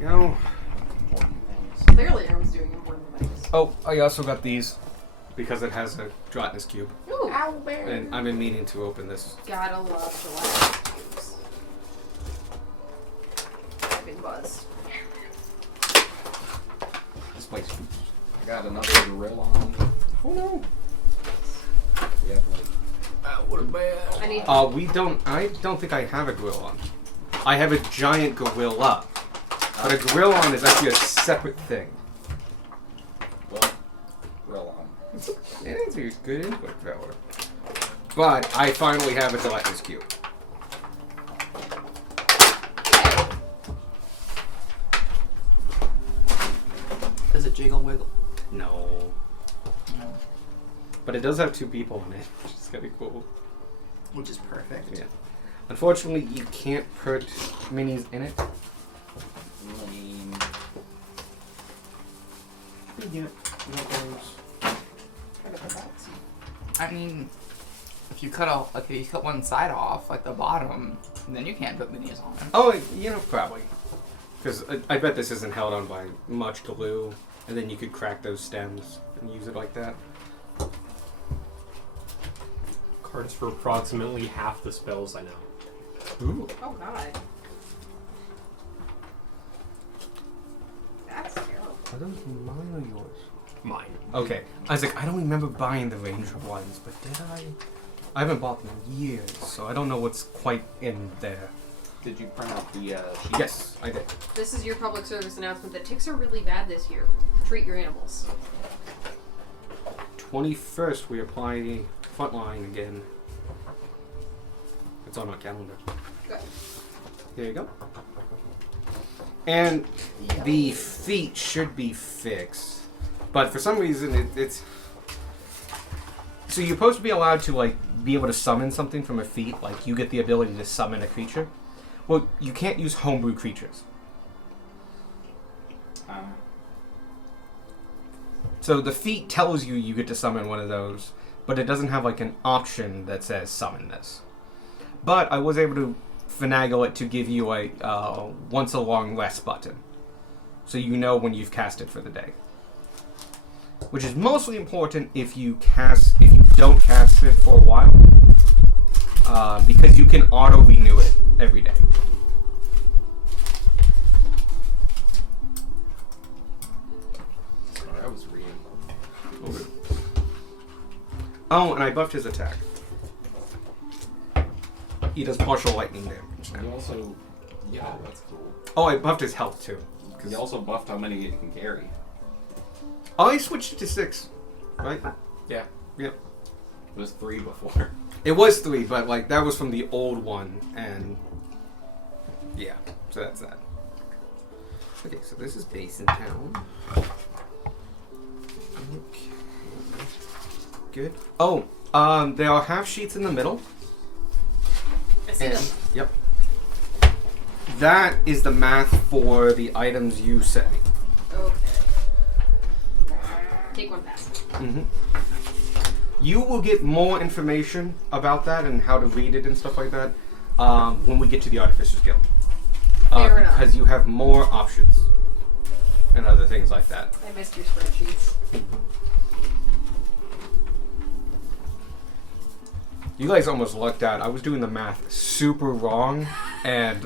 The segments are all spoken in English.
go. Important things. Clearly, I was doing important things. Oh, I also got these because it has a gelatinous cube, Ooh. and I've been meaning to open this. Gotta love gelatinous cubes. Big buzz. This place. I got another gorilla on. Oh no. We have like. What a bad. I need. We don't. I don't think I have a gorilla. I have a giant gorilla, but a gorilla is actually a separate thing. Well, gorilla on. It is a good input, fella. But I finally have a gelatinous cube. Does it jiggle wiggle? No. But it does have 2 people in it, which is kind of cool. Which is perfect. Yeah. Unfortunately, you can't put minis in it. I mean, Yeah. I mean, if you cut one side off, like the bottom, then you can't put minis on it. Oh, probably. Because I bet this isn't held on by much glue, and then you could crack those stems and use it like that. Cards for approximately half the spells I know. Ooh. Oh god. That's terrible. Are those mine or yours? Mine. Okay. I was like, I don't remember buying the Ranger ones, but did I? I haven't bought them in years, so I don't know what's quite in there. did you print out the sheet? Yes, I did. This is your public service announcement that ticks are really bad this year. Treat your animals. 21st, we apply frontline again. It's on our calendar. Good. There you go. And the feet should be fixed, but for some reason it's. So you're supposed to be allowed to be able to summon something from a feat, like you get the ability to summon a creature. Well, you can't use homebrew creatures. So the feat tells you you get to summon one of those, but it doesn't have an option that says summon this. But I was able to finagle it to give you a once a long rest button, so you know when you've cast it for the day. Which is mostly important if you don't cast it for a while, because you can auto renew it every day. Sorry, I was reading. Oh, and I buffed his attack. He does partial lightning damage now. You also, yeah, that's cool. Oh, I buffed his health too. You also buffed how many it can carry. Oh, I switched it to 6, right? Yeah. Yep. It was 3 before. It was 3, but that was from the old one, and yeah, so that's that. Okay, so this is Basin Town. Okay. Good. Oh, there are half sheets in the middle. I see them. Yep. That is the math for the items you sent me. Okay. Take one pass. Mm-hmm. You will get more information about that and how to read it and stuff like that when we get to the Artificers Guild. Fair enough. Because you have more options and other things like that. I missed your spreadsheets. You guys almost lucked out. I was doing the math super wrong, and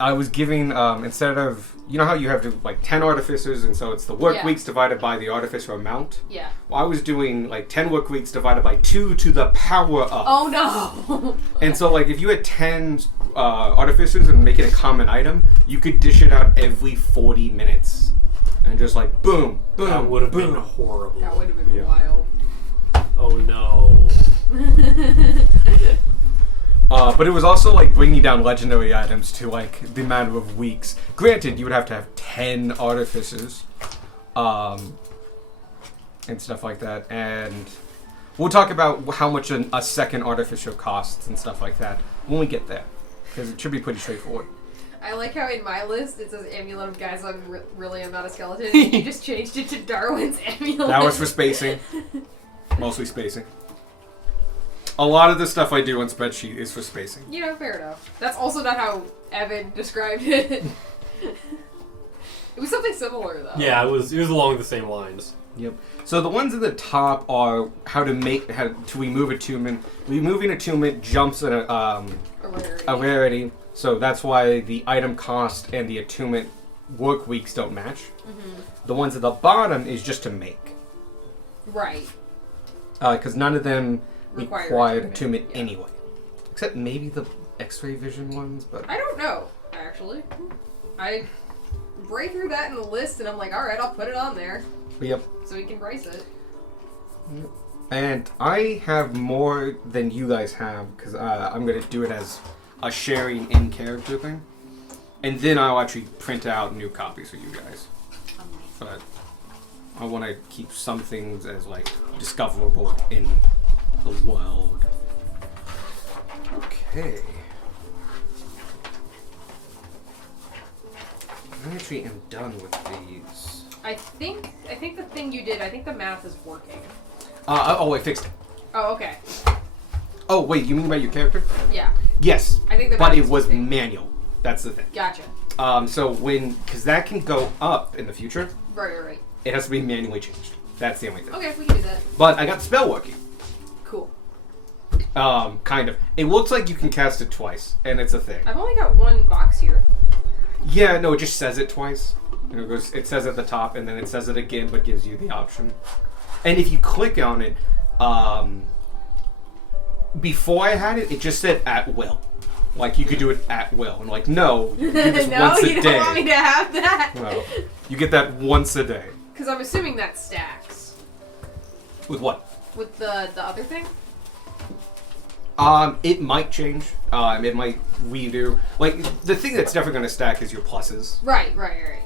I was giving instead of, you know how you have 10 artificers, and so it's the work weeks divided by the artificer amount. Yeah. Well, I was doing 10 work weeks divided by 2 to the power of. Oh no! And so if you had 10 artificers and make it a common item, you could dish it out every 40 minutes, and just boom, boom. That would have boom. been horrible. That would have been Yeah. wild. Oh no. But it was also bringing down legendary items to the matter of weeks. Granted, you would have to have 10 artificers, and stuff like that. And we'll talk about how much a second artificer costs and stuff like that when we get there, because it should be pretty straightforward. I like how in my list it says Amulet of Guys, really I'm not a skeleton. And you just changed it to Darwin's Amulet. That was for spacing, mostly spacing. A lot of the stuff I do on spreadsheet is for spacing. You know, fair enough. That's also not how Evan described it. It was something similar, though. Yeah, it was along the same lines. Yep. So the ones at the top are how to remove attunement. Removing attunement jumps in A rarity. a rarity, so that's why the item cost and the attunement work weeks don't match. The ones at the bottom is just to make, Right. because none of them Require required attunement, attunement yeah. anyway, except maybe the X-ray vision ones. But I don't know, actually. I break through that in the list, and I'm like, alright, I'll put it on there yep. so we can brace it. And I have more than you guys have because I'm gonna do it as a sharing in character thing, and then I'll actually print out new copies for you guys. But I want to keep some things as like discoverable in the world. Okay. I actually am done with these. I think the thing you did, I think the math is working. Oh, I fixed it. Oh, okay. Oh, wait, you mean by your character? Yeah. Yes, I think the but math it is was working. manual. That's the thing. Gotcha. So because that can go up in the future, Right. it has to be manually changed. That's the only thing. Okay, we can do that. But I got the spell working. Cool. Kind of. It looks like you can cast it twice, and it's a thing. I've only got one box here. Yeah, no, it just says it twice. And it says at the top, and then it says it again, but gives you the option. And if you click on it, before I had it, it just said at will. Like, you could do it at will. And like, no, you do this No, once a you day. don't want me to have that. No, you get that once a day. Because I'm assuming that stacks With what? with the other thing. It might change. It might redo. Like, the thing that's definitely going to stack is your pluses. Right.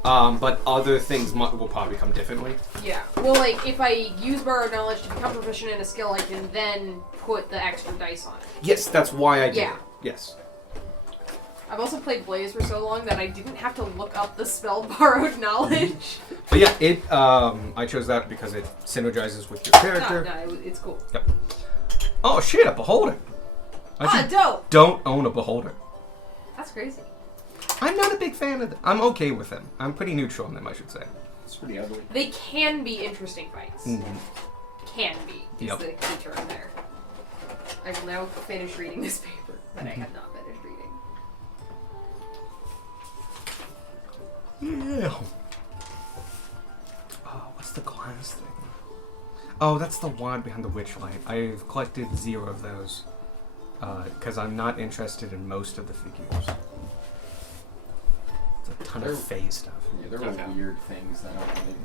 But other things will probably come differently. Yeah. Well, like, if I use borrowed knowledge to become proficient in a skill, I can then put the extra dice on it. Yes, that's why I did Yeah. it. Yes. I've also played Blaze for so long that I didn't have to look up the spell borrowed knowledge. But yeah, I chose that because it synergizes with your character. No, it's cool. Yep. Oh shit, a beholder. I actually Dope! don't own a beholder. That's crazy. I'm not a big fan of them. I'm okay with them. I'm pretty neutral on them, I should say. It's pretty ugly. They can be interesting fights. Can be, is Yep. the key term there. I will now finish reading this paper that I have not finished reading. Yeah. Oh, what's the glass thing? Oh, that's the wand behind the witchlight. I've collected 0 of those. Because I'm not interested in most of the figures. It's a ton of Fae stuff. Yeah, there were Okay. weird things that I did.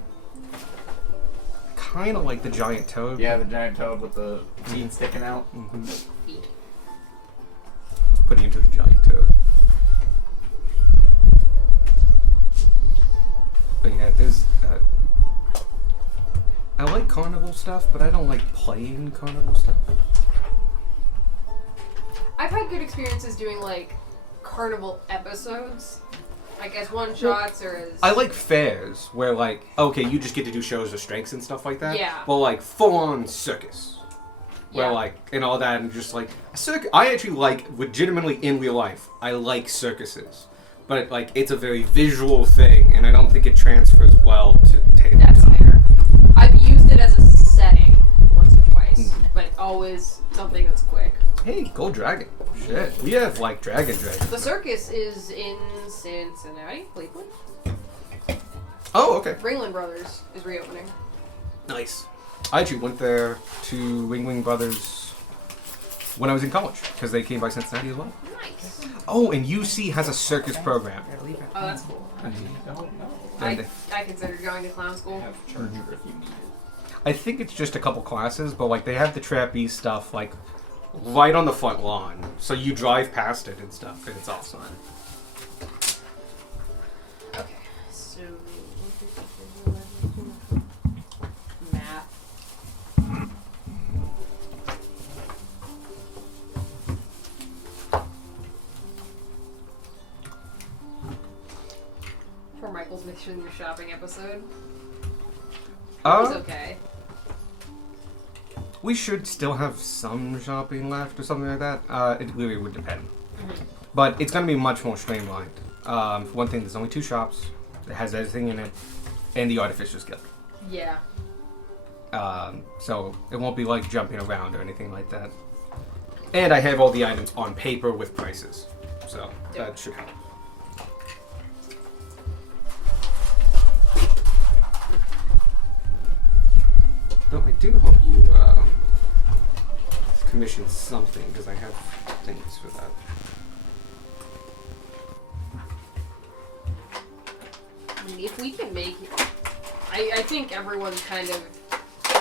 Kind of like the giant toad. Yeah, the giant toad with the teeth sticking out. Mm-hmm. Feet. Let's put it into the giant toad. But yeah, there's. I like carnival stuff, but I don't like playing carnival stuff. I've had good experiences doing, like, carnival episodes. Like, as one-shots or as... I like fairs where, like, okay, you just get to do shows of strengths and stuff like that. Yeah. But like full-on circus, where Yeah. like and all that, and just like I actually like legitimately in real life. I like circuses, but like it's a very visual thing, and I don't think it transfers well to tabletop. That's fair. I've used it as a setting once or twice, but always something that's quick. Hey, Gold Dragon. Shit, we have like dragon. The circus is in Cincinnati, Cleveland. Oh, okay. Ringling Brothers is reopening. Nice. I actually went there to Wing Brothers when I was in college because they came by Cincinnati as well. Nice. Oh, and UC has a circus program. Oh, that's cool. I don't know. And I considered going to clown school. Have charger if you need it. I think it's just a couple classes, but like they have the trapeze stuff like right on the front lawn, so you drive past it and stuff, and it's awesome. Okay, so math. For Michael's Mission Shopping episode. It was okay. We should still have some shopping left or something like that. It really would depend. But it's going to be much more streamlined. For one thing, there's only 2 shops. It has everything in it. And the Artificer's Guild. Yeah. So it won't be like jumping around or anything like that. And I have all the items on paper with prices. So that should help. Though I do hope you commission something, because I have things for that. I mean, if we can make... I think everyone's kind of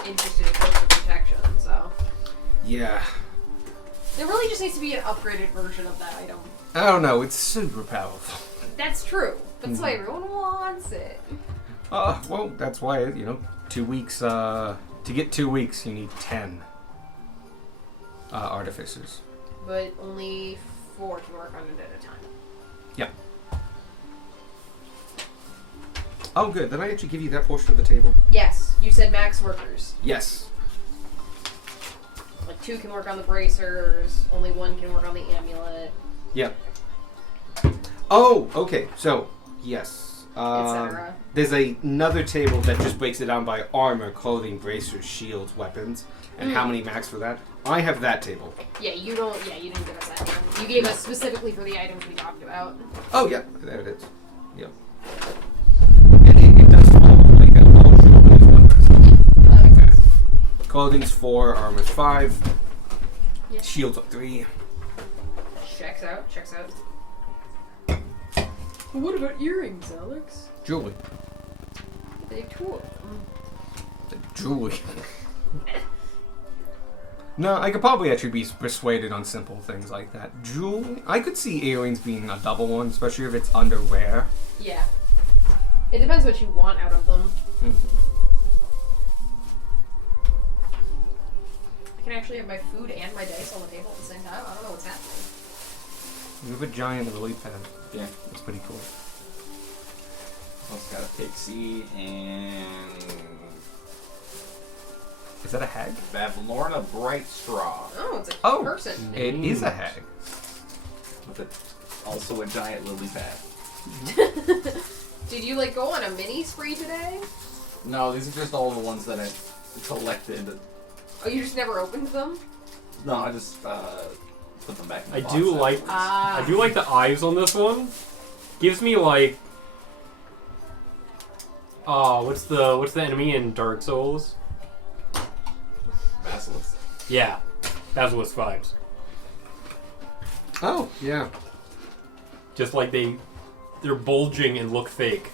interested in coastal protection, so... Yeah. There really just needs to be an upgraded version of that item. I don't know, it's super powerful. That's true. That's why everyone wants it. Well, that's why, 2 weeks, to get 2 weeks, you need 10 artificers. But only 4 can work on it at a time. Yep. Oh, good. Did I actually give you that portion of the table? Yes, you said max workers. Yes. Like 2 can work on the bracers, only 1 can work on the amulet, Yep. Oh, okay. So, yes. etc. There's another table that just breaks it down by armor, clothing, bracers, shields, weapons, and how many max for that. I have that table. Yeah, you didn't give us that one. You gave us specifically for the items we talked about. Oh, yeah. There it is. Yep. And it does follow like a all short one. That makes sense. Clothing's 4, armor's 5, Yeah. shields up 3. Checks out. What about earrings, Alex? Jewelry. Big tool. Jewelry. No, I could probably actually be persuaded on simple things like that. Jewelry? I could see earrings being a double one, especially if it's under rare. Yeah. It depends what you want out of them. I can actually have my food and my dice on the table at the same time. I don't know what's happening. You have a giant lily pad. Yeah. That's pretty cool. Also got a pixie and Is that a hag? Bavlorna Brightstraw Oh, it's a Oh. person. It is a hag. with also a giant lily pad. Did you go on a mini spree today? No, these are just all the ones that I collected. Oh, you just never opened them? No, I just put them back in the I box do like afterwards. I do like the eyes on this one. Gives me like what's the enemy in Dark Souls? Basilisk. Yeah. Basilisk vibes. Oh, yeah. Just like they're bulging and look fake.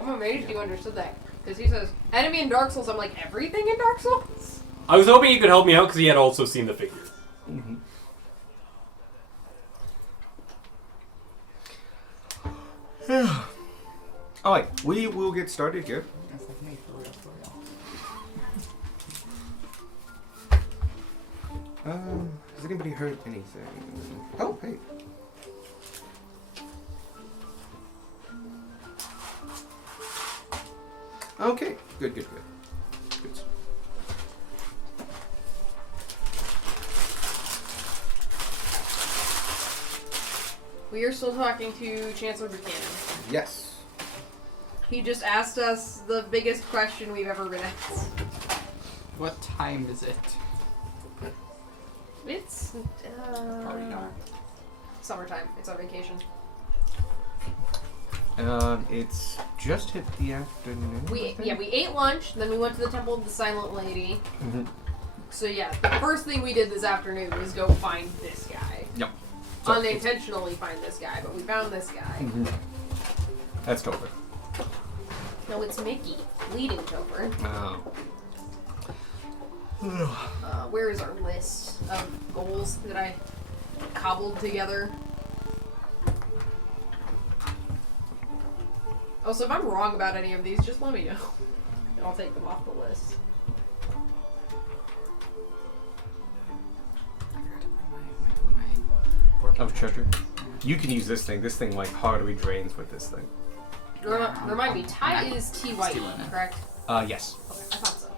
I'm amazed you understood that. Because he says, enemy in Dark Souls. I'm like, everything in Dark Souls? I was hoping he could help me out because he had also seen the figure. Mm-hmm. Alright, we will get started here. That's like me, for real. Has anybody heard anything? Oh, hey. Okay, good. Good. We are still talking to Chancellor Buchanan. Yes. He just asked us the biggest question we've ever been asked. What time is it? It's Already not. summertime. It's our vacation. It's just hit the afternoon. We ate lunch, then we went to the Temple of the Silent Lady. Mm-hmm. So yeah, the first thing we did this afternoon was go find this guy. Yep. Unintentionally find this guy, but we found this guy. Mm-hmm. That's Topher. No, it's Mickey, leading Topher. Oh. Where is our list of goals that I cobbled together? Also, if I'm wrong about any of these, just let me know. And I'll take them off the list. Of treasure. You can use this thing. This thing hardly drains with this thing. Remind me, Ty is TYE, T1. correct? Yes. Okay, I thought so.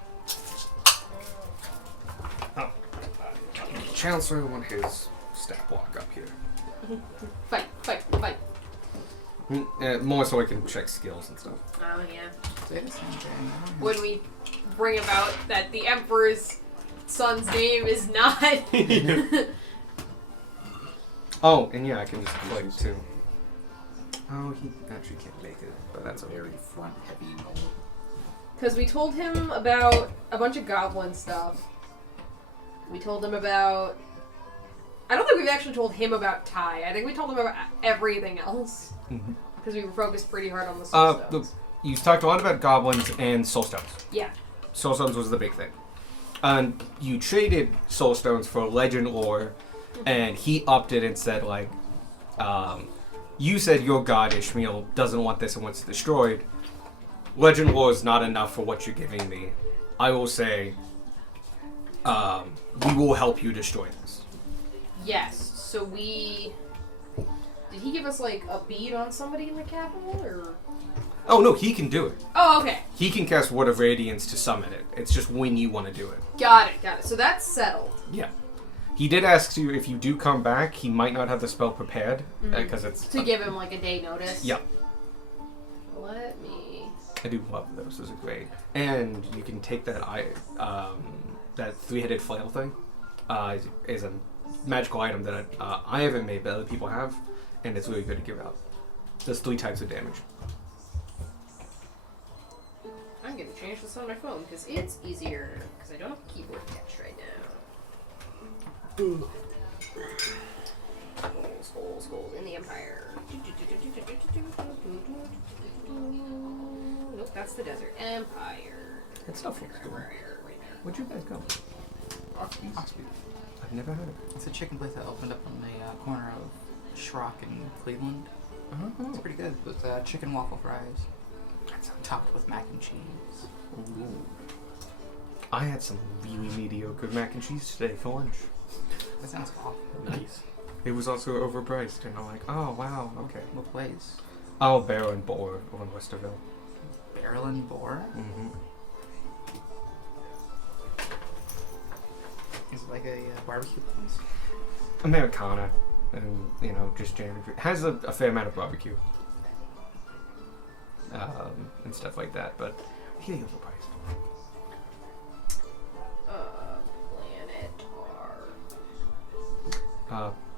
Chancellor want his stat block up here. Fight. More so I can check skills and stuff. Oh yeah. Say the same thing. When we bring about that the Emperor's son's name is not. Oh, and yeah, I can just play too. Oh, he actually can't make it, but that's okay. Very front heavy. Because we told him about a bunch of goblin stuff. We told him about. I don't think we've actually told him about Ty. I think we told him about everything else. Because we were focused pretty hard on the soul stones. You've talked a lot about goblins and soul stones. Yeah. Soul stones was the big thing. And you traded soul stones for legend lore, and he upped it and said, like, you said your god Ishmael doesn't want this and wants it destroyed. Legend lore is not enough for what you're giving me. I will say, we will help you destroy this. Yes. So we. Did he give us like a bead on somebody in the capital, or? Oh no, he can do it. Oh, okay. He can cast Word of Radiance to summon it. It's just when you want to do it. Got it. So that's settled. Yeah. He did ask you if you do come back, he might not have the spell prepared because it's To give him like a day notice. Yeah. Let me. I do love those. Those are great. And you can take that that three-headed flail thing is a magical item that I haven't made, but other people have, and it's really good to give out. Does 3 types of damage. I'm gonna change this on my phone because it's easier. Because I don't have keyboard catch right now. Skulls in the Empire. Nope, that's the desert. Empire. That stuff looks good. Where'd you guys go? Oxby's. I've never heard of it. It's a chicken place that opened up on the corner of Schrock and Cleveland. It's pretty good. With chicken waffle fries. Topped with mac and cheese. Ooh. I had some really mediocre mac and cheese today for lunch. That sounds awful. Nice. It was also overpriced, and I'm like, oh wow, okay. What place? Oh, Barrow and Boar over in Westerville. Barrel and Boar? Mm-hmm. Is it like a barbecue place? Americana, and just jam. Has a fair amount of barbecue, and stuff like that, but really overpriced.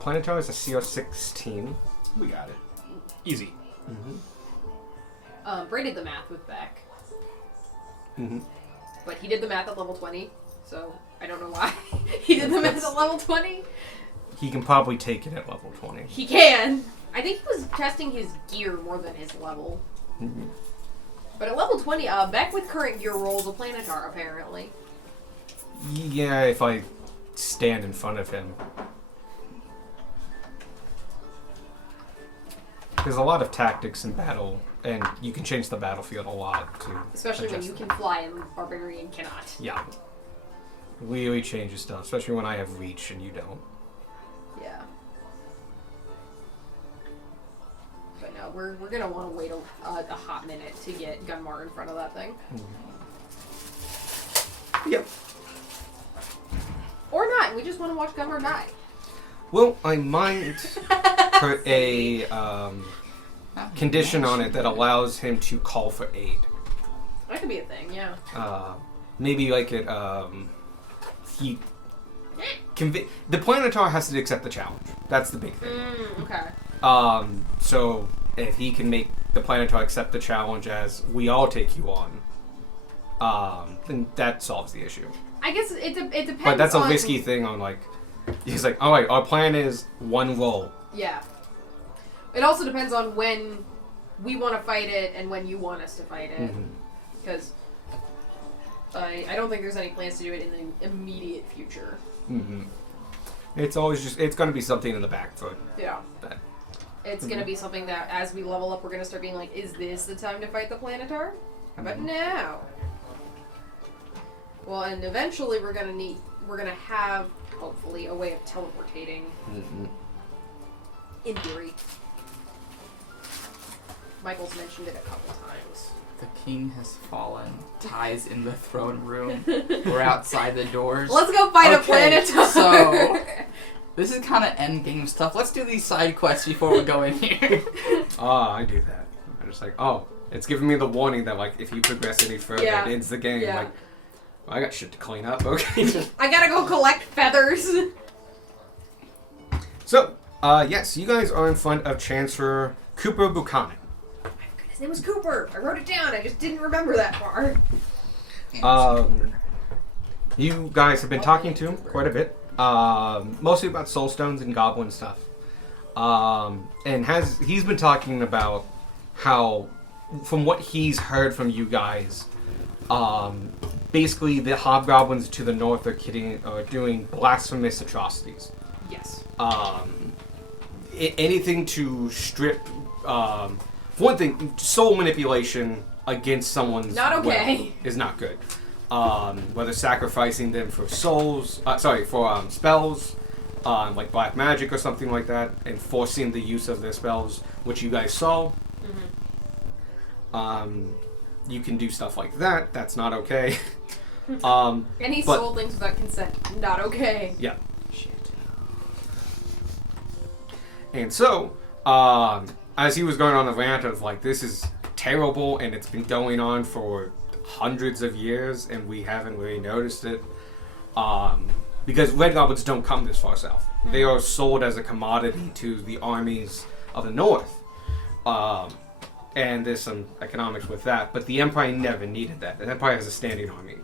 Planetar is a CR16. We got it. Easy. Mm-hmm. Bray did the math with Beck, Mm-hmm. but he did the math at level 20, so I don't know why he did the math at level 20. He can probably take it at level 20. He can. I think he was testing his gear more than his level. Mm-hmm. But at level 20, Beck with current gear rolls a Planetar, apparently. Yeah, if I stand in front of him. There's a lot of tactics in battle, and you can change the battlefield a lot to Especially when adjust you them. can fly and Barbarian cannot. Yeah. Really changes stuff, especially when I have reach and you don't. Yeah. But no, we're gonna want to wait a hot minute to get Gunmar in front of that thing. Yep. Or not, we just want to watch Gunmar die. Well, I might put a condition on it that allows him to call for aid. That could be a thing, yeah. Maybe like it. The Planetar has to accept the challenge. That's the big thing. Okay. So if he can make the Planetar accept the challenge as we all take you on, then that solves the issue. I guess it depends. But that's a on... risky thing on like. He's like, all right, our plan is one roll. Yeah. It also depends on when we want to fight it and when you want us to fight it. Because I don't think there's any plans to do it in the immediate future. Mm-hmm. It's always it's going to be something in the back foot. Yeah. But, It's going to be something that as we level up, we're going to start being like, is this the time to fight the Planetar? How about now? Well, and eventually we're going to have, hopefully, a way of teleportating. In theory. Michael's mentioned it a couple times. The king has fallen. Ty's in the throne room. We're outside the doors. Let's go fight Okay, a Planetar! so This is kind of endgame stuff. Let's do these side quests before we go in here. I do that. I'm just like, oh, it's giving me the warning that like if you progress any further, Yeah. it ends the game. Yeah. Like, well, I got shit to clean up. Okay. I gotta go collect feathers. So, yes, you guys are in front of Chancellor Cooper Buchanan. His name was Cooper. I wrote it down. I just didn't remember that part. You guys have been talking to him quite a bit, mostly about soul stones and goblin stuff. And he's been talking about how, from what he's heard from you guys, basically the hobgoblins to the north are doing blasphemous atrocities. Yes. Anything to strip, for one thing, soul manipulation against someone's Not okay. will is not good. Whether sacrificing them for souls, for spells, like black magic or something like that, and forcing the use of their spells, which you guys saw. You can do stuff like that. That's not okay. Any but- soul things without consent, not okay. Yeah. Shit. And so, as he was going on the rant of like, this is terrible and it's been going on for hundreds of years and we haven't really noticed it, because red goblins don't come this far south. They are sold as a commodity to the armies of the north. And there's some economics with that, but the Empire never needed that. The Empire has a standing army.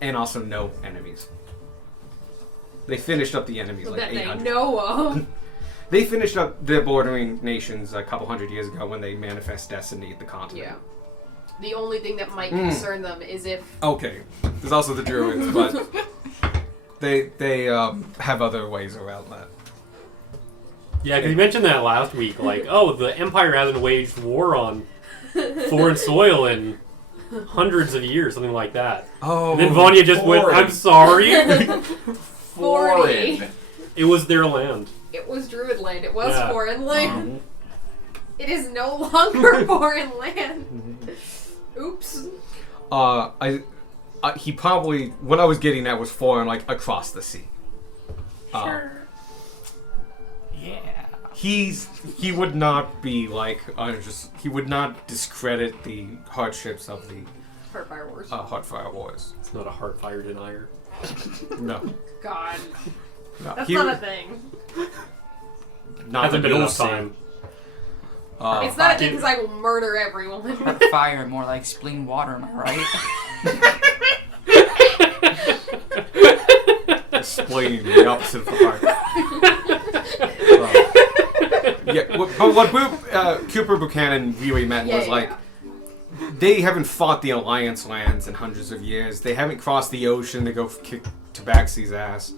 And also no enemies. They finished up the enemies like That they 800. know of. They finished up their bordering nations a couple hundred years ago when they manifest destiny at the continent. Yeah. The only thing that might concern them is if Okay. There's also the Druids, but they have other ways around that. Yeah, because you mentioned that last week. Like, oh, the Empire hasn't waged war on foreign soil in hundreds of years, something like that. Oh. And then Vanya just went, foreign. I'm sorry. 40. It was their land. It was Druid land. It was Yeah. foreign land. It is no longer foreign land. Oops. He probably, what I was getting at was foreign, like across the sea. Sure. Yeah. He would not be like, he would not discredit the hardships of the Heartfire Wars. Heartfire Wars. It's not a Heartfire denier. No. God. No. That's He- not a thing. not Hasn't that been you'll enough see. time. It's not a thing because I will murder everyone. Fire, more like spleen water, am I right? Explaining the opposite of the heart. But what Cooper Buchanan really meant was like, they haven't fought the Alliance lands in hundreds of years. They haven't crossed the ocean to go kick Tabaxi's ass.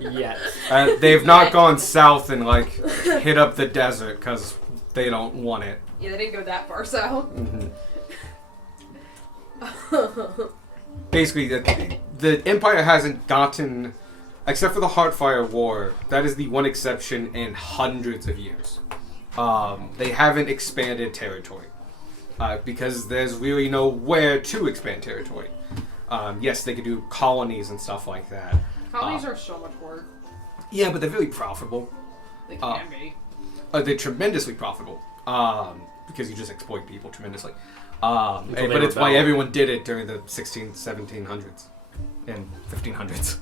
Yet. They've not gone south and like hit up the desert because they don't want it. Yeah, they didn't go that far south. Basically, the Empire hasn't gotten, except for the Heartfire War, that is the one exception in hundreds of years. They haven't expanded territory because there's really nowhere to expand territory. Yes, they could do colonies and stuff like that. Colonies are so much work. Yeah, but they're really profitable. They can be. They're tremendously profitable because you just exploit people tremendously. Until they But it's why rebel. everyone did it during the 1700s and 1500s.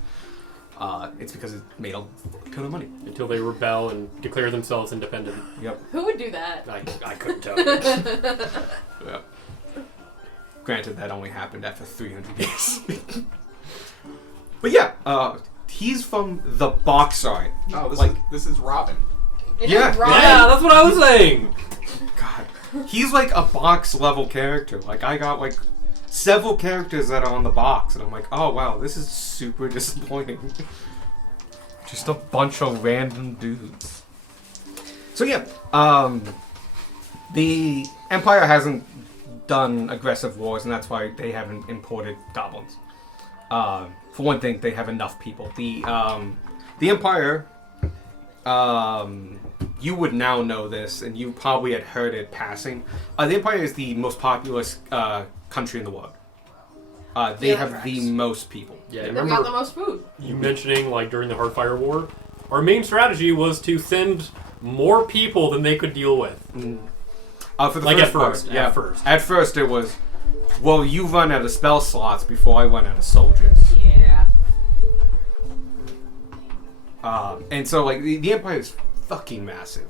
It's because it made a ton of money. Until they rebel and declare themselves independent. Yep. Who would do that? I couldn't tell you. Yep. Granted, that only happened after 300 years. But yeah, he's from the box art. Oh, Like- this is Robin. It Yeah, is Robin. Yeah, that's what I was saying. God, he's like a box level character. Like I got like several characters that are on the box, and I'm like, oh wow, this is super disappointing. Just a bunch of random dudes. So yeah, the Empire hasn't done aggressive wars, and that's why they haven't imported goblins. For one thing, they have enough people. The Empire, you would now know this, and you probably had heard it passing. The Empire is the most populous country in the world. They Yeah, have that the tracks. most people. Yeah, I They've got remember the most food. you mentioning, like, during the Heartfire War, our main strategy was to send more people than they could deal with. For the Like, first at first, part, at first. At first it was, well, you run out of spell slots before I run out of soldiers. Yeah. And so, like, the Empire is fucking massive.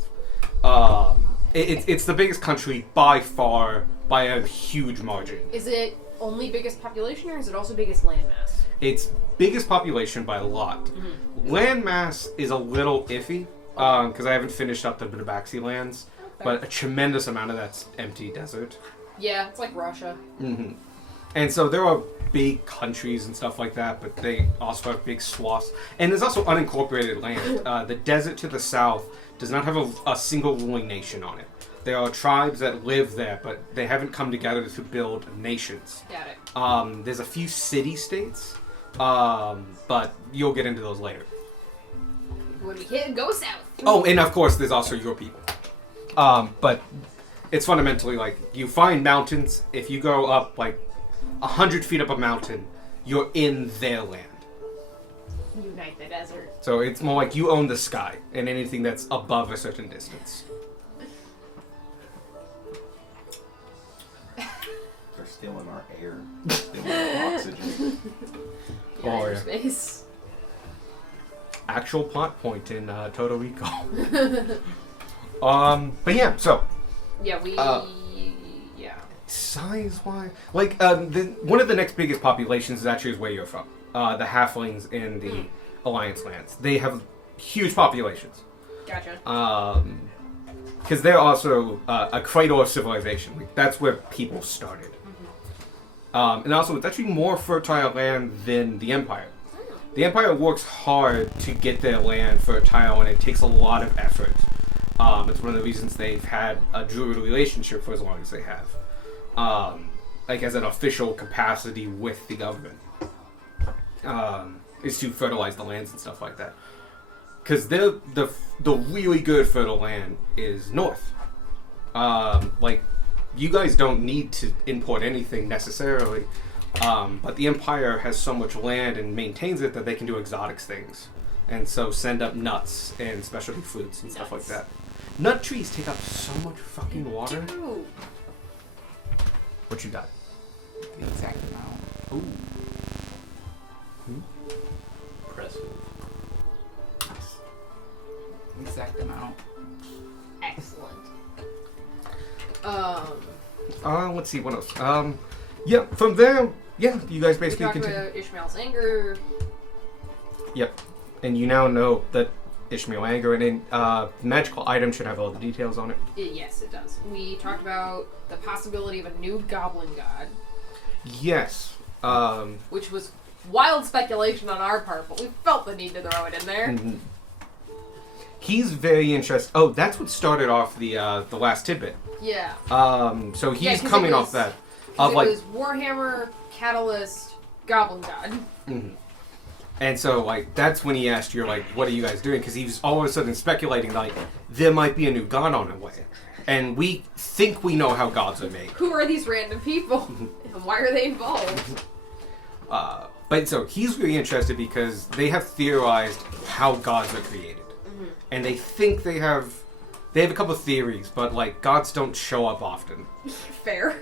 It's the biggest country by far, by a huge margin. Is it only biggest population, or is it also biggest landmass? It's biggest population by a lot. Landmass is a little iffy, because I haven't finished up the Tabaxi lands, but a tremendous amount of that's empty desert. Yeah, it's like Russia. And so there are big countries and stuff like that, but they also have big swaths. And there's also unincorporated land. The desert to the south does not have a single ruling nation on it. There are tribes that live there, but they haven't come together to build nations. Got it. There's a few city-states, but you'll get into those later. When we hit, go south. Oh, and of course, there's also your people. But it's fundamentally like, you find mountains. If you go up like 100 feet up a mountain, you're in their land. Unite the desert. So it's more like you own the sky and anything that's above a certain distance. They're stealing our air. Stealing our oxygen. Yeah, Oh, inner yeah. space. Actual plot point in Total Recall. But yeah, so Yeah, we. Uh, yeah. size-wise, like one of the next biggest populations is actually where you're from. The Halflings in the Alliance lands. They have huge populations. Gotcha. Because they're also a cradle of civilization. Like, that's where people started. And also, it's actually more fertile land than the Empire. The Empire works hard to get their land fertile, and it takes a lot of effort. It's one of the reasons they've had a druid relationship for as long as they have. Like, as an official capacity with the government. Is to fertilize the lands and stuff like that. Because the really good fertile land is north. Like, you guys don't need to import anything necessarily, but the Empire has so much land and maintains it that they can do exotic things. And so send up nuts and specialty fruits and stuff like Nuts. that. Nut trees take up so much fucking water. Dude. What you got? The exact amount. Ooh. Impressive. The exact amount. Excellent. Let's see, what else? Yeah, from there, yeah, you guys We basically talked continue. about Ishmael's anger. Yep. And you now know that Ishmael Anger and magical item should have all the details on it. Yes, it does. We talked about the possibility of a new goblin god, Yes. which was wild speculation on our part, but we felt the need to throw it in there. Mhm. He's very interested. Oh, that's what started off the last tidbit. Yeah. So he's 'cause it coming was- off that. 'Cause it Like, was Warhammer, Catalyst, Goblin God. mhm. And so, like, that's when he asked you, like, what are you guys doing? Because he was all of a sudden speculating, like, there might be a new god on the way. And we think we know how gods are made. Who are these random people? And why are they involved? But so he's really interested because they have theorized how gods are created. And they think they have a couple of theories, but, like, gods don't show up often. Fair.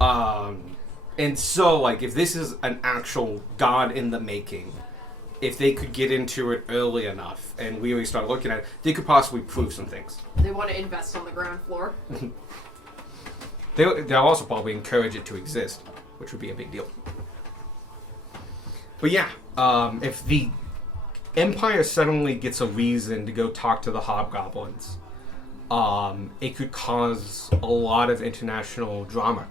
And so, like, if this is an actual god in the making, if they could get into it early enough and really start looking at it, they could possibly prove some things. They want to invest on the ground floor. They'll also probably encourage it to exist, which would be a big deal. But yeah, if the Empire suddenly gets a reason to go talk to the Hobgoblins, it could cause a lot of international drama.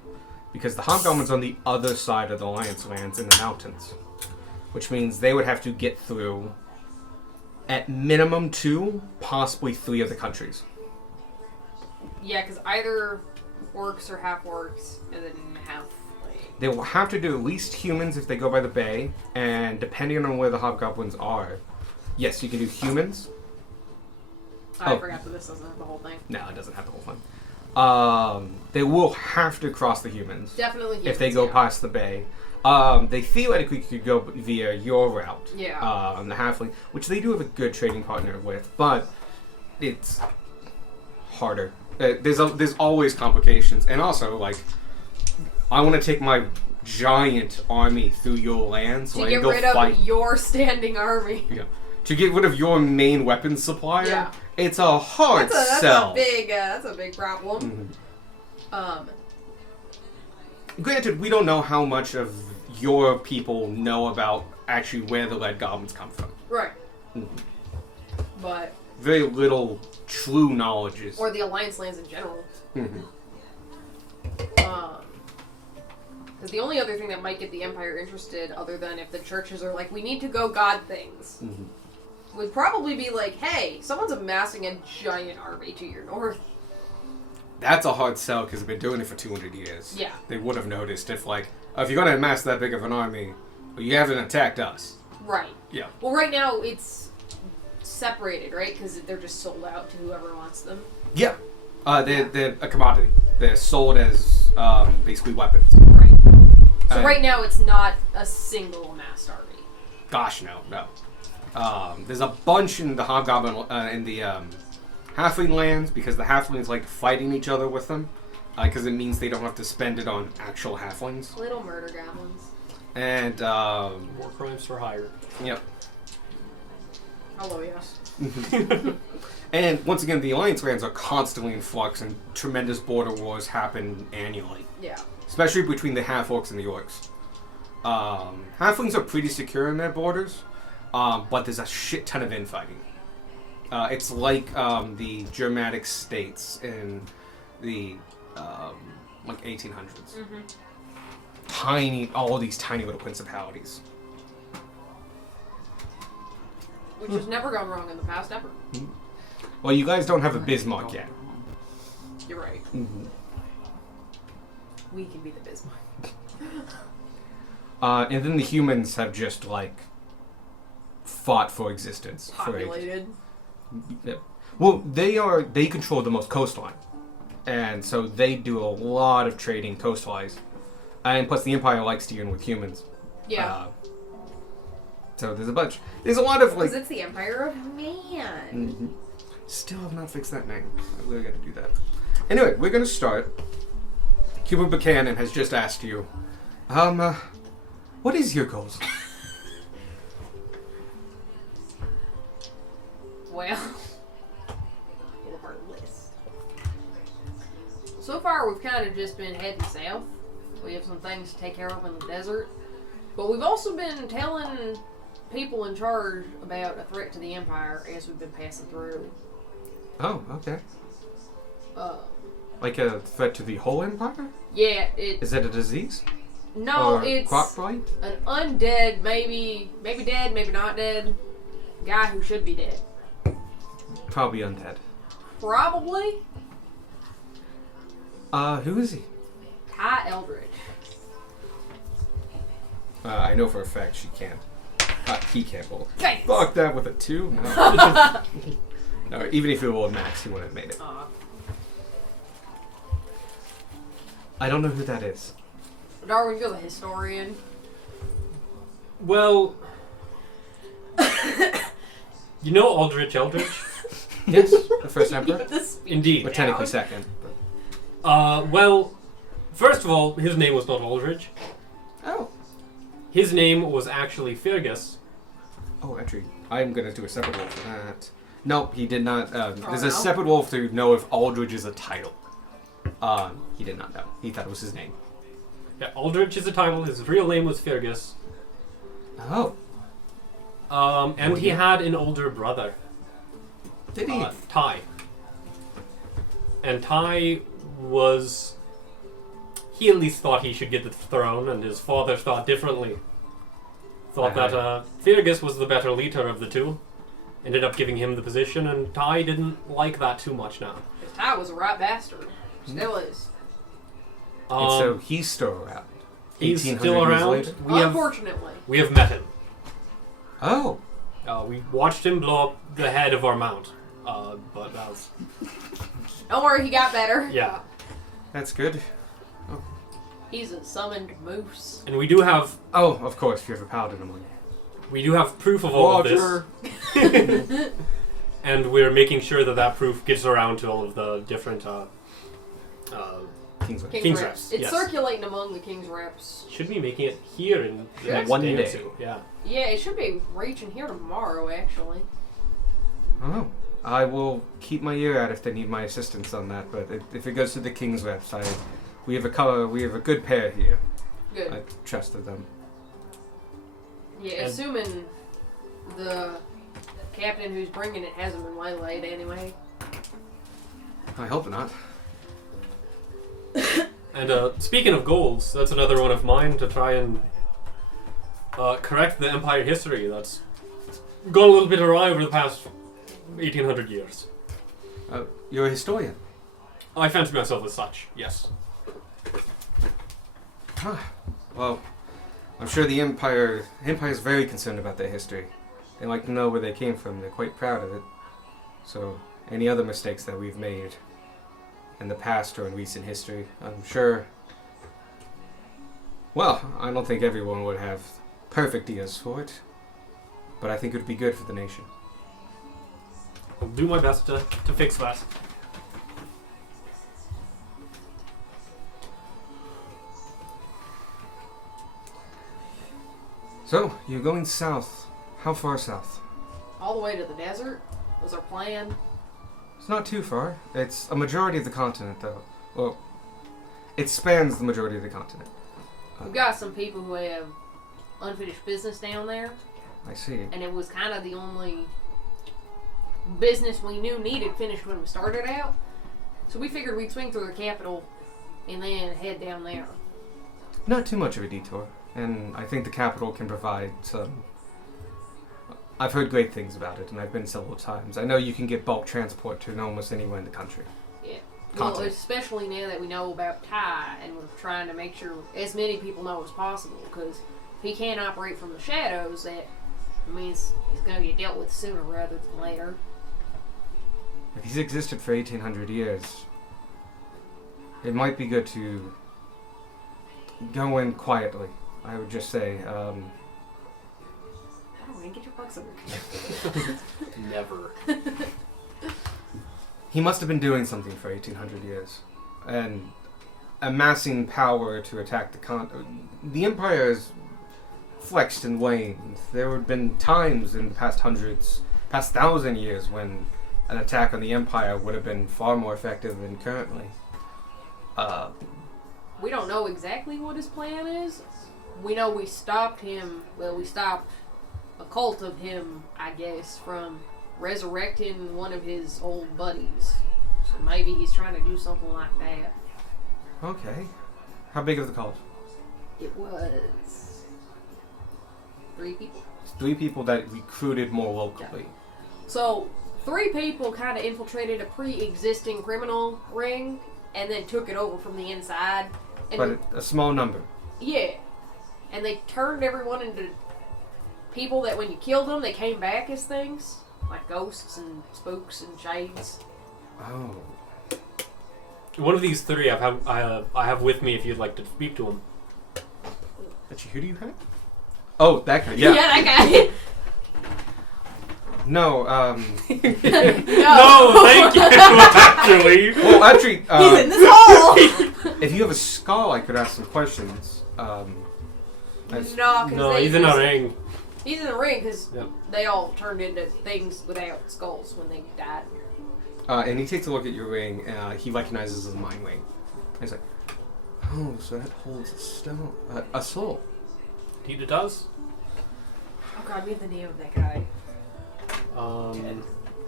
Because the Hobgoblins are on the other side of the Alliance lands in the mountains. Which means they would have to get through, at minimum 2, possibly 3 of the countries. Yeah, because either orcs or half orcs, and then half, like... They will have to do at least humans if they go by the bay, and depending on where the Hobgoblins are, yes, you can do humans. I Oh. forgot that this doesn't have the whole thing. No, it doesn't have the whole thing. they will have to cross the humans. Definitely If they go yeah. past the bay. They theoretically could go via your route. Yeah. On the halfling, which they do have a good trading partner with, but it's harder. There's always complications, and also like I want to take my giant army through your land, so To I get can go rid fight. of your standing army. Yeah. To get rid of your main weapons supplier, Yeah. it's a hard That's sell. that's a big problem. Mhm. Granted, we don't know how much of your people know about actually where the lead goblins come from. Right. Mhm. But Very little true knowledge is. or the Alliance lands in general. Mhm. Because the only other thing that might get the Empire interested, other than if the churches are like, we need to go god things, Mhm. would probably be like, hey, someone's amassing a giant army to your north. That's a hard sell because they've been doing it for 200 years. Yeah. They would have noticed if, like, if you're going to amass that big of an army, well, you haven't attacked us. Right. Yeah. Well, right now it's separated, right? Because they're just sold out to whoever wants them. Yeah. They're a commodity. They're sold as basically weapons. Right. So And- right now it's not a single amassed army. Gosh, no. There's a bunch in the Hobgoblin, in the Halfling lands, because the Halflings like fighting each other with them, because it means they don't have to spend it on actual Halflings. Little murder goblins. And, War crimes for hire. yep. Hello, yes. And once again, the Alliance lands are constantly in flux, and tremendous border wars happen annually, Yeah. especially between the Half-Orcs and the Orcs. Halflings are pretty secure in their borders, but there's a shit ton of infighting. It's like the Germanic states in the like 1800s. All these tiny little principalities. Which has never gone wrong in the past, ever. Well, you guys don't have a Bismarck yet. You're right. Mm-hmm. We can be the Bismarck. And then the humans have just like fought for existence. Populated. Yep. Well, they control the most coastline, and so they do a lot of trading coastwise. And plus, the Empire likes dealing with humans. Yeah. So there's a bunch. There's a lot of like. Because it's the Empire of Man. Mhm. Still have not fixed that name. I really got to do that. Anyway, we're gonna start. Cuba Buchanan has just asked you, what is your goals? Well, pull up our list. So far, we've kind of just been heading south. We have some things to take care of in the desert. But we've also been telling people in charge about a threat to the Empire as we've been passing through. Oh, okay. Uh, Like a threat to the whole Empire? yeah, it. Is it a disease? No, or it's crop blight? an undead, maybe dead, maybe not dead, guy who should be dead. Probably undead. Probably Who is he? Ty Eldridge. I know for a fact she can't. He can't roll. Thanks. Fuck that with a 2? No. No, even if it rolled max, he wouldn't have made it. I don't know who that is. Darwin, you're the historian. Well, you know Aldrich Eldridge? Yes, the first emperor. Keep the speech Indeed. But technically down. second. But... Well, first of all, his name was not Aldrich. Oh. His name was actually Fergus. Oh, actually, I'm gonna do a separate roll for that. Nope, he did not. There's no? a separate roll to know if Aldridge is a title. He did not know. He thought it was his name. Yeah, Aldrich is a title. His real name was Fergus. Oh. And he had an older brother, Did he? Ty. And Ty was... He at least thought he should get the throne, and his father thought differently. Thought that Fergus was the better leader of the two. Ended up giving him the position, and Ty didn't like that too much now. Ty was a right bastard. Still is. And so he's still around. He's 1800 still years around. later? Unfortunately. We have met him. Oh. We watched him blow up the head of our mount. But that was... Don't worry, he got better. Yeah. That's good. He's a summoned moose. And we do have Oh, of course, you have a paladin among you. proof of all of Roger. this. And we're making sure that proof gets around to all of the different Kingsman. King's reps. reps, It's yes. circulating among the King's reps. should be making it here in the Yeah. next One day or day. two. Yeah. Yeah, it should be reaching here tomorrow, actually. Oh, I will keep my ear out if they need my assistance on that. But if it goes to the King's reps, we have a good pair here. Good. I trusted them. Yeah, And- assuming the captain who's bringing it hasn't been waylaid anyway. I hope not. And speaking of goals, that's another one of mine to try and correct the Empire history that's gone a little bit awry over the past 1800 years. You're a historian. I fancy myself as such, yes. Well, I'm sure the Empire's very concerned about their history. They like to know where they came from. They're quite proud of it. So, any other mistakes that we've made in the past or in recent history, I'm sure... Well, I don't think everyone would have perfect ears for it. But I think it would be good for the nation. I'll do my best to fix that. So, you're going south. How far south? All the way to the desert was our plan. It's not too far. It's a majority of the continent, though. Well, it spans the majority of the continent. We've got some people who have unfinished business down there, I see. and it was kind of the only business we knew needed finished when we started out. So we figured we'd swing through the capital and then head down there. Not too much of a detour, and I think the capital can provide some... I've heard great things about it, and I've been several times. I know you can get bulk transport to almost anywhere in the country. Yeah. Well, Continent. especially now that we know about Ty, and we're trying to make sure as many people know as possible, because if he can't operate from the shadows, that means he's going to get dealt with sooner rather than later. If he's existed for 1800 years, it might be good to go in quietly, I would just say. I don't want to get your bucks over. Never. He must have been doing something for 1800 years, and amassing power to attack the Empire has flexed and waned. There have been times in the past 1,000 years when an attack on the Empire would have been far more effective than currently. We don't know exactly what his plan is. We know we stopped him, we stopped a cult of him, I guess, from resurrecting one of his old buddies. So maybe he's trying to do something like that. Okay. How big of the cult? It was 3 people. It's 3 people that recruited more locally. So 3 people kind of infiltrated a pre-existing criminal ring and then took it over from the inside. And But a small number. yeah, and they turned everyone into people that when you killed them, they came back as things like ghosts and spooks and shades. Oh. One of these 3 I have with me if you'd like to speak to him. Actually, who do you have? Oh, that guy. Yeah. that guy. No, No, thank you, actually. Well, actually, He's in this hole. if you have a skull, I could ask some questions. That's- No, he's in a ring. He's in the ring because Yep. they all turned into things without skulls when they died. and he takes a look at your ring. He recognizes the mind ring. And he's like, "Oh, so that holds a stone, a soul." Indeed it does. Oh god, we have the name of that guy.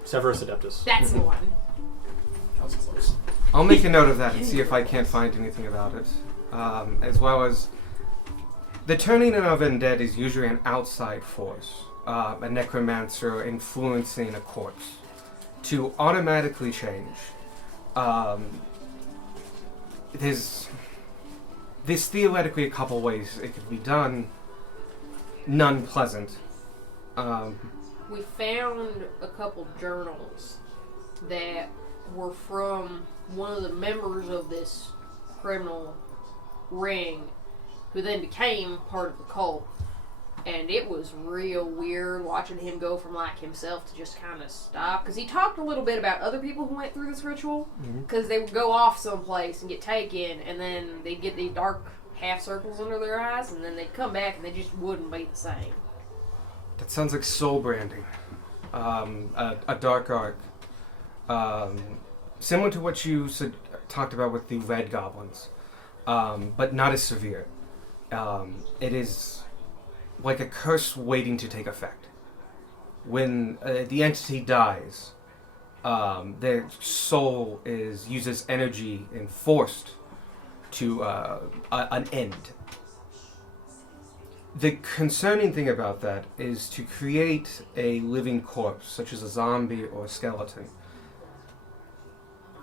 Severus Adeptus. That's the one. That was close. I'll make a note of that and see if I can't find anything about it. As well as the turning of undead is usually an outside force, a necromancer influencing a corpse to automatically change. There's theoretically a couple ways it could be done. None pleasant. We found a couple journals that were from one of the members of this criminal ring, who then became part of the cult. And it was real weird watching him go from like himself to just kind of stop. Because he talked a little bit about other people who went through this ritual. Because they would go off someplace and get taken, and then they'd get these dark half circles under their eyes, and then they'd come back and they just wouldn't be the same. That sounds like soul branding. A dark arc. Similar to what you talked about with the red goblins. But not as severe. It is like a curse waiting to take effect. When the entity dies, their soul uses energy and forced to an end. The concerning thing about that is to create a living corpse, such as a zombie or a skeleton.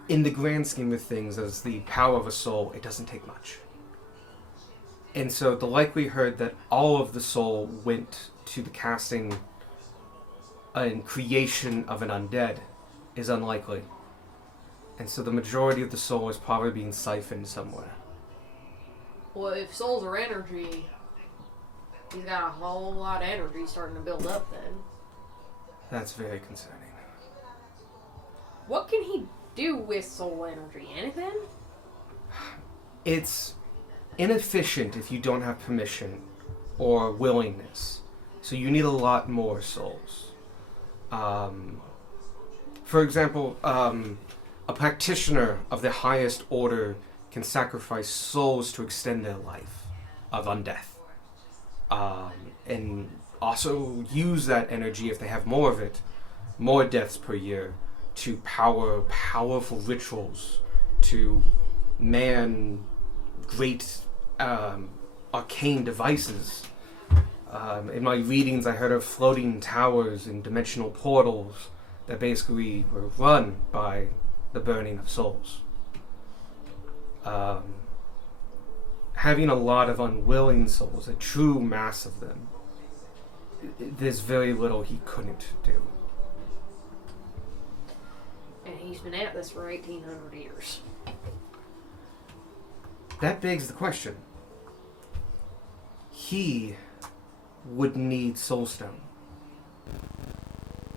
In the grand scheme of things, as the power of a soul, it doesn't take much. And so the likelihood that all of the soul went to the casting and creation of an undead is unlikely. And so the majority of the soul is probably being siphoned somewhere. Well, if souls are energy, he's got a whole lot of energy starting to build up then. That's very concerning. What can he do with soul energy? Anything? It's inefficient if you don't have permission or willingness. So you need a lot more souls. For example, a practitioner of the highest order can sacrifice souls to extend their life of undeath. And also use that energy, if they have more of it, more deaths per year, to power powerful rituals, to man great arcane devices. In my readings, I heard of floating towers and dimensional portals that basically were run by the burning of souls. Having a lot of unwilling souls, a true mass of them, there's very little he couldn't do. And he's been at this for 1,800 years. That begs the question. He would need Soulstone.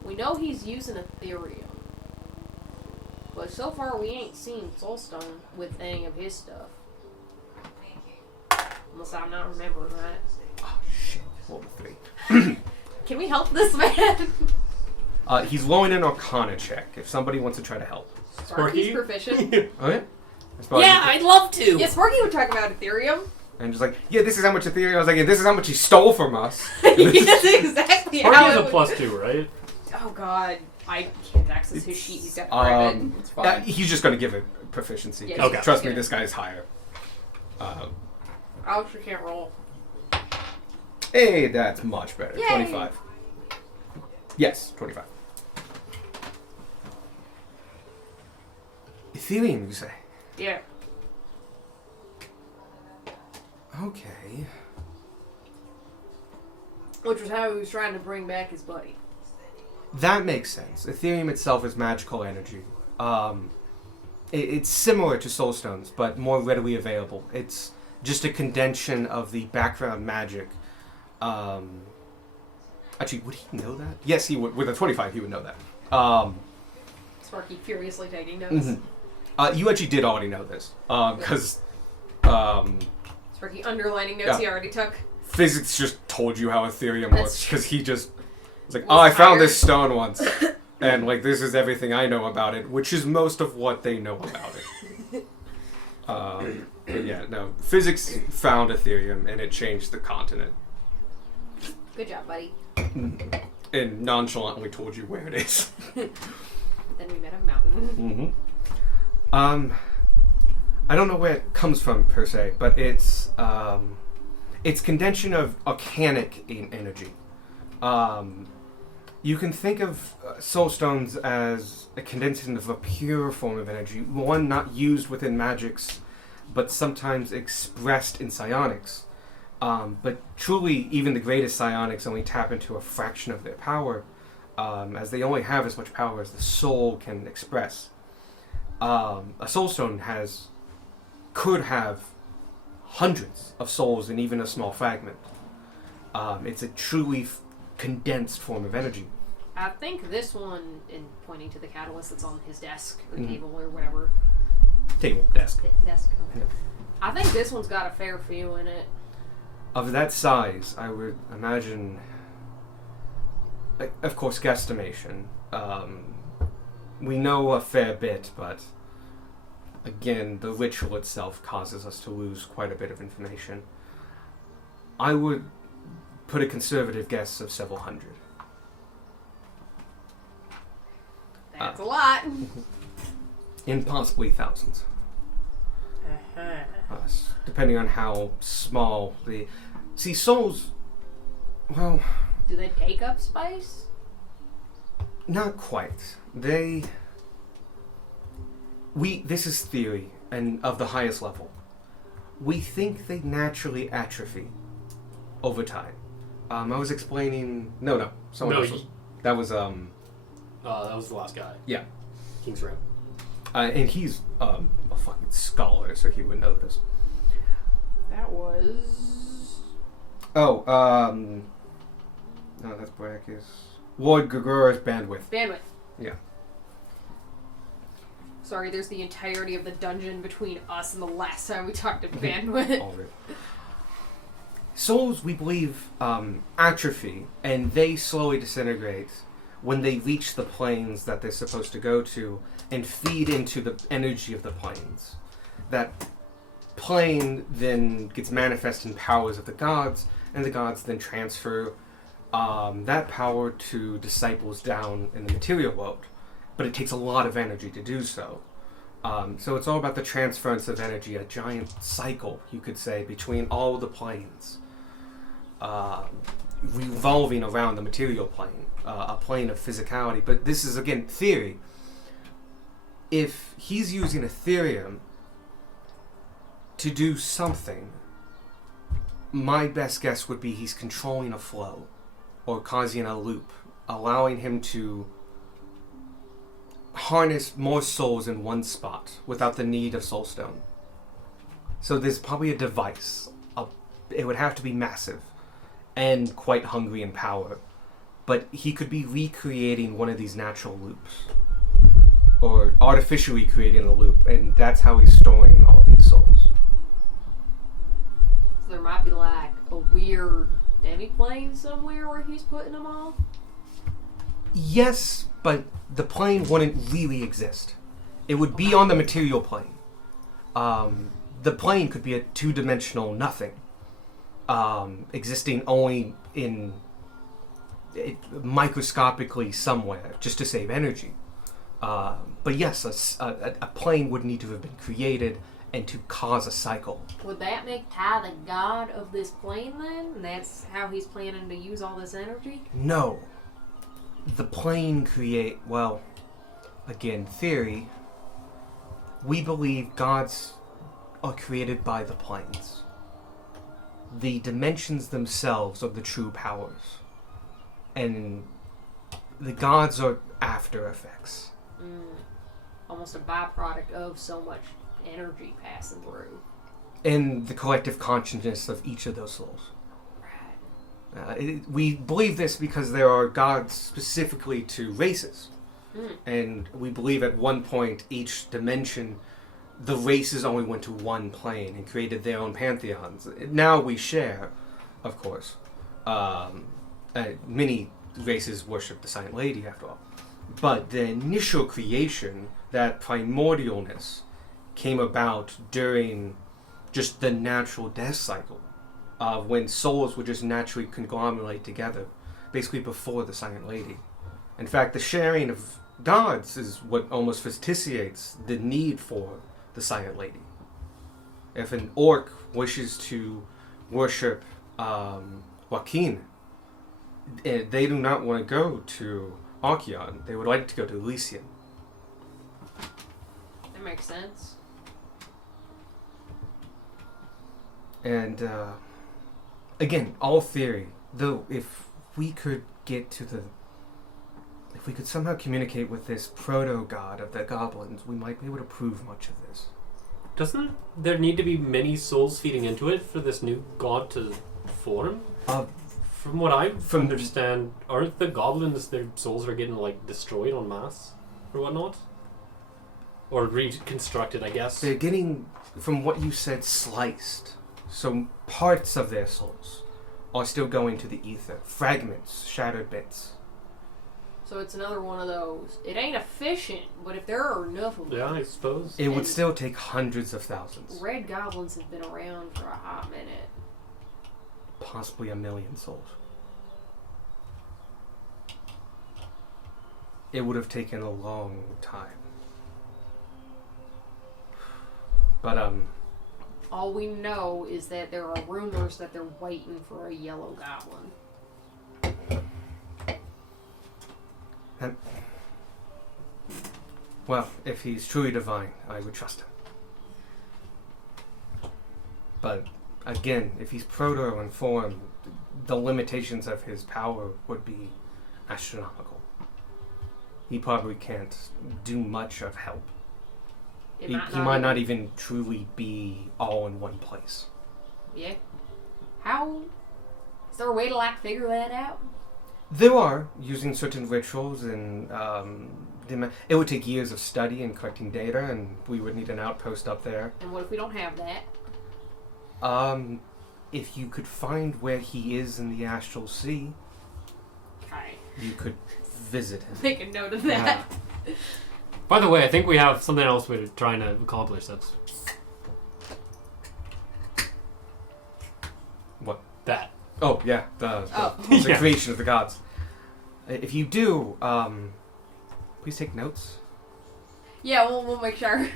We know he's using Ethereum. But so far we ain't seen Soulstone with any of his stuff. Unless I'm not remembering that. Oh shit, level 3. Can we help this man? He's rolling an Arcana check if somebody wants to try to help. Sparky's Sparky? proficient. Oh yeah? That's probably- Yeah, I'd love to. Yeah, Sparky would talk about Ethereum. And just like, yeah, this is how much Ethereum. I was like, yeah, this is how much he stole from us. That's exactly how Sparky's it a would- +2, right? Oh god, I can't access his sheet. He's got private. It's fine. He's just going to give it proficiency. Yeah, 'cause okay. Trust me, Yeah. this guy's higher. I actually can't roll. Hey, that's much better. Yay. 25. Yes, 25. Ethereum, you say? Yeah. Okay. Which was how he was trying to bring back his buddy. That makes sense. Ethereum itself is magical energy. It's similar to Soulstones, but more readily available. It's just a condensation of the background magic. Actually, would he know that? Yes, he would. With a 25, he would know that. Sparky furiously taking notes. Mhm. You actually did already know this. Because Sparky underlining notes Yeah. he already took. physics just told you how Ethereum That's works. Because he just was like, Was oh, I found hired. this stone once. And, like, this is everything I know about it, which is most of what they know about it. But yeah, no. Physics found Ethereum, and it changed the continent. Good job, buddy. And nonchalantly told you where it is. Then we met a mountain. I don't know where it comes from, per se, but it's condensation of arcanic energy. You can think of soulstones as a condensation of a pure form of energy, one not used within magics, but sometimes expressed in psionics. But truly, even the greatest psionics only tap into a fraction of their power, as they only have as much power as the soul can express. A soulstone has could have hundreds of souls in even a small fragment. It's a truly condensed form of energy. I think this one, in pointing to the catalyst that's on his desk or Mhm. table or whatever. Table, desk. Desk. Okay. Yeah. I think this one's got a fair few in it. Of that size, I would imagine, like, of course, guesstimation. We know a fair bit, but again, the ritual itself causes us to lose quite a bit of information. I would put a conservative guess of several hundred. That's a lot. In possibly thousands. Depending on how small the... See, souls... Well, Do they take up space? not quite. This is theory, and of the highest level. We think they naturally atrophy over time. I was explaining... No. Someone No, else was... That was, that was the last guy. Yeah. King's Ram. And he's a fucking scholar, so he would know this. That was... Oh, no, that's Brachus. Lord Gregor's bandwidth. Bandwidth. Yeah. Sorry, there's the entirety of the dungeon between us and the last time we talked to Bandwidth. All of it. Souls, we believe, atrophy, and they slowly disintegrate when they reach the planes that they're supposed to go to and feed into the energy of the planes. That plane then gets manifest in powers of the gods, and the gods then transfer that power to disciples down in the material world. But it takes a lot of energy to do so. So it's all about the transference of energy, a giant cycle, you could say, between all the planes, revolving around the material plane, a plane of physicality. But this is, again, theory. If he's using Ethereum to do something, my best guess would be he's controlling a flow or causing a loop, allowing him to harness more souls in one spot without the need of soulstone. So there's probably a device. It would have to be massive and quite hungry in power, but he could be recreating one of these natural loops or artificially creating a loop, and that's how he's storing all these souls. So there might be like a weird demi-plane somewhere where he's putting them all. Yes, but the plane wouldn't really exist. It would be on the material plane. The plane could be a two-dimensional nothing, existing only in microscopically somewhere, just to save energy. But yes, a plane would need to have been created and to cause a cycle. Would that make Ty the god of this plane then? And that's how he's planning to use all this energy? No. The plane well, again, theory, we believe gods are created by the planes. The dimensions themselves are the true powers. And the gods are after effects. Almost a byproduct of so much energy passing through. In the collective consciousness of each of those souls. Right. We believe this because there are gods specifically to races. And we believe at one point each dimension, the races only went to one plane and created their own pantheons. Now we share, of course. Many races worship the Silent Lady, after all. But the initial creation, that primordialness, came about during just the natural death cycle, when souls would just naturally conglomerate together, basically before the Silent Lady. In fact, the sharing of gods is what almost vitiates the need for the Silent Lady. If an orc wishes to worship Joaquin, they do not want to go to Archeon. They would like to go to Elysium. That makes sense. And again, all theory. Though, if we could somehow communicate with this proto-god of the goblins, we might be able to prove much of this. Doesn't there need to be many souls feeding into it for this new god to form? From what I understand, aren't the goblins, their souls are getting like destroyed en masse or whatnot? Or reconstructed, I guess. They're getting, from what you said, sliced. So parts of their souls are still going to the ether. Fragments, shattered bits. So it's another one of those. It ain't efficient, but if there are enough of them. Yeah, I suppose. It would still take hundreds of thousands. Red goblins have been around for a hot minute. Possibly 1 million souls. It would have taken a long time. But, All we know is that there are rumors that they're waiting for a yellow goblin. well, if he's truly divine, I would trust him. But, again, if he's proto in form, the limitations of his power would be astronomical. He probably can't do much of help. He might not even truly be all in one place. Yeah. How? Is there a way to like figure that out? There are, using certain rituals and it would take years of study and collecting data, and we would need an outpost up there. And what if we don't have that? If you could find where he is in the astral sea, Okay. you could visit him. Make a note of that. By the way, I think we have something else we're trying to accomplish. That's What? that. Oh, yeah, the Yeah. creation of the gods. If you do, please take notes. Yeah, we'll make sure.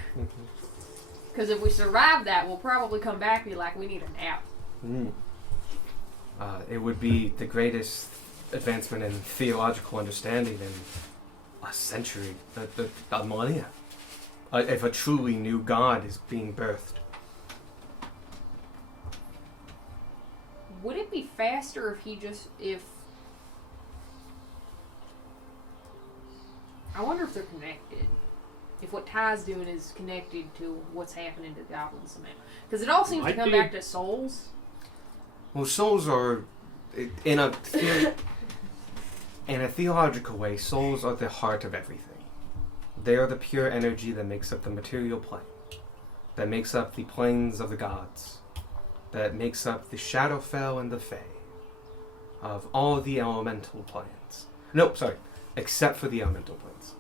Because if we survive that, we'll probably come back and be like, we need a nap. It would be the greatest advancement in theological understanding in a century, a millennia. If a truly new god is being birthed. Would it be faster if I wonder if they're connected. If what Ty's doing is connected to what's happening to the goblins somehow. Because it all seems to Might come be. back to souls. Well, souls are, in a theological way, souls are the heart of everything. They are the pure energy that makes up the material plane, that makes up the planes of the gods, that makes up the Shadowfell and the Fae, of all the elemental planes. No, sorry, except for the elemental planes.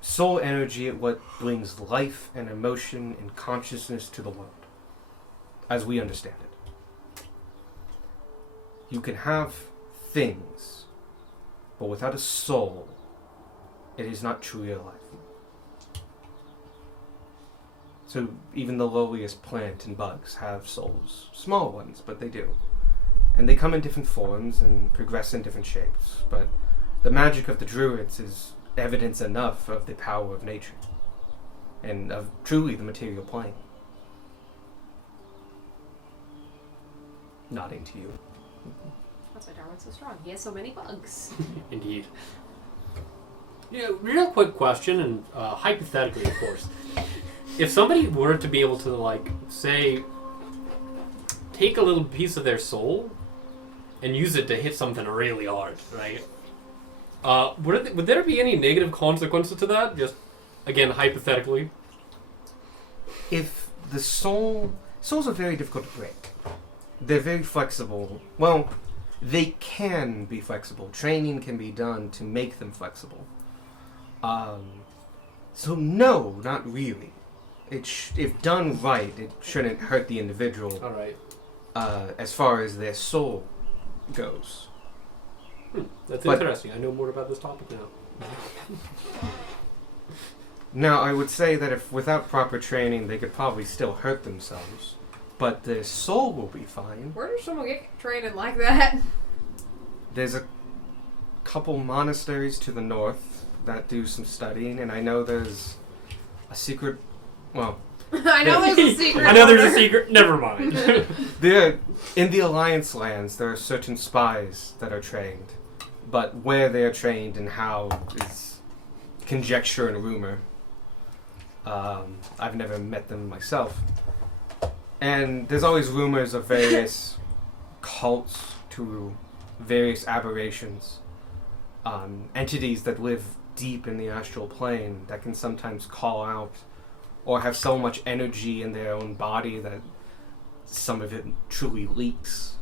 Soul energy is what brings life and emotion and consciousness to the world, as we understand it. You can have things, but without a soul, it is not truly alive. So even the lowliest plant and bugs have souls. Small ones, but they do. And they come in different forms and progress in different shapes. But the magic of the druids is evidence enough of the power of nature and of truly the material plane. Nodding to you. That's why Darwin's so strong. He has so many bugs. Indeed. Yeah, real quick question, and hypothetically, of course. If somebody were to be able to, like, say, take a little piece of their soul and use it to hit something really hard, right? Would there be any negative consequences to that? Just, again, hypothetically. If the souls are very difficult to break. They're very flexible. Well, they can be flexible. Training can be done to make them flexible. So no, not really. If done right, it shouldn't hurt the individual. All right. As far as their soul goes. That's But- interesting. I know more about this topic now. Now, I would say that if without proper training, they could probably still hurt themselves, but their soul will be fine. Where does someone get training like that? There's a couple monasteries to the north that do some studying, and I know there's a secret. Well, I know there's a secret. I know there's a order. secret. Never mind. there in the Alliance lands, there are certain spies that are trained, but where they are trained and how is conjecture and rumor. I've never met them myself. And there's always rumors of various cults to various aberrations, entities that live deep in the astral plane that can sometimes call out or have so much energy in their own body that some of it truly leaks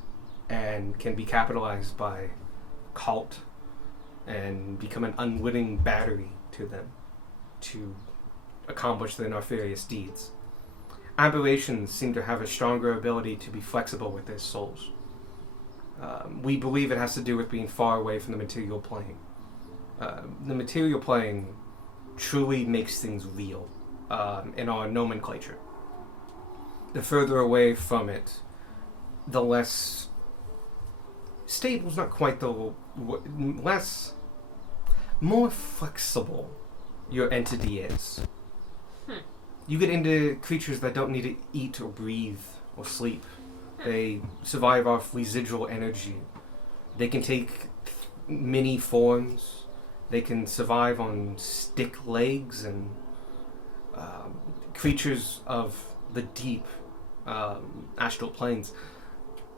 and can be capitalized by cult and become an unwitting battery to them to accomplish their nefarious deeds. Aberrations seem to have a stronger ability to be flexible with their souls. We believe it has to do with being far away from the material plane. The material plane truly makes things real in our nomenclature. The further away from it, the less stable is not quite the more flexible your entity is. You get into creatures that don't need to eat or breathe or sleep. They survive off residual energy. They can take many forms. They can survive on stick legs, and creatures of the deep astral planes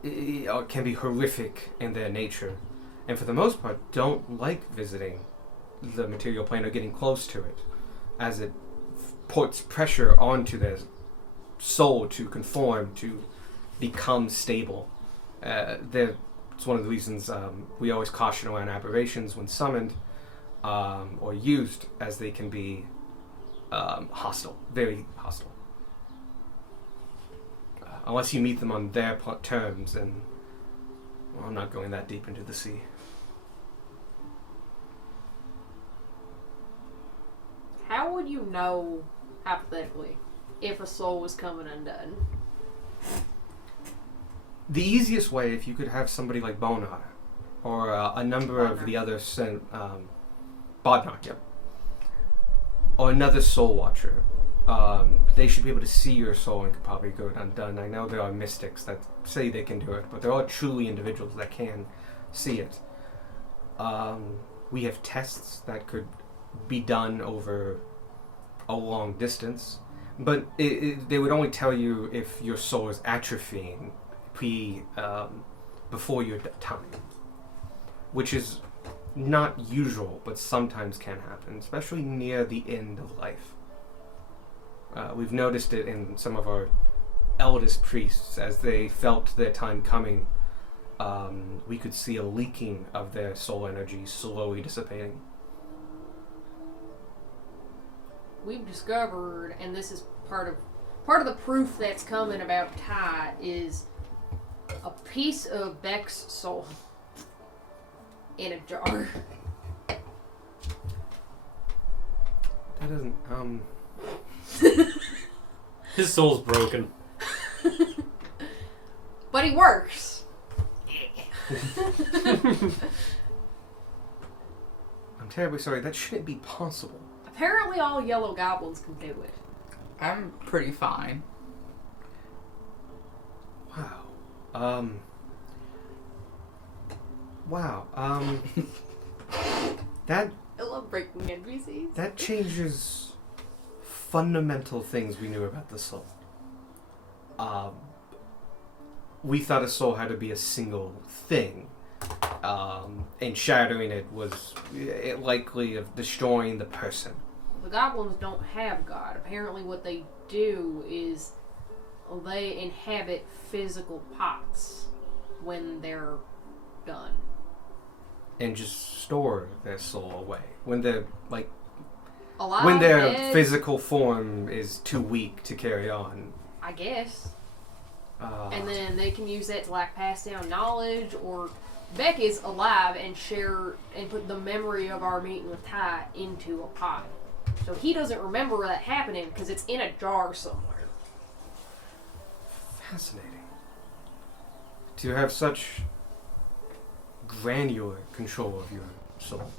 can be horrific in their nature, and for the most part don't like visiting the material plane or getting close to it, as it puts pressure onto their soul to conform, to become stable. It's one of the reasons we always caution around aberrations when summoned or used, as they can be hostile, very hostile. Unless you meet them on their terms, and well, I'm not going that deep into the sea. How would you know, hypothetically, if a soul was coming undone? The easiest way, if you could have somebody like Bonar, or a number of Bodnar. the other Bodnar, yep, or another Soul Watcher, they should be able to see your soul and could probably go undone. I know there are mystics that say they can do it, but there are truly individuals that can see it. We have tests that could be done over a long distance, but they would only tell you if your soul is atrophying before your time, which is not usual, but sometimes can happen, especially near the end of life. We've noticed it in some of our eldest priests as they felt their time coming. We could see a leaking of their soul energy slowly dissipating. We've discovered, and this is part of the proof that's coming about Ty, is a piece of Beck's soul in a jar. That doesn't, His soul's broken. But he works. I'm terribly sorry, that shouldn't be possible. Apparently all yellow goblins can do it. I'm pretty fine. Wow. That I love breaking NPCs. that changes fundamental things we knew about the soul. We thought a soul had to be a single thing, and shattering it was likely of destroying the person. The goblins don't have God. Apparently what they do is they inhabit physical pots when they're done. And just store their soul away when they're like Alive, when their dead, physical form is too weak to carry on. I guess. And then they can use that to like pass down knowledge, or Beck is alive and share and put the memory of our meeting with Ty into a pot. So he doesn't remember that happening because it's in a jar somewhere. Fascinating. To have such granular control of your soul.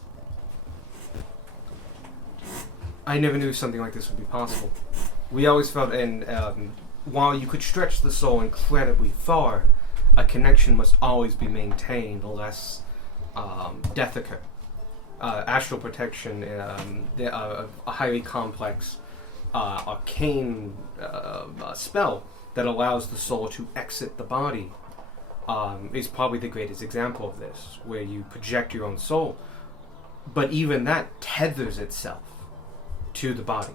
I never knew something like this would be possible. We always felt, and while you could stretch the soul incredibly far, a connection must always be maintained lest death occur. Astral protection, a highly complex arcane spell that allows the soul to exit the body is probably the greatest example of this, where you project your own soul. But even that tethers itself to the body.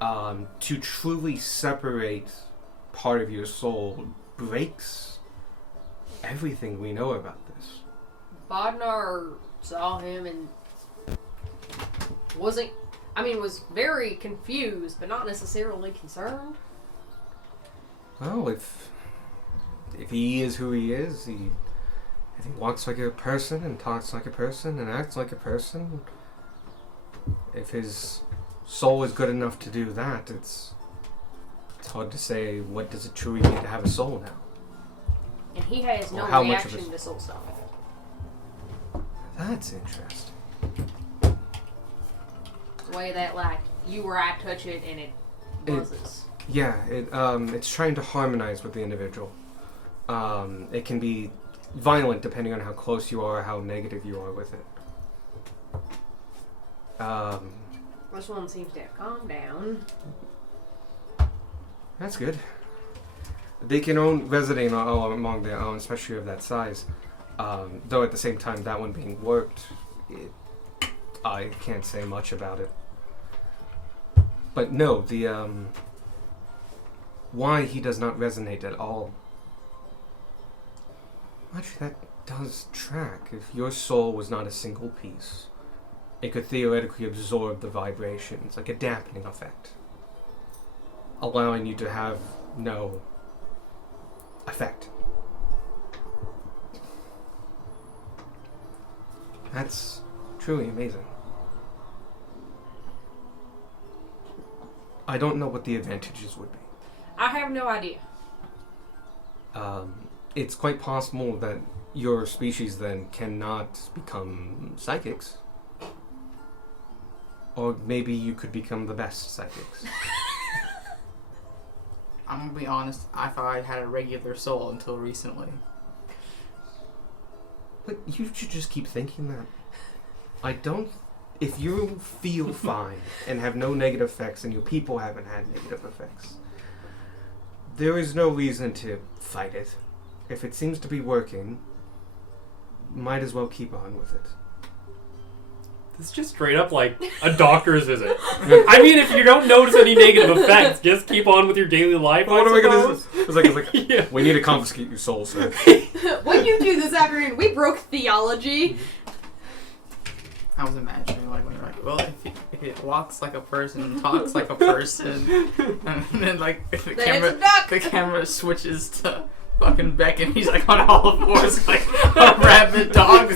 To truly separate part of your soul breaks everything we know about this. Bodnar saw him and was very confused, but not necessarily concerned. Well, if he is who he is, if he walks like a person and talks like a person and acts like a person, if his soul is good enough to do that, it's hard to say what does it truly mean to have a soul now. And he has no Or how much of reaction his- to soul stuff. That's interesting. The way that, like, you or I touch it and it buzzes. Yeah, it's trying to harmonize with the individual. It can be violent depending on how close you are, how negative you are with it. This one seems to have calmed down. That's good. They can resonate among their own, especially of that size. Though at the same time, that one being worked, I can't say much about it. But no, the why he does not resonate at all. Actually, that does track. If your soul was not a single piece, it could theoretically absorb the vibrations, like a dampening effect, allowing you to have no effect. That's truly amazing. I don't know what the advantages would be. I have no idea. It's quite possible that your species then cannot become psychics. Or maybe you could become the best psychics. I'm gonna be honest, I thought I had a regular soul until recently. But you should just keep thinking that. If you feel fine and have no negative effects and your people haven't had negative effects, there is no reason to fight it. If it seems to be working, might as well keep on with it. It's just straight up like a doctor's visit. I mean, if you don't notice any negative effects, just keep on with your daily life. What am I gonna do? It's like Yeah. we need to confiscate your soul, sir. What you do this afternoon? We broke theology. I was imagining like when you're like, well, if it walks like a person, talks like a person, and then like the Then it's a duck. camera switches to fucking Beck and he's like on all fours like a rabid dog.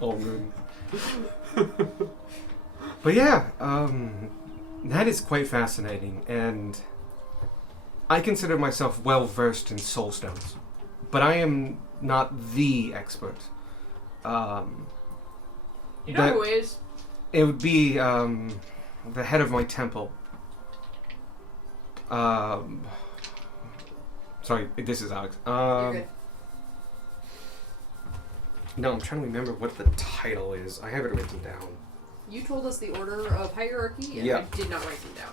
All good. But yeah, that is quite fascinating, and I consider myself well versed in soul stones, but I am not the expert. You know that- who is? It would be the head of my temple. Sorry, this is Alex. You're good. No, I'm trying to remember what the title is. I have it written down. You told us the order of hierarchy, and Yeah. I did not write them down.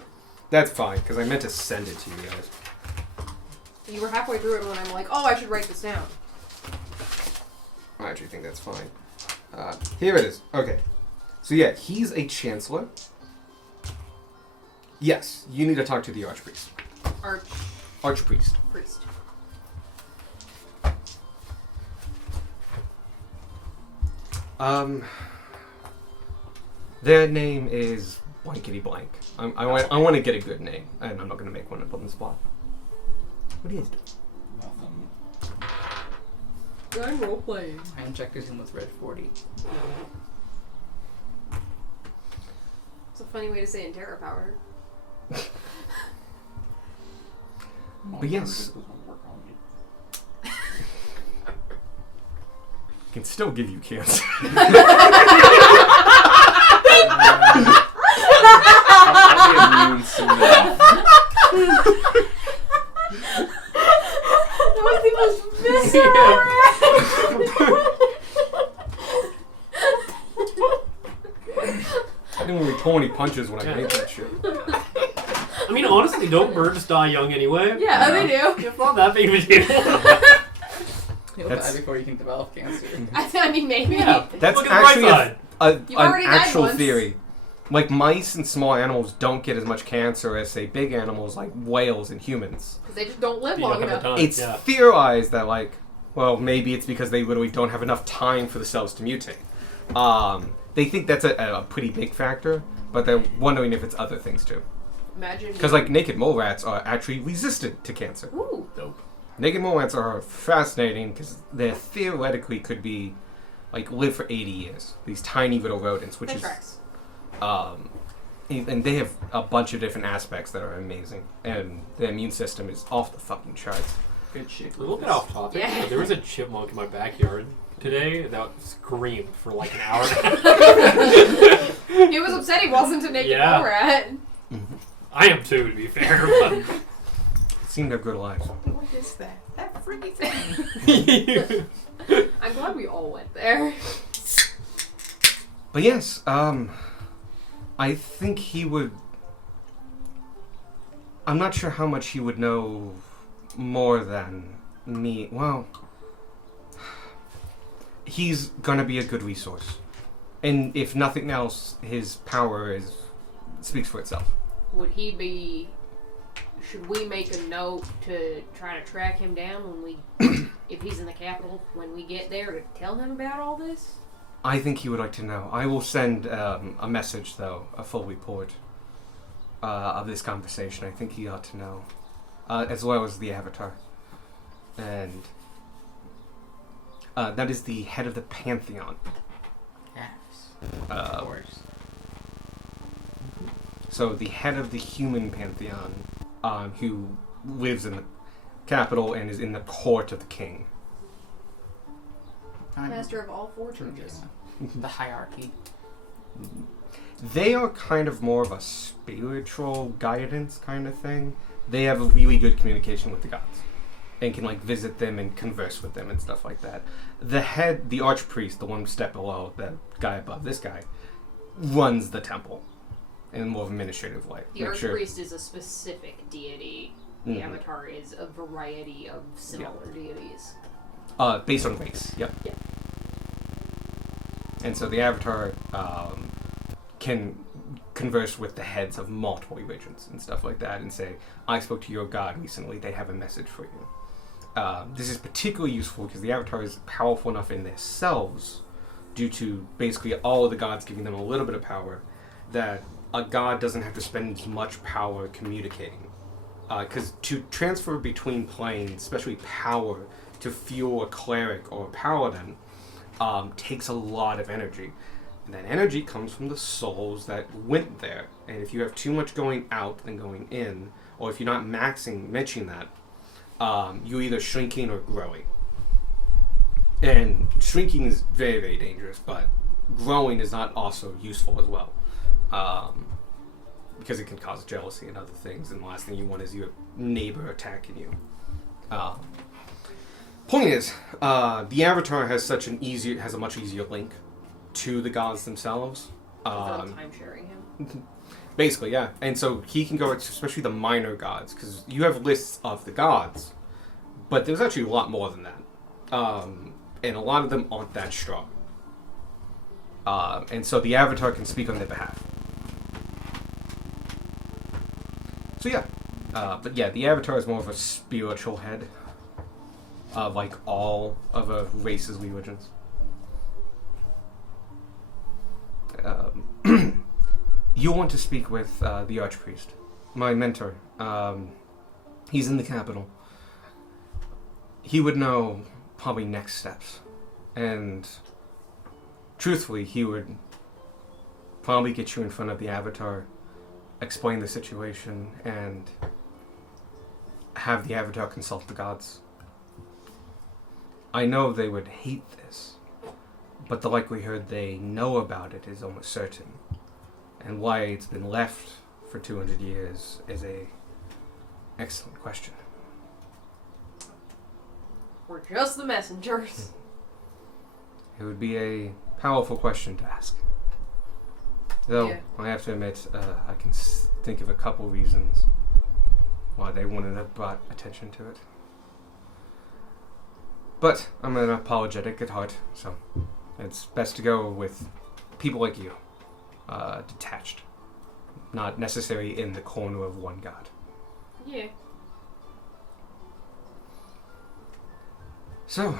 That's fine, because I meant to send it to you guys. You were halfway through it when I'm like, oh, I should write this down. I actually think that's fine. Here it is. Okay. So yeah, he's a chancellor. Yes, you need to talk to the archpriest. Archpriest. Priest. Their name is blankety blank. I want to get a good name, and I'm not going to make one up on the spot. What are you doing? Nothing. I'm role playing. I injected him with Red 40. It's a funny way to say in Terra Power. But yes. Can still give you cancer. I'll be immune soon enough. That was the most visceral reaction. pull any punches when I Yeah. make that shit. I mean, honestly, don't birds die young anyway? Yeah, they do. It's not that big of a deal. You'll That's- die before you can develop cancer. I mean, maybe. Yeah. That's Look at the right actually side. You've already an died actual once. theory. Like mice and small animals don't get as much cancer as say big animals like whales and humans. Because they just don't live You don't long have the enough. time. It's yeah. theorized that like, well, maybe it's because they literally don't have enough time for the cells to mutate. They think that's a pretty big factor, but they're wondering if it's other things too. Imagine. Because like naked mole rats are actually resistant to cancer. Ooh. Dope. Naked mole rats are fascinating because they theoretically could be like live for 80 years. These tiny little rodents, which That is tracks. and they have a bunch of different aspects that are amazing, and their immune system is off the fucking charts. Good shit. A little bit off topic, Yeah. but there was a chipmunk in my backyard today that screamed for like an hour. He was upset he wasn't a naked Yeah. mole rat. I am too, to be fair. But Seem to have good lives. What is that? That freaky thing. I'm glad we all went there. But yes, I think he would. I'm not sure how much he would know more than me. Well, he's gonna be a good resource, and if nothing else, his power speaks for itself. Would he be? Should we make a note to try to track him down when we, if he's in the capital, when we get there to tell him about all this? I think he would like to know. I will send a message, though, a full report of this conversation. I think he ought to know, as well as the Avatar. And that is the head of the Pantheon. Yes. Uh, Of course. So the head of the human Pantheon, who lives in the capital and is in the court of the king. Master of all four churches. The hierarchy. They are kind of more of a spiritual guidance kind of thing. They have a really good communication with the gods and can like visit them and converse with them and stuff like that. The head, the archpriest, the one step below, the guy above this guy, runs the temple in a more administrative way. The Make sure- Archpriest is a specific deity. The Mhm. Avatar is a variety of similar deities. Based on race, yep. Yeah. And so the Avatar can converse with the heads of multiple religions and stuff like that and say, I spoke to your god recently, they have a message for you. This is particularly useful because the Avatar is powerful enough in themselves, due to basically all of the gods giving them a little bit of power, that a god doesn't have to spend as much power communicating. Because to transfer between planes, especially power, to fuel a cleric or a paladin, takes a lot of energy. And that energy comes from the souls that went there. And if you have too much going out than going in, or if you're not matching that, you're either shrinking or growing. And shrinking is very, very dangerous, but growing is not also useful as well. Because it can cause jealousy and other things, and the last thing you want is your neighbor attacking you. Point is, the Avatar has a much easier link to the gods themselves. Without time sharing him. Basically, yeah. And so he can go, especially the minor gods, because you have lists of the gods, but there's actually a lot more than that. And a lot of them aren't that strong. And so the Avatar can speak on their behalf. So yeah. But yeah, the Avatar is more of a spiritual head of like all of a race's religions. You want to speak with the Archpriest, my mentor. He's in the capital. He would know probably next steps. And truthfully, he would probably get you in front of the Avatar, explain the situation, and have the Avatar consult the gods. I know they would hate this, but the likelihood they know about it is almost certain. And why it's been left for 200 years is a excellent question. We're just the messengers. It would be a powerful question to ask. Though, Yeah. I have to admit, I can think of a couple reasons why they wouldn't have brought attention to it. But I'm an apologetic at heart, so it's best to go with people like you. Detached. Not necessarily in the corner of one god. Yeah. So,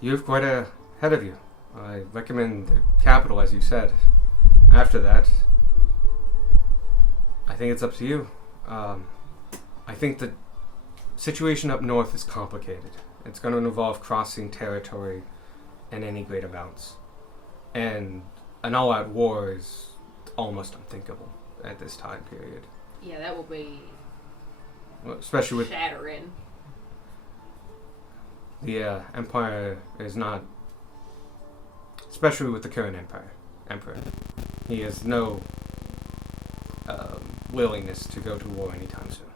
you have quite a head of you. I recommend the capital, as you said. After that, I think it's up to you. I think the situation up north is complicated. It's going to involve crossing territory in any great amounts. And an all-out war is almost unthinkable at this time period. Yeah, that will be Well, especially with shattering. the Empire is not... Especially with the current Emperor. He has no willingness to go to war anytime soon.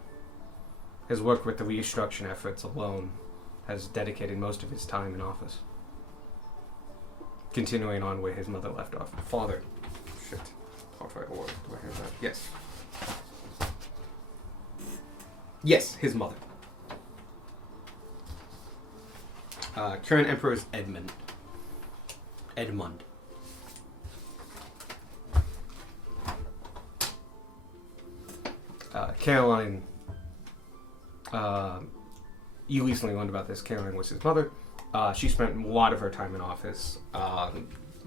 His work with the reconstruction efforts alone has dedicated most of his time in office. Continuing on where his mother left off. Father. Shit. Or do I have that? Yes. Yes, his mother. Current Emperor is Edmund. Caroline, you recently learned about this. Caroline was his mother. She spent a lot of her time in office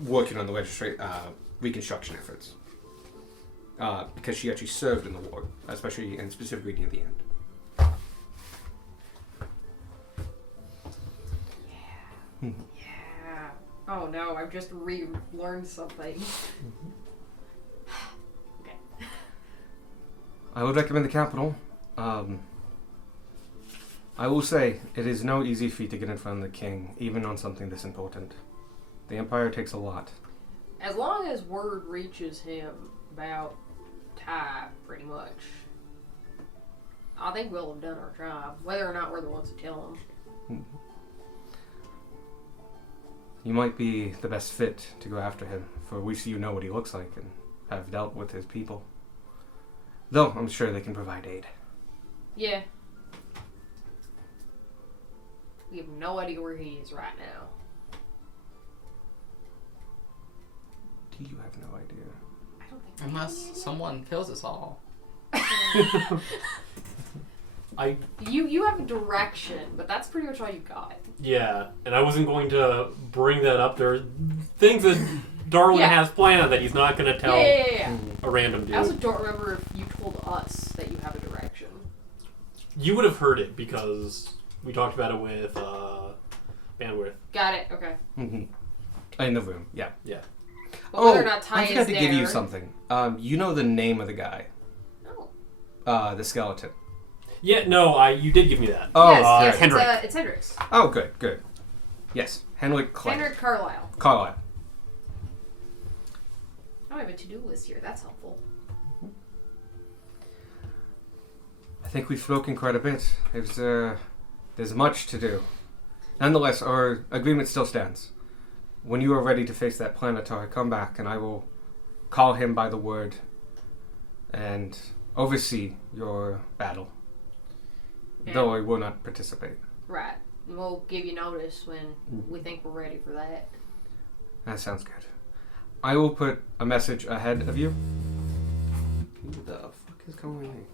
working on the reconstruction efforts. Because she actually served in the war, especially and specifically near the end. Yeah. Oh no, I've just relearned something. Okay. I would recommend the capital. I will say, it is no easy feat to get in front of the king, even on something this important. The Empire takes a lot. As long as word reaches him about Ty, pretty much, I think we'll have done our job, whether or not we're the ones who tell him. You might be the best fit to go after him, for we see you know what he looks like and have dealt with his people. Though, I'm sure they can provide aid. Yeah. We have no idea where he is right now. Do you have no idea? I don't think we have any Unless idea. someone kills us all. You have a direction, but that's pretty much all you got. Yeah, and I wasn't going to bring that up. There are things that Darwin Yeah. has planned that he's not going to tell Yeah. a random dude. I also don't remember if you told us that you have a direction. You would have heard it because we talked about it with Bandwidth. Got it. Okay. In the room, yeah. Yeah. But whether or not Ty I forgot is to there. give you something. You know the name of the guy, No. the skeleton. Yeah, no, you did give me that. Oh, yes, Hendrik. it's Hendrix. Oh, good. Yes, Henrik Clay. Hendrik Carlisle. Carlisle. I have a to-do list here. That's helpful. I think we've spoken quite a bit. There's much to do. Nonetheless, our agreement still stands. When you are ready to face that Planetar, come back and I will call him by the word and oversee your battle. Yeah. Though I will not participate. Right. We'll give you notice when we think we're ready for that. That sounds good. I will put a message ahead of you. Who the fuck is going on?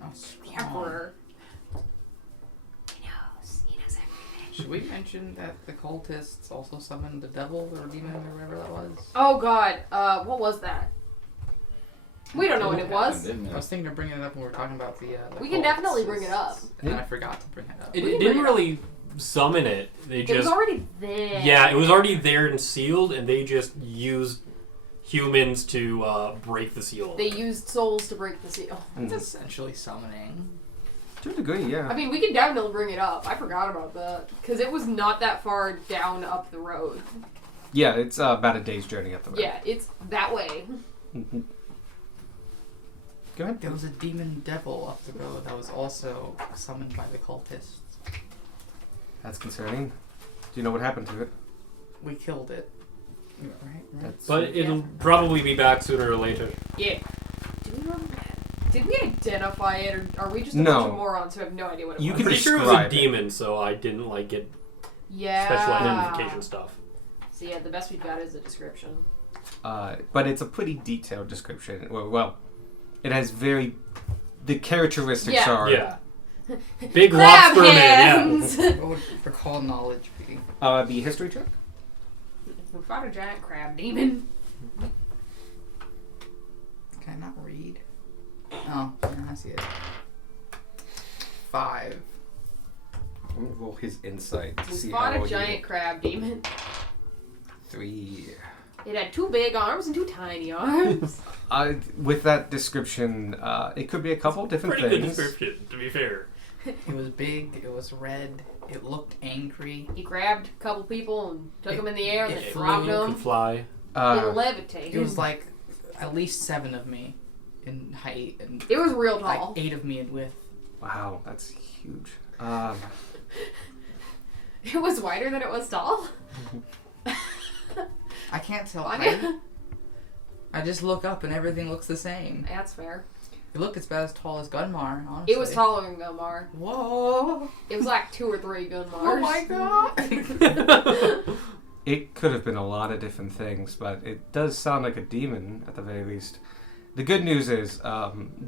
No, The Emperor. He knows everything. Should we mention that the cultists also summoned the devil or demon or whatever that was? Oh god, what was that? We don't know what it was. I was thinking of bringing it up when we were talking about the We can cults. definitely bring it up. And then I forgot to bring it up. It We can didn't bring it up. really summon it. They It was just already there. yeah, it was already there and sealed, and they just used humans to break the seal. They used souls to break the seal. It's essentially summoning. To a degree, yeah. I mean, we can definitely bring it up. I forgot about that. Because it was not that far down up the road. Yeah, it's about a day's journey up the road. Yeah, it's that way. Go ahead. There was a demon devil up the road that was also summoned by the cultists. That's concerning. Do you know what happened to it? We killed it. Right. That's But it'll probably be back sooner or later. Yeah. Did we identify it, or are we just a No. bunch of morons who have no idea what it You was? I'm can pretty sure it was a describe it. demon, so I didn't like get Yeah. special identification stuff. So yeah, the best we've got is the description. but it's a pretty detailed description. Well, it has the characteristics Yeah. are Yeah. Big Crab lobster man, hands! What would recall knowledge be? the history check. We fought a giant crab demon. Can I not read? Oh, yeah, I see it. 5. I'm gonna roll his insight to We see fought how a giant crab demon. 3. It had 2 big arms and 2 tiny arms. With that description, it could be a couple different Pretty good things. description, to be fair. It was big, it was red, it looked angry. He grabbed a couple people and took them in the air and it then flew, dropped Could them. fly. It levitated. It was like at least 7 of me in height and It was real like tall. 8 of me in width. Wow, that's huge. It was wider than it was tall. I can't tell Why? height. I just look up and everything looks the same. That's fair. It looked as bad as tall as Gunmar, honestly. It was taller than Gunmar. Whoa! It was like 2 or 3 Gunmars. Oh my god! It could have been a lot of different things, but it does sound like a demon at the very least. The good news is,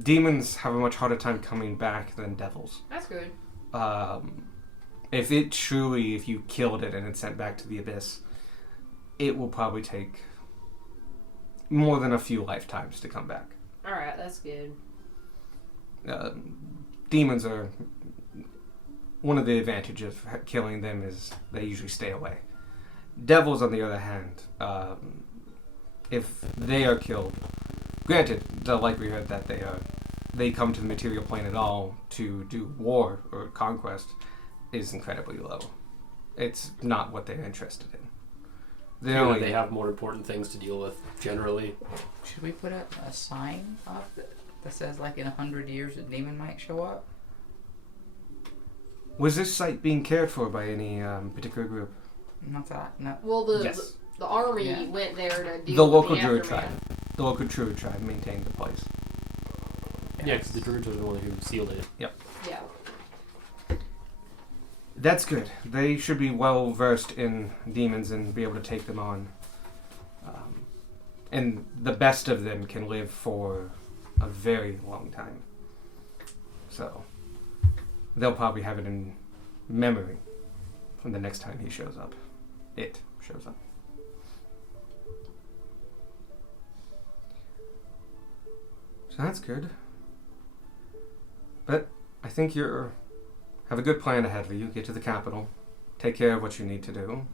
demons have a much harder time coming back than devils. That's good. If you killed it and it's sent back to the abyss, it will probably take more than a few lifetimes to come back. Alright, that's good. Demons are... One of the advantages of killing them is they usually stay away. Devils, on the other hand, if they are killed, granted, the likelihood that they come to the material plane at all to do war or conquest is incredibly low. It's not what they're interested in. They have more important things to deal with, generally. Should we put a sign up that says like in 100 years a demon might show up? Was this site being cared for by any particular group? Not that. No. Well, Yes. the army Yeah. went there to deal The with local the druid aftermath. tribe. The local druid tribe maintained the place. Yeah, because the druids are the one who sealed it. Yeah. That's good. They should be well versed in demons and be able to take them on. And the best of them can live for a very long time. So they'll probably have it in memory from the next time he shows up. It shows up. So that's good. But I think you're have a good plan ahead of you. Get to the capital, take care of what you need to do,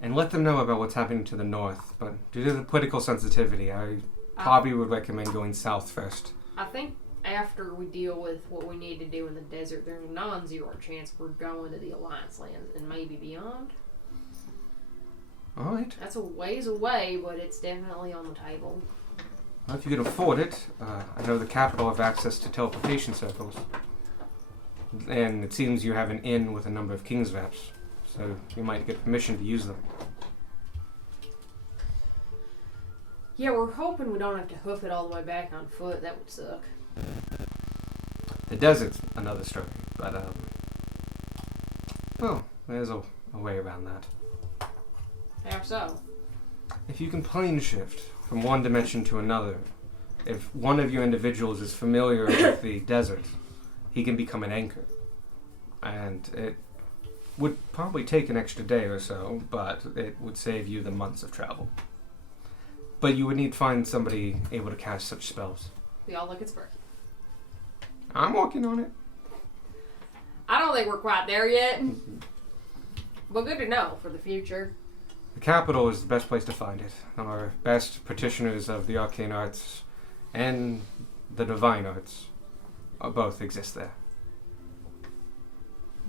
and let them know about what's happening to the north. But due to the political sensitivity, I probably would recommend going south first. I think after we deal with what we need to do in the desert, there's a non-zero chance we're going to the Alliance lands and maybe beyond. All right. That's a ways away, but it's definitely on the table. Well, if you can afford it, I know the capital have access to teleportation circles. And it seems you have an inn with a number of king's reps, so you might get permission to use them. Yeah, we're hoping we don't have to hoof it all the way back on foot. That would suck. The desert's another story, but well, there's a way around that. How so? If you can plane shift from one dimension to another, if one of your individuals is familiar with the desert, he can become an anchor. And it would probably take an extra day or so, but it would save you the months of travel. But you would need to find somebody able to cast such spells. We all look at Sparky. I'm working on it. I don't think we're quite there yet. But good to know for the future. The capital is the best place to find it. Our best practitioners of the arcane arts and the divine arts both exist there.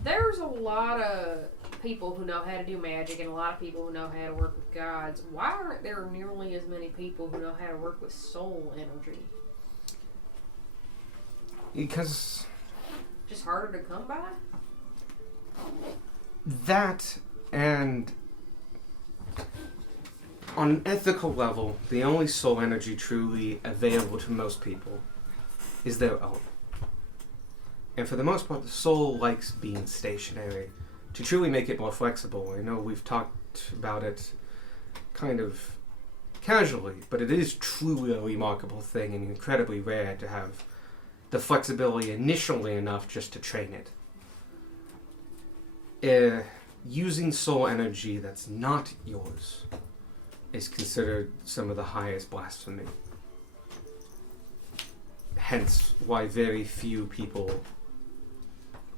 There's a lot of people who know how to do magic and a lot of people who know how to work with gods. Why aren't there nearly as many people who know how to work with soul energy? Because Just harder to come by? that and On an ethical level, the only soul energy truly available to most people is their own. And for the most part, the soul likes being stationary. To truly make it more flexible, I know we've talked about it kind of casually, but it is truly a remarkable thing and incredibly rare to have the flexibility initially enough just to train it. Using soul energy that's not yours is considered some of the highest blasphemy. Hence why very few people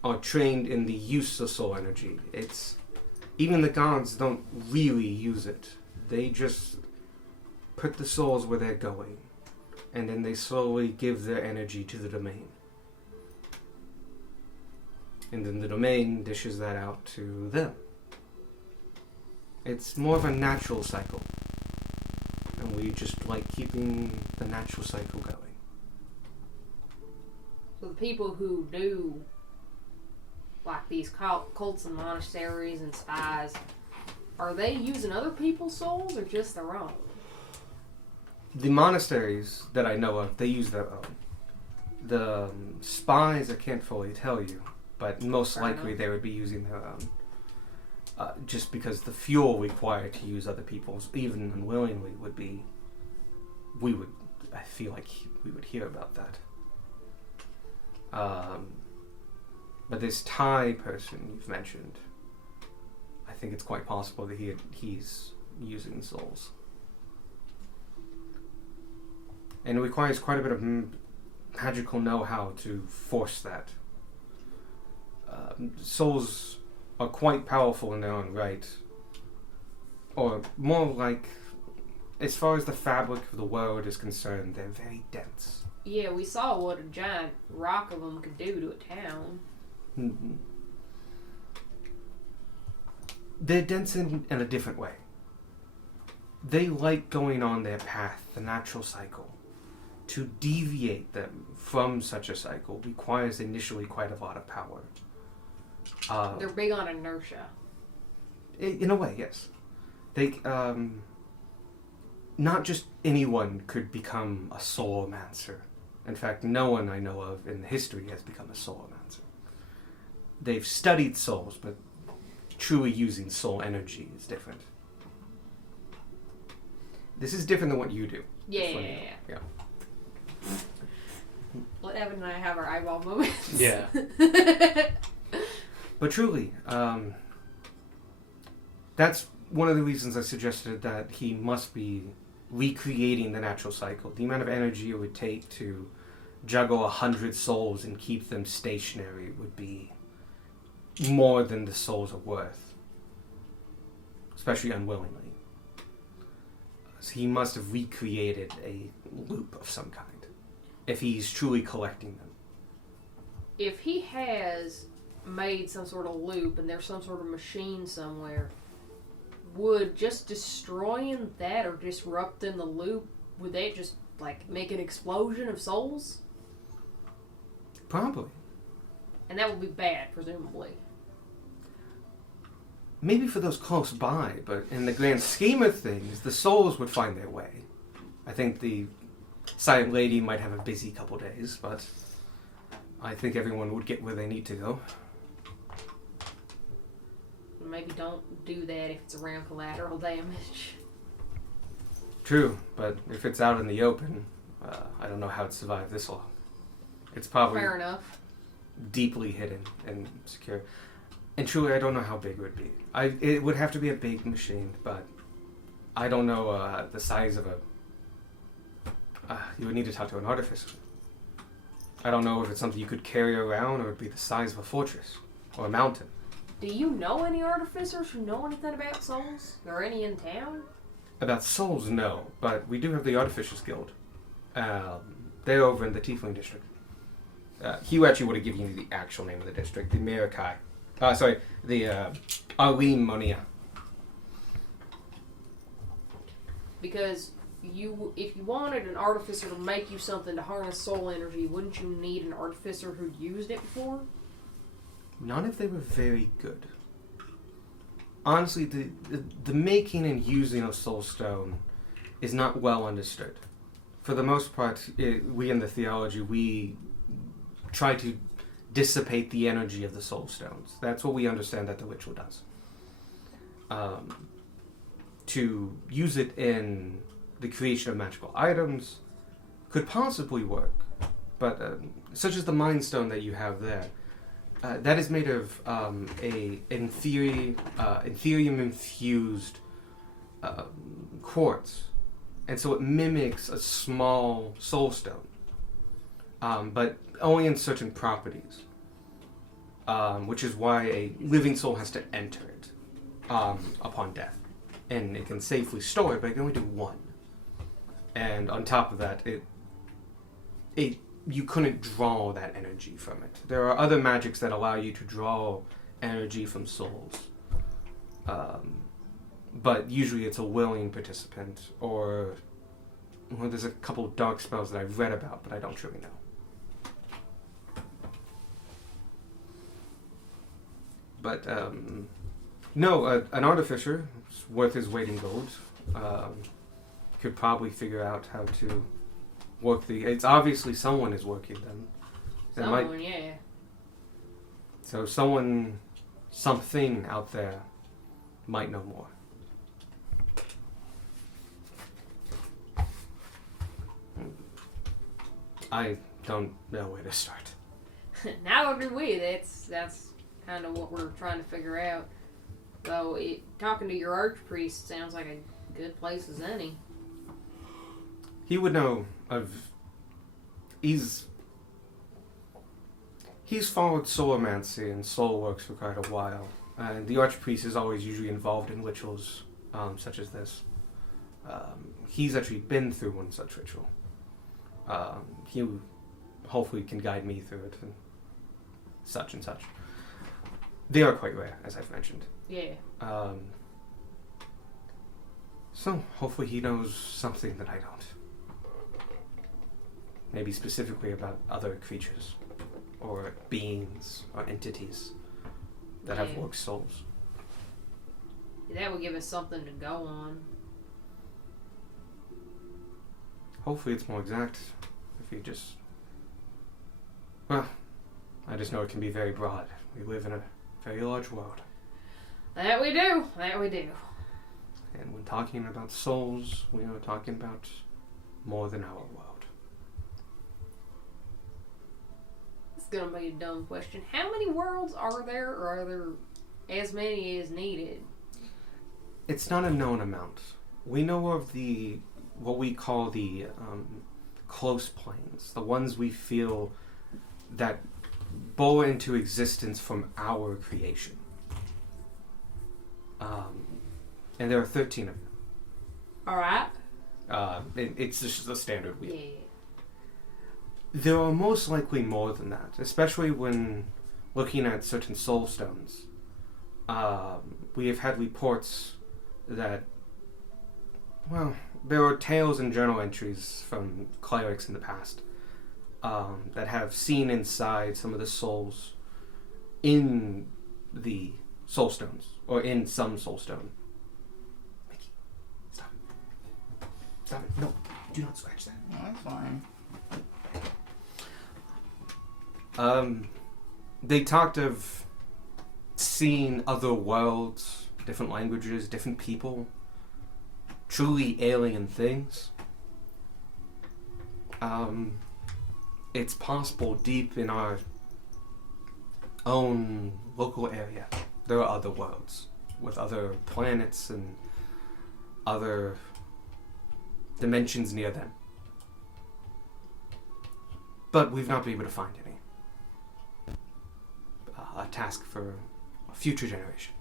are trained in the use of soul energy. Even the gods don't really use it. They just put the souls where they're going, and then they slowly give their energy to the domain. And then the domain dishes that out to them. It's more of a natural cycle. And we just like keeping the natural cycle going. So the people who do, like these cults and monasteries and spies, are they using other people's souls or just their own? The monasteries that I know of, they use their own. The spies, I can't fully tell you, but most likely they would be using their own. Just because the fuel required to use other people's, even unwillingly, would be... I feel like we would hear about that. But this Thai person you've mentioned, I think it's quite possible that he's using souls. And it requires quite a bit of magical know-how to force that. Souls are quite powerful in their own right. Or more like, as far as the fabric of the world is concerned, they're very dense. Yeah, we saw what a giant rock of them could do to a town. Mm-hmm. They're dense in a different way. They like going on their path, the natural cycle. To deviate them from such a cycle requires initially quite a lot of power. They're big on inertia. In a way, yes. They, not just anyone could become a soulmancer. In fact, no one I know of in history has become a soulmancer. They've studied souls, but truly using soul energy is different. This is different than what you do. Yeah. Let Evan and I have our eyeball moments. Yeah. But truly, that's one of the reasons I suggested that he must be recreating the natural cycle. The amount of energy it would take to juggle 100 souls and keep them stationary would be more than the souls are worth, especially unwillingly. So he must have recreated a loop of some kind, if he's truly collecting them. If he has made some sort of loop and there's some sort of machine somewhere, would just destroying that or disrupting the loop, would that just like make an explosion of souls? Probably. And that would be bad, presumably. Maybe for those close by, but in the grand scheme of things, the souls would find their way. I think the Silent Lady might have a busy couple days, but I think everyone would get where they need to go. Maybe don't do that if it's around collateral damage. True, but if it's out in the open, I don't know how it survived this long. It's probably Fair enough. deeply hidden and secure. And truly, I don't know how big it would be. It would have to be a big machine, but I don't know the size of a... you would need to talk to an artificer. I don't know if it's something you could carry around or it would be the size of a fortress or a mountain. Do you know any artificers who know anything about souls? Or any in town? About souls, no, but we do have the Artificers Guild. They're over in the Tiefling District. Hugh actually would have given you the actual name of the district, the Mirakai. The Alim Monia. Because if you wanted an artificer to make you something to harness soul energy, wouldn't you need an artificer who'd used it before? Not if they were very good. honestly, the making and using of soul stone is not well understood. For the most part, we in the theology, we try to dissipate the energy of the soul stones. That's what we understand that the ritual does. To use it in the creation of magical items could possibly work, but such as the Mind Stone that you have there, that is made of a Ethereum-infused quartz, and so it mimics a small soul stone, but only in certain properties, which is why a living soul has to enter it upon death. And it can safely store it, but it can only do one. And on top of that, you couldn't draw that energy from it. There are other magics that allow you to draw energy from souls. But usually it's a willing participant, or well, there's a couple of dark spells that I've read about, but I don't truly know. But no, an artificer worth his weight in gold could probably figure out how to work the. It's obviously someone is working them. Someone, yeah. So something out there might know more. I don't know where to start. Now do we. That's kind of what we're trying to figure out. So, talking to your archpriest sounds like a good place as any. He would know of. He's followed soulmancy and soul works for quite a while, and the archpriest is always usually involved in rituals such as this. He's actually been through one such ritual. He hopefully can guide me through it and such and such. They are quite rare, as I've mentioned. Yeah. So hopefully he knows something that I don't. Maybe specifically about other creatures, or beings, or entities that have worked souls. That would give us something to go on. Hopefully it's more exact. If you just... Well, I just know it can be very broad. We live in a very large world. That we do. That we do. And when talking about souls, we are talking about more than our world. It's gonna be a dumb question. How many worlds are there, or are there as many as needed? It's not a known amount. We know of what we call the close planes, the ones we feel that bore into existence from our creation. And there are 13 of them. Alright. It's just the standard wheel. Yeah. There are most likely more than that, especially when looking at certain soul stones. We have had reports that, well, there are tales and journal entries from clerics in the past that have seen inside some of the souls in the soul stones, or in some soul stone. Mickey, stop. Stop it. No, do not scratch that. No, that's fine. They talked of seeing other worlds, different languages, different people, truly alien things. It's possible deep in our own local area there are other worlds with other planets and other dimensions near them. But we've not been able to find any. A task for a future generation.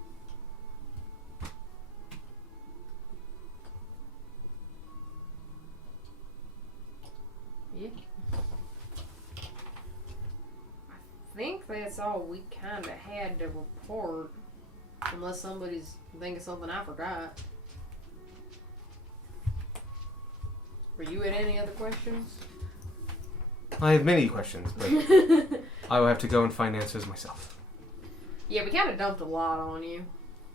Yeah. I think that's all we kind of had to report. Unless somebody's thinking something I forgot. Were you at any other questions? I have many questions, but I will have to go and find answers myself. Yeah, we kind of dumped a lot on you.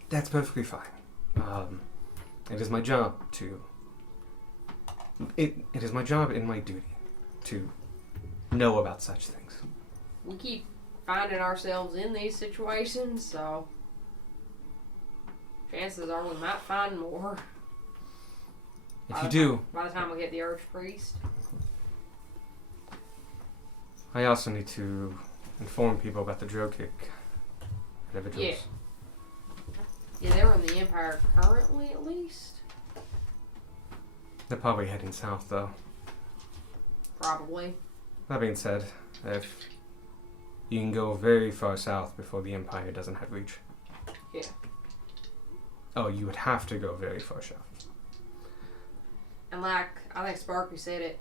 That's perfectly fine. It is my job to... It is my job and my duty to know about such things. We keep finding ourselves in these situations, so chances are we might find more. If you do, By the time we get the Archpriest. I also need to inform people about the Drokic individuals. Yeah. Yeah, they're in the Empire currently, at least. They're probably heading south, though. Probably. That being said, if you can go very far south before the Empire doesn't have reach. Yeah. Oh, you would have to go very far south. And like, I think Sparky said it,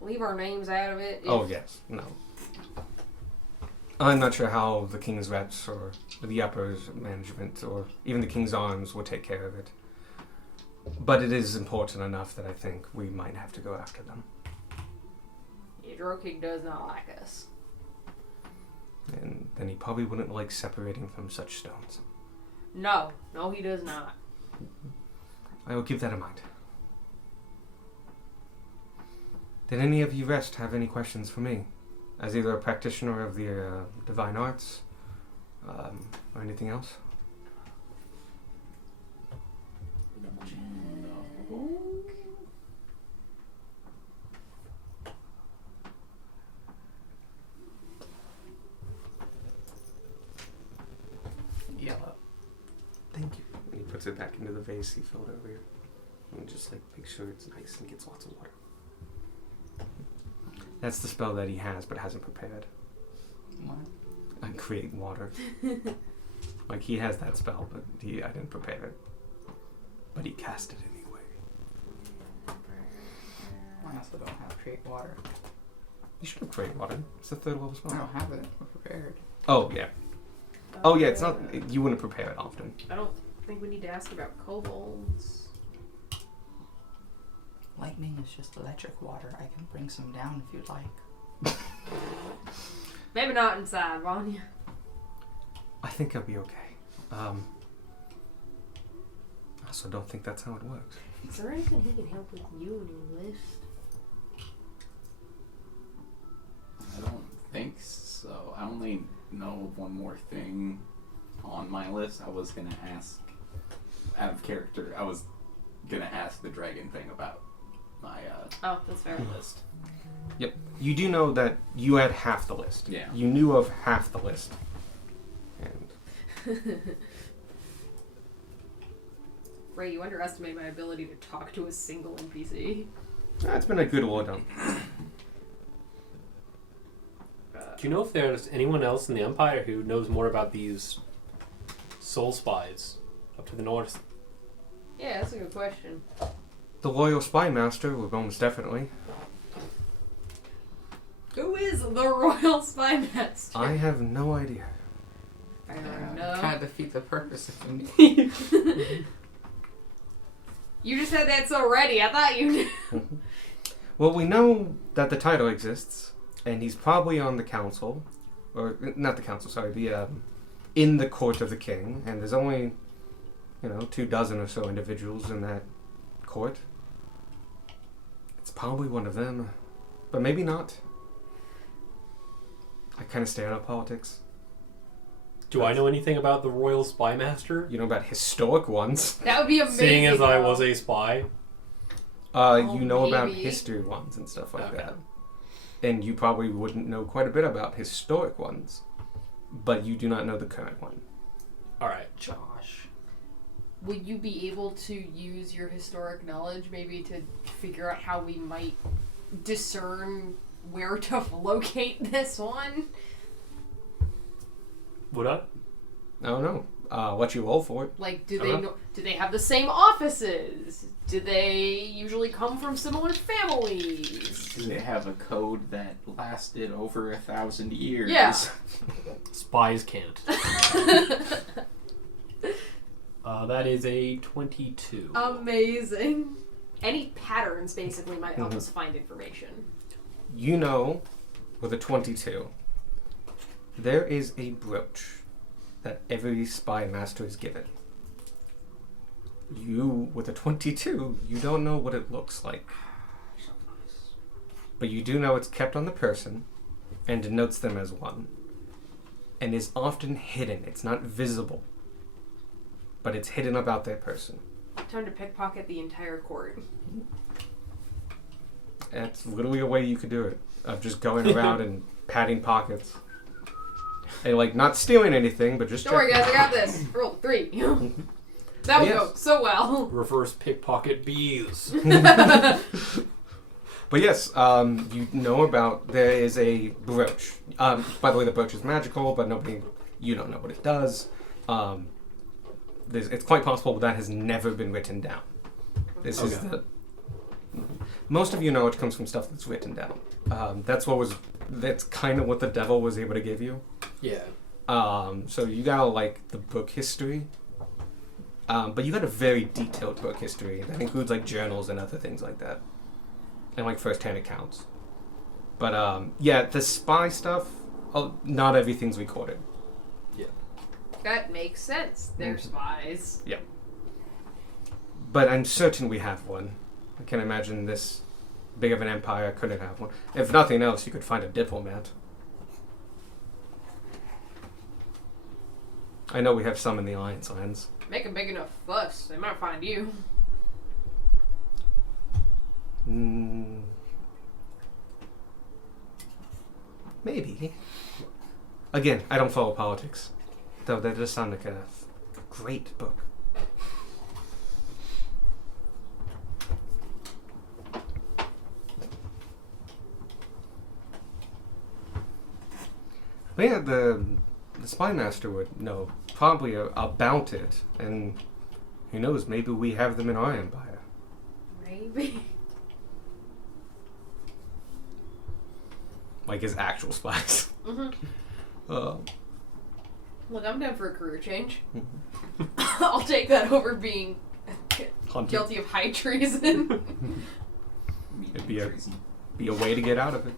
leave our names out of it. Oh, yes. No. I'm not sure how the King's reps or the uppers management or even the King's arms will take care of it. But it is important enough that I think we might have to go after them. Yeah, Drokic does not like us. And then he probably wouldn't like separating from such stones. No, he does not. I will keep that in mind. Did any of you rest have any questions for me? As either a practitioner of the divine arts, or anything else? Yellow. Thank you. And he puts it back into the vase he filled earlier. And just like make sure it's nice and gets lots of water. That's the spell that he has but hasn't prepared. What? And create water. Like he has that spell, but I didn't prepare it. But he cast it anyway. I also don't have create water. You should have created water. It's the third level I spell. don't have it. We're prepared. Oh yeah. Oh yeah. It's not. You wouldn't prepare it often. I don't think we need to ask about kobolds. Lightning is just electric water. I can bring some down if you'd like. Maybe not inside, Vanya. I think I'll be okay. I also don't think that's how it works. Is there anything he can help with you in your list? I don't think so. I only know of one more thing on my list. I was gonna ask, out of character, I was gonna ask the dragon thing about my Oh, that's fair. list. Yep. You do know that you had half the list. Yeah. You knew of half the list. And Ray, you underestimate my ability to talk to a single NPC. it's been a good war done. Do you know if there's anyone else in the Empire who knows more about these soul spies up to the north? Yeah, that's a good question. The loyal spy master will most definitely. Who is the Royal Spy Master? I have no idea. I don't know. Kind of defeat the purpose if we need. You just said that so ready. I thought you knew. Well, we know that the title exists, and he's probably on the council, or not the council. Sorry, the in the court of the king, and there's only 24 or so individuals in that court. It's probably one of them, but maybe not. I kind of stay out of politics. Do I know anything about the Royal Spy Master? You know about historic ones. That would be amazing. Seeing as I though. was a spy. You know about maybe. history ones and stuff like Okay. that. And you probably wouldn't know quite a bit about historic ones, but you do not know the current one. Alright. Josh. Would you be able to use your historic knowledge maybe to figure out how we might discern where to locate this one? Would I? I don't know. What you roll for it. Like, do they Uh-huh. know? Do they have the same offices? Do they usually come from similar families? Do they have a code that lasted over 1,000 years? Yeah. Spies can't. That is a 22. Amazing. Any patterns basically might help Mhm. us find information. You know, with a 22, there is a brooch that every spy master is given. You, with a 22, you don't know what it looks like. But you do know it's kept on the person and denotes them as one. And is often hidden. It's not visible. But it's hidden about that person. Time to pickpocket the entire court. That's literally a way you could do it. Of just going around and patting pockets. And like not stealing anything, but just Don't worry, guys, I got this. Roll 3. That would Yes. go so well. Reverse pickpocket bees. But yes, you know about there is a brooch. By the way, the brooch is magical, but you don't know what it does. It's quite possible that has never been written down. This is Okay. most of you know it comes from stuff that's written down. That's kind of what the devil was able to give you. Yeah. So you got like the book history. But you got a very detailed book history that includes like journals and other things like that. And like first-hand accounts. But yeah, the spy stuff, not everything's recorded. That makes sense. They're Mhm. spies. But I'm certain we have one. I can't imagine this big of an empire couldn't have one. If nothing else, you could find a diplomat. I know we have some in the Alliance lands. Make a big enough fuss, they might find you. Maybe. Again, I don't follow politics. Though that does sound like a great book. But yeah, the spy master would know probably about it, and who knows, maybe we have them in our empire. Maybe. Like his actual spies. Mhm. Um, Look, I'm down for a career change. I'll take that over being hunted. guilty of high treason. It'd be a way to get out of it.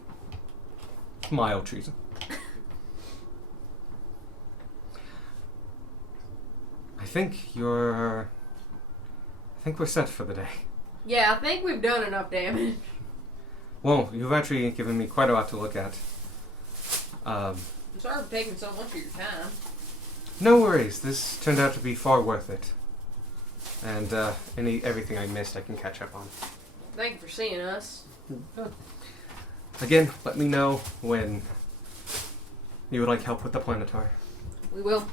Mild treason. I think we're set for the day. Yeah, I think we've done enough damage. Well, you've actually given me quite a lot to look at. I'm sorry for taking so much of your time. No worries. This turned out to be far worth it. And everything I missed, I can catch up on. Thank you for seeing us. Again, let me know when you would like help with the planetary. We will.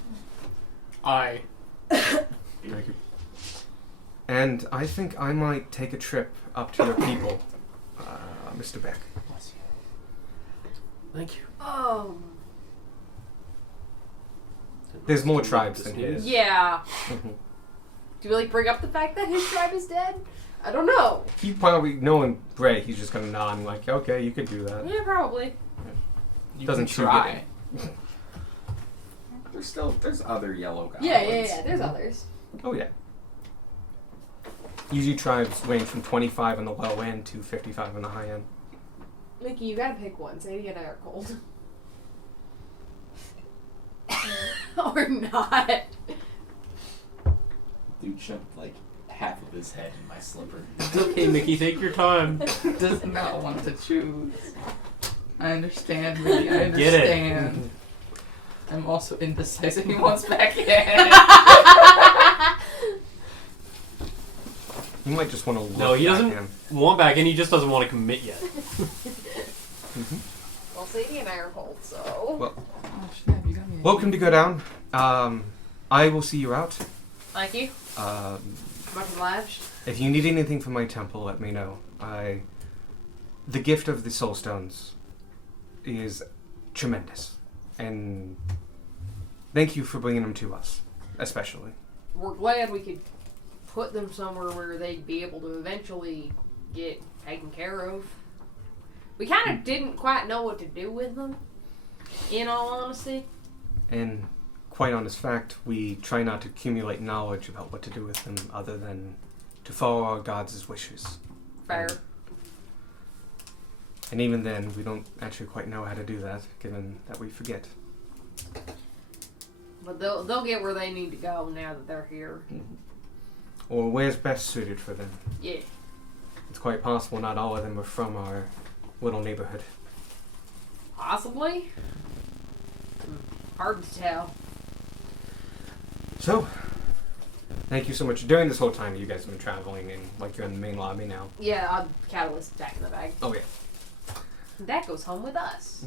I. Thank you. And I think I might take a trip up to your people, Mr. Beck. Thank you. There's more tribes than his. Yeah. Mhm. Do we like bring up the fact that his tribe is dead? I don't know. He probably, knowing Bray, he's just gonna nod and like, okay, you could do that. Yeah, probably. You Doesn't can shoot try. There's other yellow goblins. Yeah. There's others. Oh yeah. Usually tribes range from 25 on the low end to 55 on the high end. Mickey, you gotta pick one. Sadie and I are cold. Or not. Dude shoved like half of his head in my slipper. It's okay, Mickey. Take your time. Does not want to choose. I understand, Mickey. I Get it. understand. I'm also indecisive. He wants back in. You might just want to look No, he back doesn't in. want back in. He just doesn't want to commit yet. Well, Sadie and I are cold, so. Well, Oh, shit, you got me. welcome to Go Down. I will see you out. Thank you. Much obliged. If you need anything from my temple, let me know. The gift of the soul stones is tremendous, and thank you for bringing them to us, especially. We're glad we could put them somewhere where they'd be able to eventually get taken care of. We kind of didn't quite know what to do with them, in all honesty. And quite honest fact, we try not to accumulate knowledge about what to do with them, other than to follow our gods' wishes. Fair. And even then, we don't actually quite know how to do that, given that we forget. But they'll get where they need to go now that they're here. or where's best suited for them. Yeah. It's quite possible not all of them are from our little neighborhood. Possibly. Hard to tell. So, thank you so much. During this whole time, you guys have been traveling, and like you're in the main lobby now. Yeah, Catalyst back in the bag. Oh yeah. That goes home with us.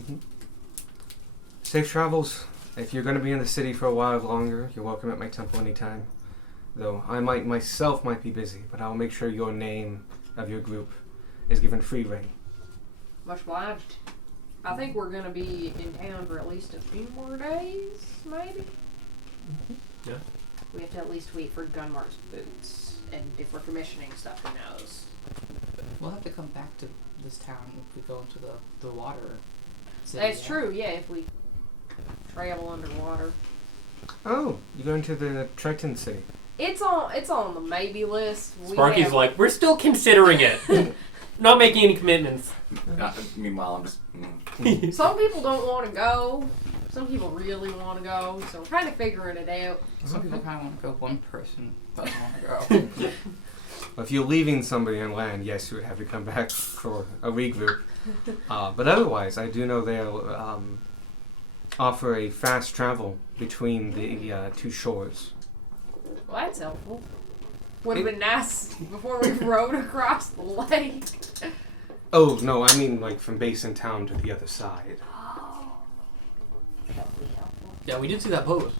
Safe travels. If you're going to be in the city for a while longer, you're welcome at my temple anytime. Though I myself might be busy, but I'll make sure your name of your group is given free reign. Much obliged. I think we're gonna be in town for at least a few more days, maybe. Yeah. We have to at least wait for Gunmar's boots, and if we're commissioning stuff, who knows? We'll have to come back to this town if we go into the water. City, That's true. Yeah, if we travel underwater, Oh, you're going to the Triton City. it's on the maybe list. Sparky's like, we're still considering it. Not making any commitments. Meanwhile, I'm just. Some people don't want to go. Some people really want to go. So we're kind of figuring it out. Some people kind of want to go. One person doesn't want to go. If you're leaving somebody on land, yes, you would have to come back for a regroup. But otherwise, I do know they'll offer a fast travel between the two shores. Well, that's helpful. Would have been nice before we rode across the lake. Oh, no, I mean like from base in town to the other side. Oh, that would be helpful. Yeah, we did see that boat.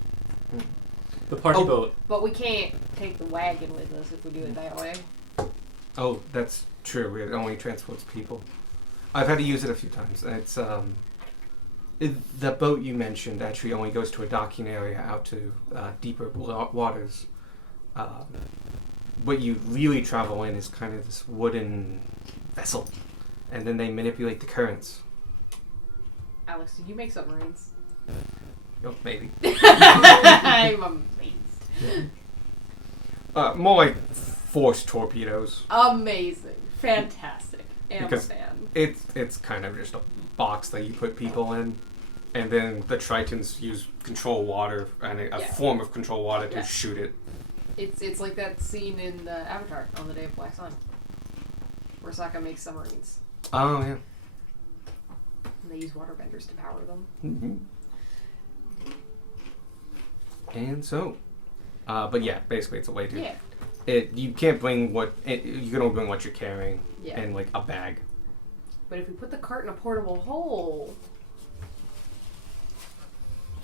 The party boat. But we can't take the wagon with us if we do it that way. Oh, that's true. It only transports people. I've had to use it a few times. It's the boat you mentioned actually only goes to a docking area out to deeper waters. What you really travel in is kind of this wooden vessel, and then they manipulate the currents. Alex, did you make submarines? Oh, maybe. I'm amazed. More like force torpedoes. Amazing. Fantastic. Am Because- a fan. It's kind of just a box that you put people in, and then the Tritons use control water and a Yeah. form of control water to Yeah. shoot it. It's like that scene in Avatar on the Day of Black Sun, where Sokka makes submarines. Oh yeah. And they use waterbenders to power them. And so, but yeah, basically it's a way to. Yeah. You can't bring you can only bring what you're carrying Yeah. in like a bag. But if we put the cart in a portable hole,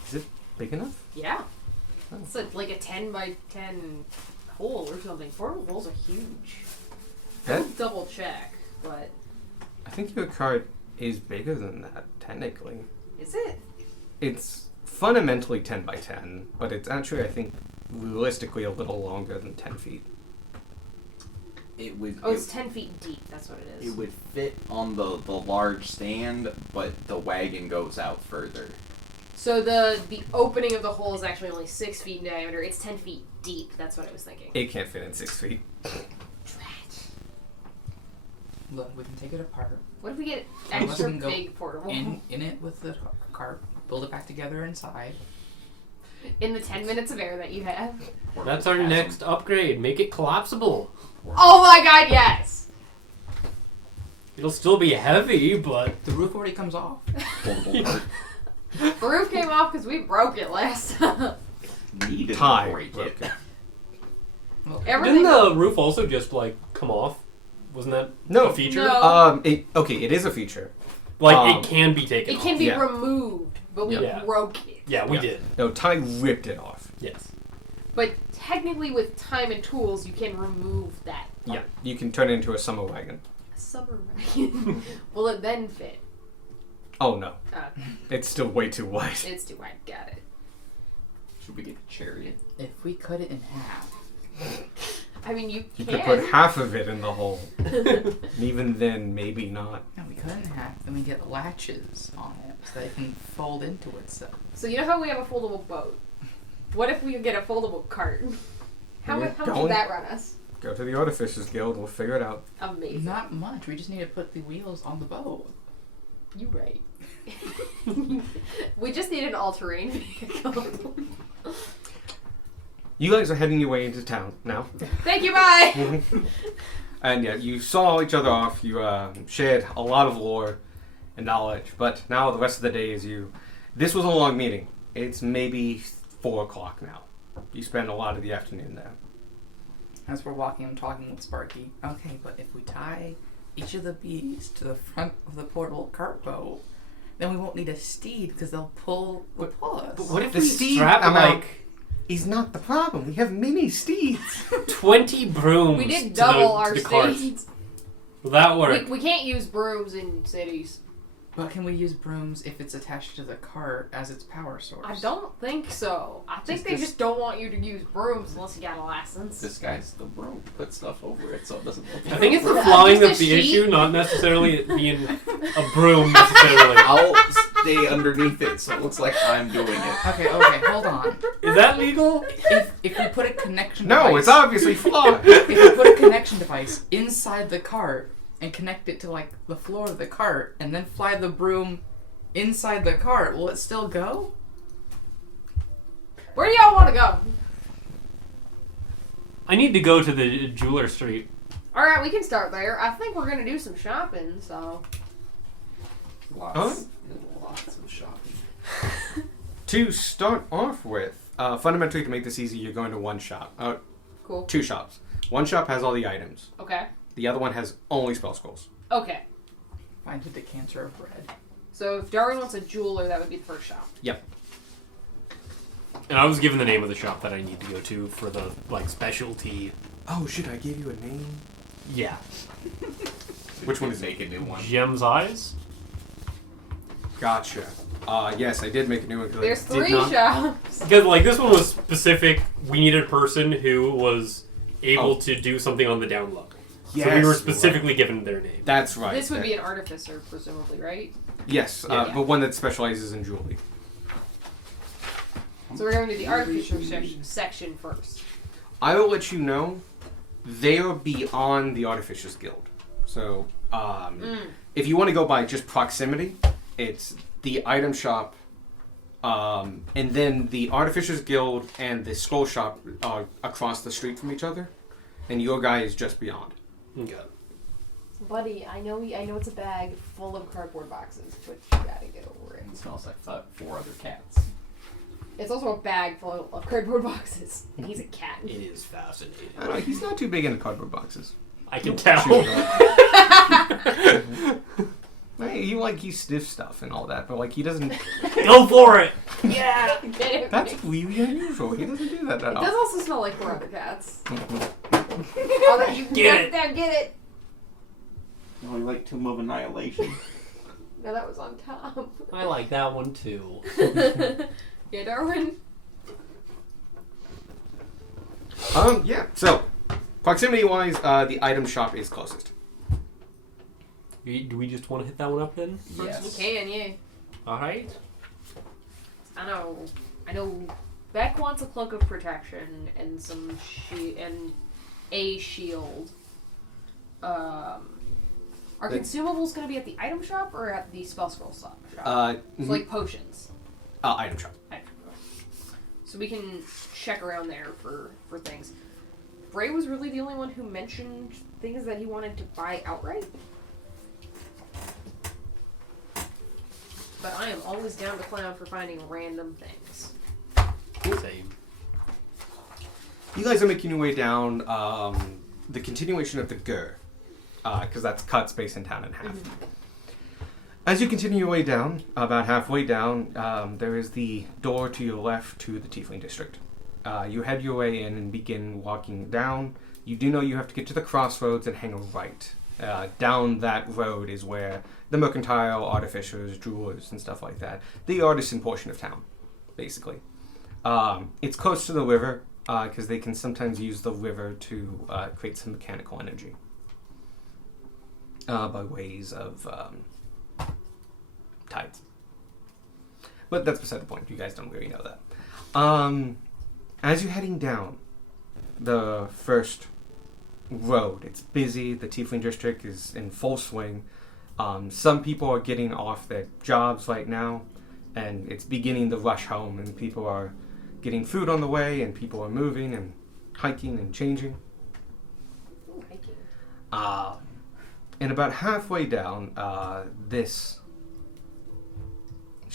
Is it big enough? yeah. Oh. It's like a 10 by 10 hole or something. Portable holes are huge. That- I'll double check, but I think your cart is bigger than that technically. is it? It's fundamentally 10 by 10, but it's actually I think realistically a little longer than 10 feet. It would. Oh, it's 10 feet deep. That's what it is. It would fit on the large stand, but the wagon goes out further. So the opening of the hole is actually only 6 feet in diameter. It's 10 feet deep. That's what I was thinking. It can't fit in 6 feet. Drat. Look, we can take it apart. What if we get Unless extra we can go big portable? In it with the cart, build it back together inside. In the 10 minutes of air that you have. That's our next upgrade. Make it collapsible. Oh my god, yes! It'll still be heavy, but The roof already comes off. Portable cart. The roof came off because we broke it last time. Needed to Tie. break broke it. it. Well, Everything. didn't the roof also just like come off? Wasn't that No. a feature? No. It is a feature. Like Um, it can be taken It can off. be Yeah. removed, but we Yeah. broke it. Yeah, we Yeah. did. No, Ty ripped it off. Yes. But technically, with time and tools, you can remove that. Yeah, you can turn it into a summer wagon. A summer wagon. Will it then fit? Oh no, Okay. it's still way too wide. It's too wide. Got it. Should we get the chariot? if we cut it in half, I mean, you You can. could put half of it in the hole. And even then, maybe not. no, we cut it in half, then we get latches on it so that it can fold into itself. So you know how we have a foldable boat? What if we get a foldable cart? How much Don't. would that run us? Go to the Artificers Guild. We'll figure it out. Amazing. Not much. We just need to put the wheels on the boat. You right. We just need an all-terrain vehicle. You guys are heading your way into town now. Thank you, bye! And yeah, you saw each other off. You shared a lot of lore and knowledge. But now the rest of the day is you. This was a long meeting. It's maybe 4 o'clock now. You spend a lot of the afternoon there. As we're walking, I'm talking with Sparky. Okay, but if we tie each of the bees to the front of the portable cart boat, then we won't need a steed because they'll pull us. But what if The we steed strap amount like is not the problem. We have mini steeds. 20 brooms We did to double the, our to the carts? steeds. Will that work? We can't use brooms in cities. But can we use brooms if it's attached to the cart as its power source? I don't think so. I think they just don't want you to use brooms unless you got a license. Disguise the broom. Put stuff over it so it doesn't look I like think a it's the broom. flying Just a that's the sheet? issue, not necessarily it being a broom necessarily. I'll stay underneath it so it looks like I'm doing it. Okay, hold on. Is that legal? If we put a connection No, device... it's obviously flawed. If we put a connection device inside the cart and connect it to, like, the floor of the cart and then fly the broom inside the cart, will it still go? Where do y'all want to go? I need to go to the Jeweler Street. Alright, we can start there. I think we're going to do some shopping, so... Lots of shopping. To start off with, fundamentally to make this easy, you're going to one shop. Cool. 2 shops. One shop has all the items. Okay. The other one has only spell scrolls. Okay. Find a decanter of bread. So if Darwin wants a jeweler, that would be the first shop. Yep. And I was given the name of the shop that I need to go to for the, like, specialty. Oh shit, I gave you a name? Yeah. Which one is Make a new one. Gem's Eyes? Gotcha. Yes, I did make a new one. 'Cause I There's did 3 not- shops. Because, like, this one was specific. We needed a person who was able Oh. to do something on the down low. Yes, So we were you're specifically given their name. right. That's right. This would That- be an artificer, presumably, right? Yes, Yeah. but one that specializes in jewelry. So we're going to the artificer section first. I will let you know, they are beyond the Artificers Guild. So, if you want to go by just proximity, it's the item shop, and then the Artificers Guild and the Skull Shop are across the street from each other, and your guy is just beyond. Okay. Buddy, I know it's a bag full of cardboard boxes, but you gotta get over it. It smells like 4 other cats. It's also a bag full of cardboard boxes, and he's a cat. It is fascinating. I don't know, he's not too big into cardboard boxes. I can tell. Hey, he sniffs stuff and all that, but like he doesn't. Go for it! Yeah, get it. That's really unusual. He doesn't do that at It all. does also smell like 4 other cats. Mhm. Oh, that you Get it. Down, get it. No, I like Tomb of Annihilation. No, that was on top. I like that one too. Yeah, Darwin. Yeah. So, proximity-wise, the item shop is closest. Do we just want to hit that one up then? You can, yeah. Alright. I know. Beck wants a cloak of protection and and a shield. Are consumables going to be at the item shop or at the spell scroll shop? So like potions. Item shop. So we can check around there for things. Bray was really the only one who mentioned things that he wanted to buy outright. But I am always down to clown for finding random things. Same. You guys are making your way down the continuation of the Gur, because that's cut space in town in half. As you continue your way down, about halfway down, there is the door to your left to the Tiefling District. You head your way in and begin walking down. You do know you have to get to the crossroads and hang a right. Down that road is where the mercantile, artificers, jewelers, and stuff like that. The artisan portion of town, basically. It's close to the river, because they can sometimes use the river to create some mechanical energy. By ways of tides. But that's beside the point. You guys don't really know that. As you're heading down the first road, it's busy. The Tiefling District is in full swing. Some people are getting off their jobs right now, and it's beginning the rush home, and people are getting food on the way, and people are moving and hiking and changing. Ooh, hiking. And about halfway down this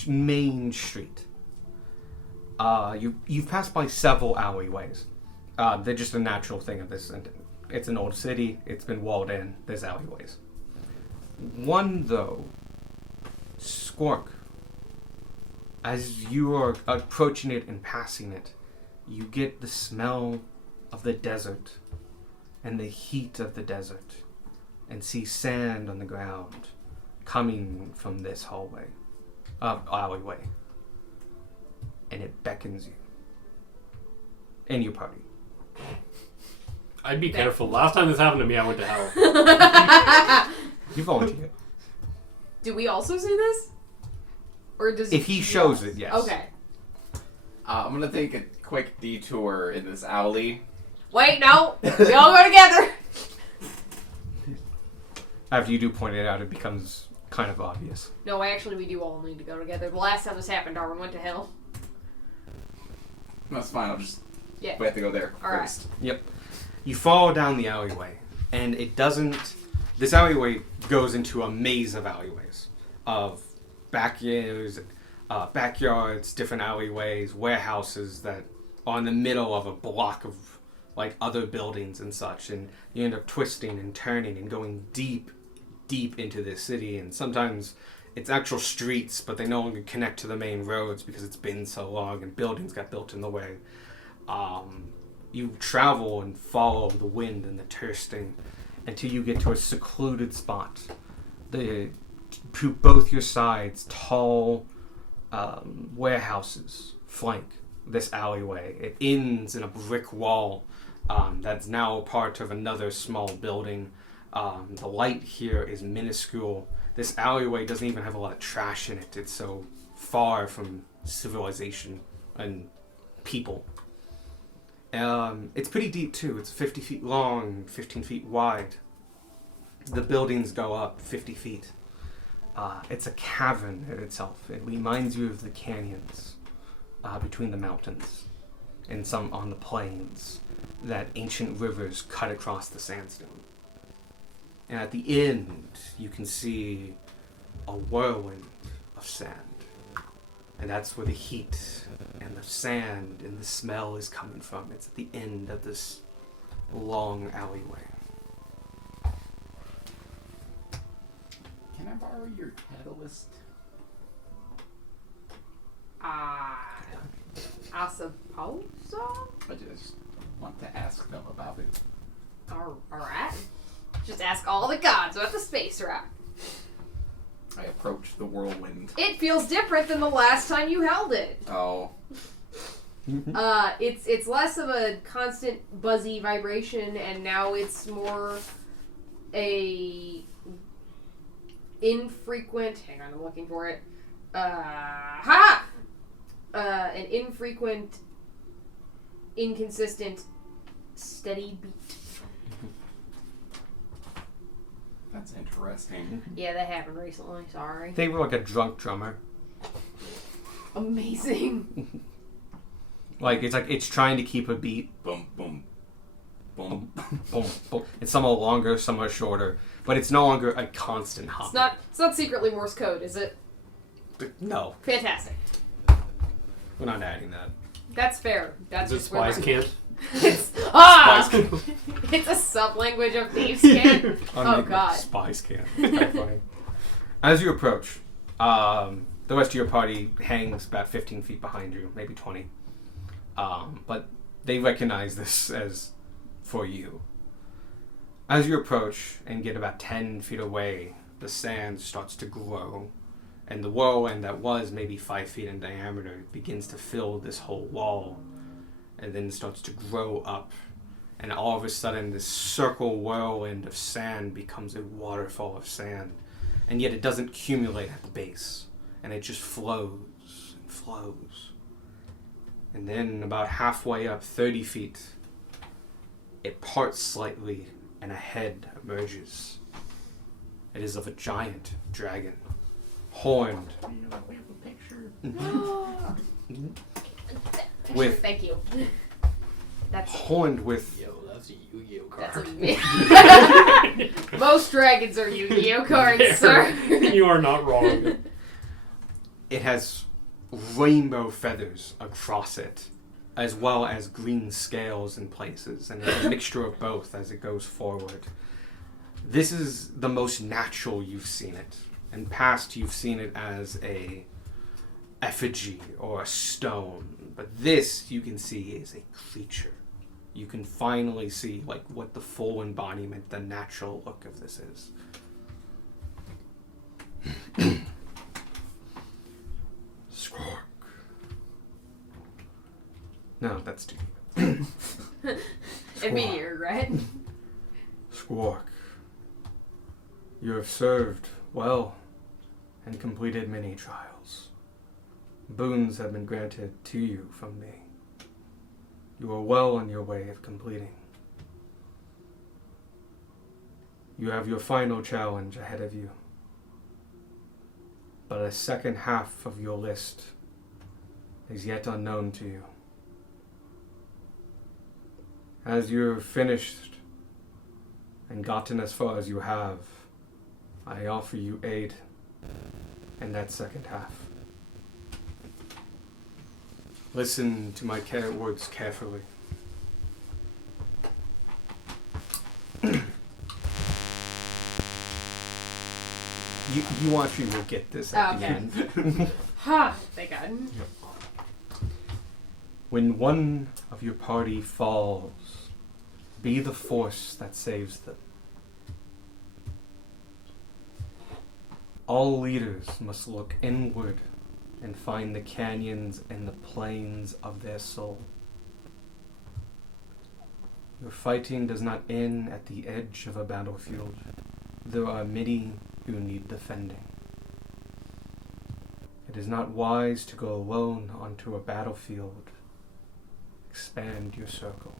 main street, you've passed by several alleyways. They're just a natural thing of this. And it's an old city. It's been walled in. There's alleyways. One, though, Squark, as you are approaching it and passing it, you get the smell of the desert and the heat of the desert, and see sand on the ground coming from this alleyway. And it beckons you. And your party. I'd be careful. Last time this happened to me, I went to hell. You volunteer. Do we also see this? Or does If he shows it, yes. Okay. I'm gonna take a quick detour in this alley. Wait, no. We all go together. After you do point it out, it becomes kind of obvious. No, actually, we do all need to go together. The last time this happened, Darwin went to hell. That's fine. I'll just. Yeah. We have to go there All right. first. Yep. You follow down the alleyway, and it doesn't... This alleyway goes into a maze of alleyways. Of backyards, different alleyways, warehouses that are in the middle of a block of, like, other buildings and such. And you end up twisting and turning and going deep into this city. And sometimes it's actual streets, but they no longer connect to the main roads because it's been so long and buildings got built in the way. You travel and follow the wind and the thirsting until you get to a secluded spot. To both your sides, tall warehouses flank this alleyway. It ends in a brick wall that's now part of another small building. The light here is minuscule. This alleyway doesn't even have a lot of trash in it. It's so far from civilization and people. It's pretty deep too. It's 50 feet long, 15 feet wide. The buildings go up 50 feet. It's a cavern in itself. It reminds you of the canyons between the mountains and some on the plains that ancient rivers cut across the sandstone. And at the end, you can see a whirlwind of sand. And that's where the heat and the sand and the smell is coming from. It's at the end of this long alleyway. Can I borrow your catalyst? I suppose so. I just want to ask them about it. Alright. Just ask all the gods about the space rock. I approach the whirlwind. It feels different than the last time you held it. Oh. It's less of a constant buzzy vibration, and now it's more a infrequent. Hang on, I'm looking for it. An infrequent, inconsistent, steady beat. That's interesting. Yeah, that happened recently. Sorry. They were like a drunk drummer. Amazing. It's trying to keep a beat. Boom, boom, boom. Boom, boom. It's some are longer, some are shorter, but it's no longer a constant hum. It's not secretly Morse code, is it? No, Fantastic. we're not adding that. That's fair. That's Is it just where Spice Camp? It's it's a sub language of thieves' camp. Oh god. Spies can. Very funny. As you approach, the rest of your party hangs about 15 feet behind you, maybe 20. But they recognize this as for you. As you approach and get about 10 feet away, the sand starts to grow, and the whirlwind that was maybe 5 feet in diameter begins to fill this whole wall, and then starts to grow up. And all of a sudden, this circle whirlwind of sand becomes a waterfall of sand. And yet it doesn't accumulate at the base. And it just flows and flows. And then about halfway up, 30 feet, it parts slightly and a head emerges. It is of a giant dragon, horned. We have a picture. With- Thank you. That's horned with Yo, that's a Yu-Gi-Oh that's card. a Most dragons are Yu-Gi-Oh cards, sir. You are not wrong. it has rainbow feathers across it, as well as green scales in places, and a mixture of both as it goes forward. This is the most natural you've seen it. In past, you've seen it as a effigy or a stone, but this you can see is a creature. You can finally see like what the full embodiment, the natural look of this is. Squawk. No, that's too deep. Immediate regret. Squawk. You have served well and completed many trials. Boons have been granted to you from me. You are well on your way of completing. You have your final challenge ahead of you. But a second half of your list is yet unknown to you. As you've finished and gotten as far as you have, I offer you aid in that second half. Listen to my words carefully. You actually will get this at the Okay. end. Ha! Thank God. When one of your party falls, be the force that saves them. All leaders must look inward and find the canyons and the plains of their soul. Your fighting does not end at the edge of a battlefield. There are many who need defending. It is not wise to go alone onto a battlefield. Expand your circle.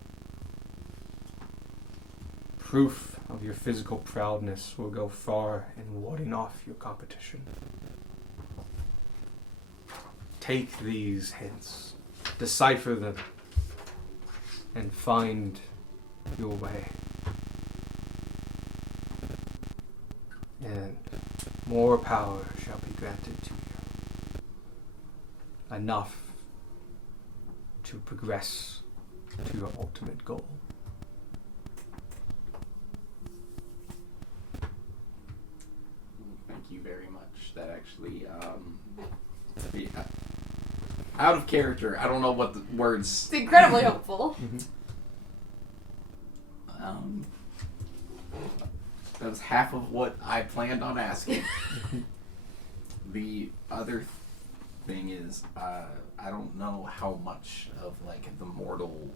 Proof of your physical prowess will go far in warding off your competition. Take these hints, decipher them, and find your way. And more power shall be granted to you. Enough to progress to your ultimate goal. Thank you very much. That actually, yeah. Out of character. I don't know what the words. It's incredibly helpful. That was half of what I planned on asking. The other thing is, I don't know how much of like the mortal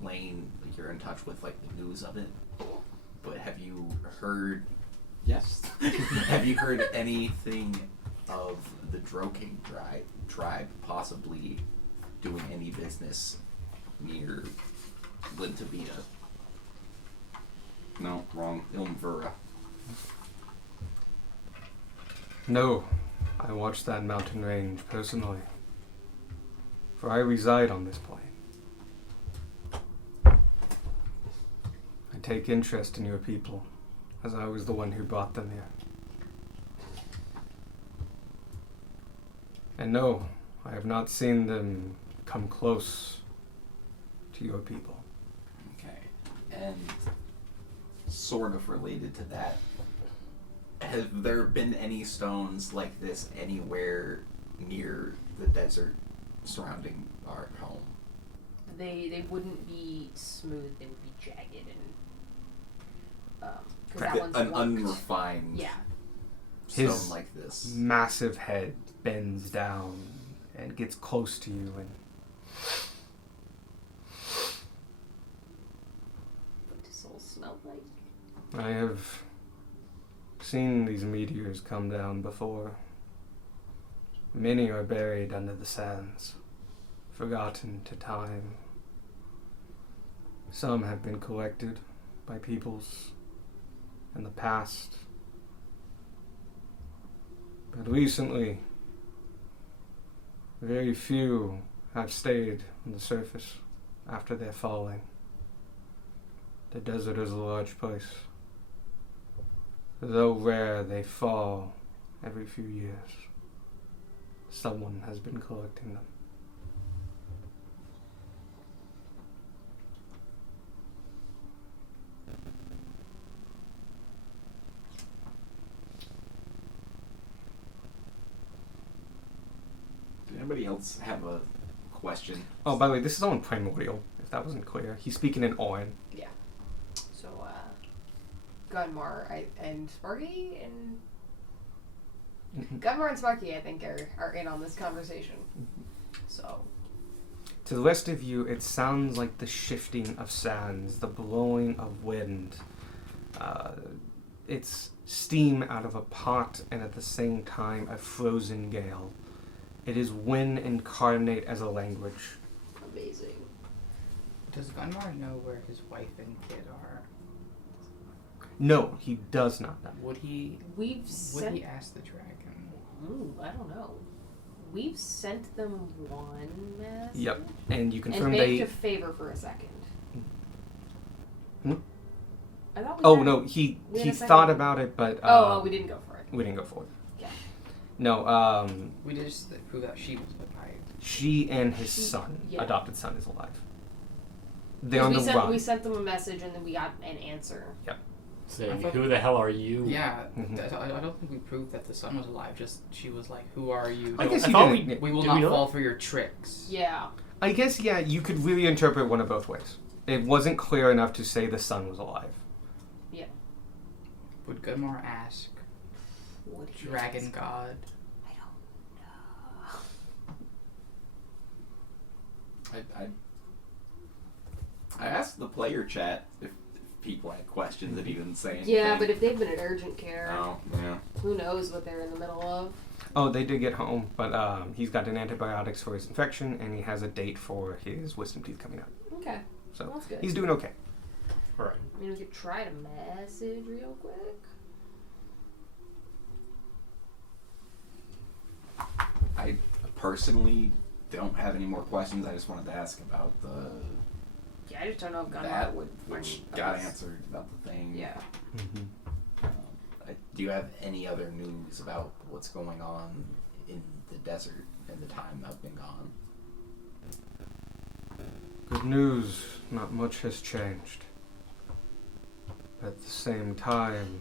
plane like you're in touch with, like the news of it. But have you heard? Yes. Have you heard anything of the Droking tribe possibly doing any business near Lintavita? No, wrong. Ilmvura. No, I watch that mountain range personally, for I reside on this plane. I take interest in your people, as I was the one who brought them here. And no, I have not seen them come close to your people. Okay. And sort of related to that, have there been any stones like this anywhere near the desert surrounding our home? They wouldn't be smooth. They would be jagged and because that one's An warped. unrefined Yeah. stone His like this. massive head bends down and gets close to you and What does soul smell like? I have seen these meteors come down before. Many are buried under the sands, forgotten to time. Some have been collected by peoples in the past. But recently, very few have stayed on the surface after their falling. The desert is a large place. Though rare, they fall every few years. Someone has been collecting them. Did anybody else have a question? Oh, by the way, this is all in Primordial, if that wasn't clear. He's speaking in Orin. So, Gunmar and Sparky and Gunmar and Sparky, I think, are in on this conversation. So, To the rest of you, it sounds like the shifting of sands, the blowing of wind. It's steam out of a pot and at the same time a frozen gale. It is wind incarnate as a language. amazing. Does Gunmar know where his wife and kid are? No, he does not know. Would he We've sent. he ask the dragon? Ooh, I don't know. We've sent them one message. Yep, and you And confirm begged they... a favor for a second. Hmm? I thought we Oh, had- no, he we had a thought second. about it, but... we didn't go for it. We didn't go for it. Yeah. No, We did just prove that she was alive. she and his son, yeah. adopted son, is alive. They're 'Cause on the run. we sent them a message and then we got an answer. Saying, I thought- who the hell are you? Yeah, Mhm. I don't think we proved that the son was alive. Just she was like, "Who are you? I guess I you thought didn't... we will Did not we not? fall for your tricks." Yeah. I guess, yeah, you could really interpret one of both ways. It wasn't clear enough to say the son was alive. Would Gunmar ask What did he Dragon ask? God? I don't know. I asked the player chat if people had questions that he didn't say anything. Yeah, but if they've been in urgent care, Oh, yeah. who knows what they're in the middle of? Oh, they did get home, but he's gotten antibiotics for his infection, and he has a date for his wisdom teeth coming out. Okay. So That's good. he's doing okay. Right. I mean, we could try to message real quick. I personally don't have any more questions. I just wanted to ask about the Yeah, I just don't know if Gunmar that, would. which find got us. answered about the thing. Yeah. Do you have any other news about what's going on in the desert in the time I've been gone? Good news, not much has changed. At the same time,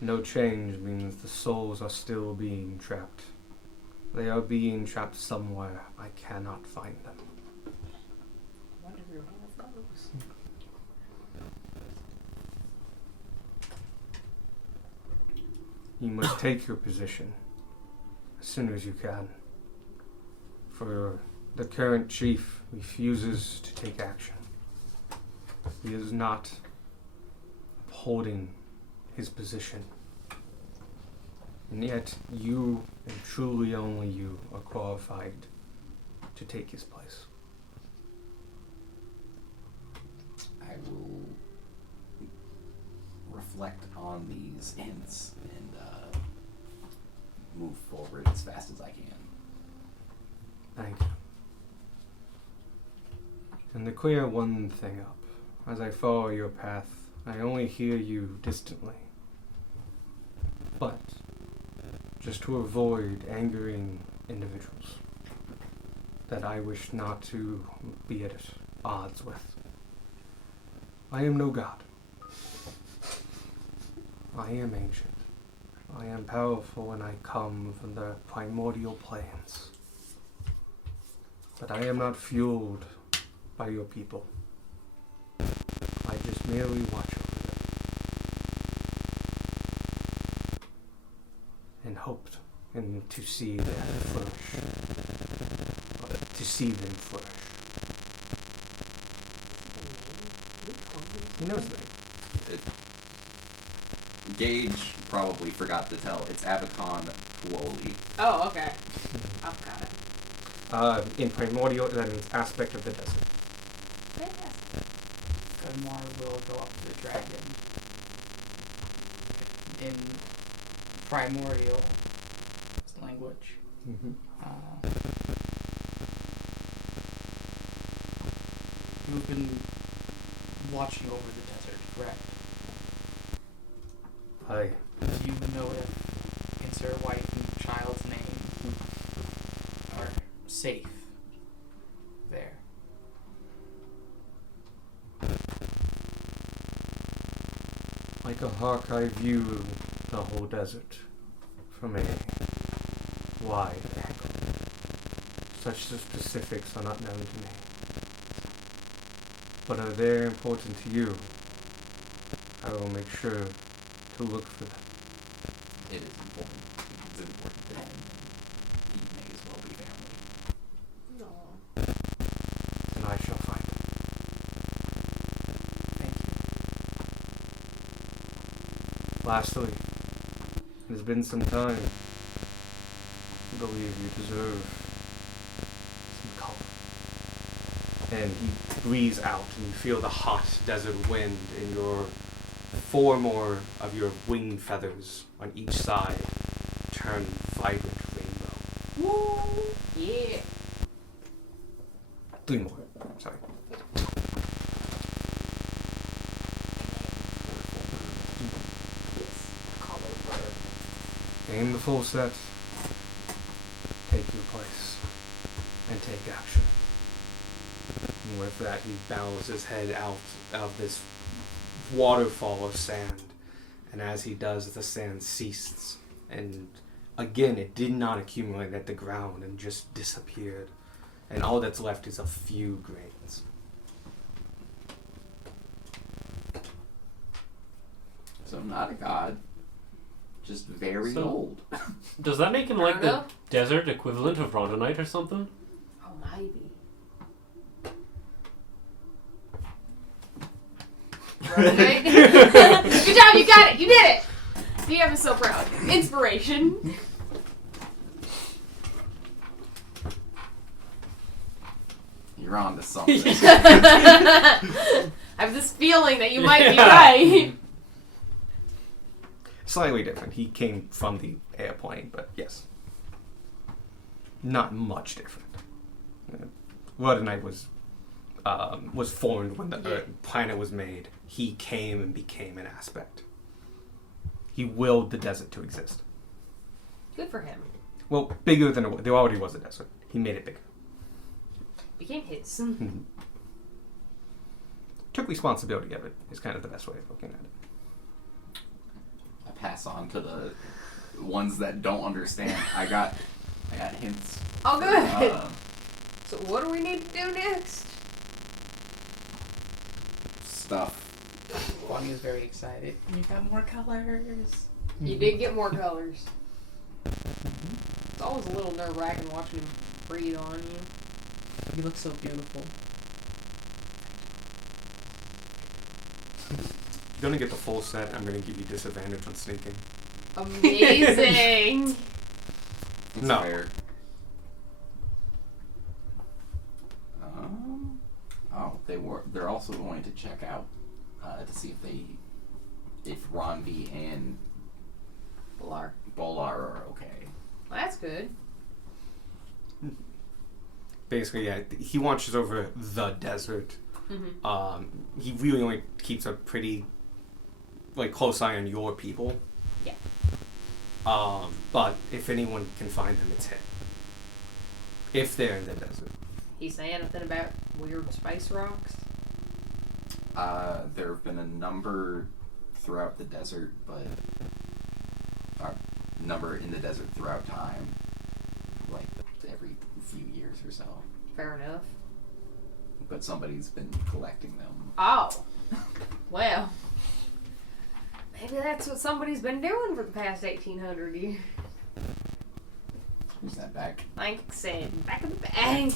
no change means the souls are still being trapped. They are being trapped somewhere. I cannot find them. I wonder where one of those. You must take your position as soon as you can. For the current chief refuses to take action. He is not upholding his position. And yet, you, and truly only you, are qualified to take his place. I will reflect on these hints and move forward as fast as I can. Thank you. And to clear one thing up, as I follow your path, I only hear you distantly. But, just to avoid angering individuals that I wish not to be at odds with, I am no god. I am ancient. I am powerful and I come from the primordial planes. But I am not fueled by your people. I just merely watch over them. And hoped and to see them flourish. To see them flourish. He knows that. Gage probably forgot to tell. It's Abacon Puoli. Oh, okay. I've got it. In primordial, that means aspect of the desert. Fantastic. Gunmar will go up to the dragon in primordial language. Mm-hmm. have been watching over the desert, correct? I Do you know if it's her wife and child's name are safe there? Like a hawk, I view the whole desert from a wide angle. Such specifics are not known to me. But are they important to you? I will make sure to look for them. It is important. It's important to him. He may as well be family. No. And I shall find them. Thank you. Lastly, it has been some time. I believe you deserve some color. And he breathes out, and you feel the hot desert wind in your 4 more of your wing feathers on each side turn vibrant rainbow. Woo! Yeah. 3 more. Sorry. Aim the full set. Take your place. And take action. And with that, he bows his head out of this waterfall of sand. And as he does, the sand ceases. And again, it did not accumulate at the ground and just disappeared. And all that's left is a few grains. So not a god, just very So- old. Does that make him like the Rhoda? desert equivalent of Rhodonite or something? Oh, maybe. Right? Good job, you got it, you did it! DM is so proud. Inspiration. You're on to something. I have this feeling that you might be right. Slightly different. He came from the airplane, but yes. Not much different. Rhodonite was formed when the planet was made. He came and became an aspect. He willed the desert to exist. Good for him. Well, bigger than it was. There already was a desert. He made it bigger. Became his. Took responsibility of it is kind of the best way of looking at it. I pass on to the ones that don't understand. I got hints. Oh, good. Uh, So what do we need to do next? stuff. Bonnie is very excited. You got more colors. You did get more colors. It's always a little nerve-wracking watching him breathe on you. You look so beautiful. You're gonna get the full set. I'm gonna give you disadvantage on sneaking. Amazing. It's No. fair. Oh, they're also going to check out to see if Ronby and Bolar. Bolar are okay. Well, that's good. Basically, yeah, he watches over the desert. Mm-hmm. He really only keeps a pretty close eye on your people. Yeah. But if anyone can find them, it's him. If they're in the desert. He's saying anything about weird space rocks? There have been a number throughout the desert, but number in the desert throughout time, like every few years or so. Fair enough. But somebody's been collecting them. Oh. Well. Maybe that's what somebody's been doing for the past 1800 years. Who's that back? Like I said, back in the bag.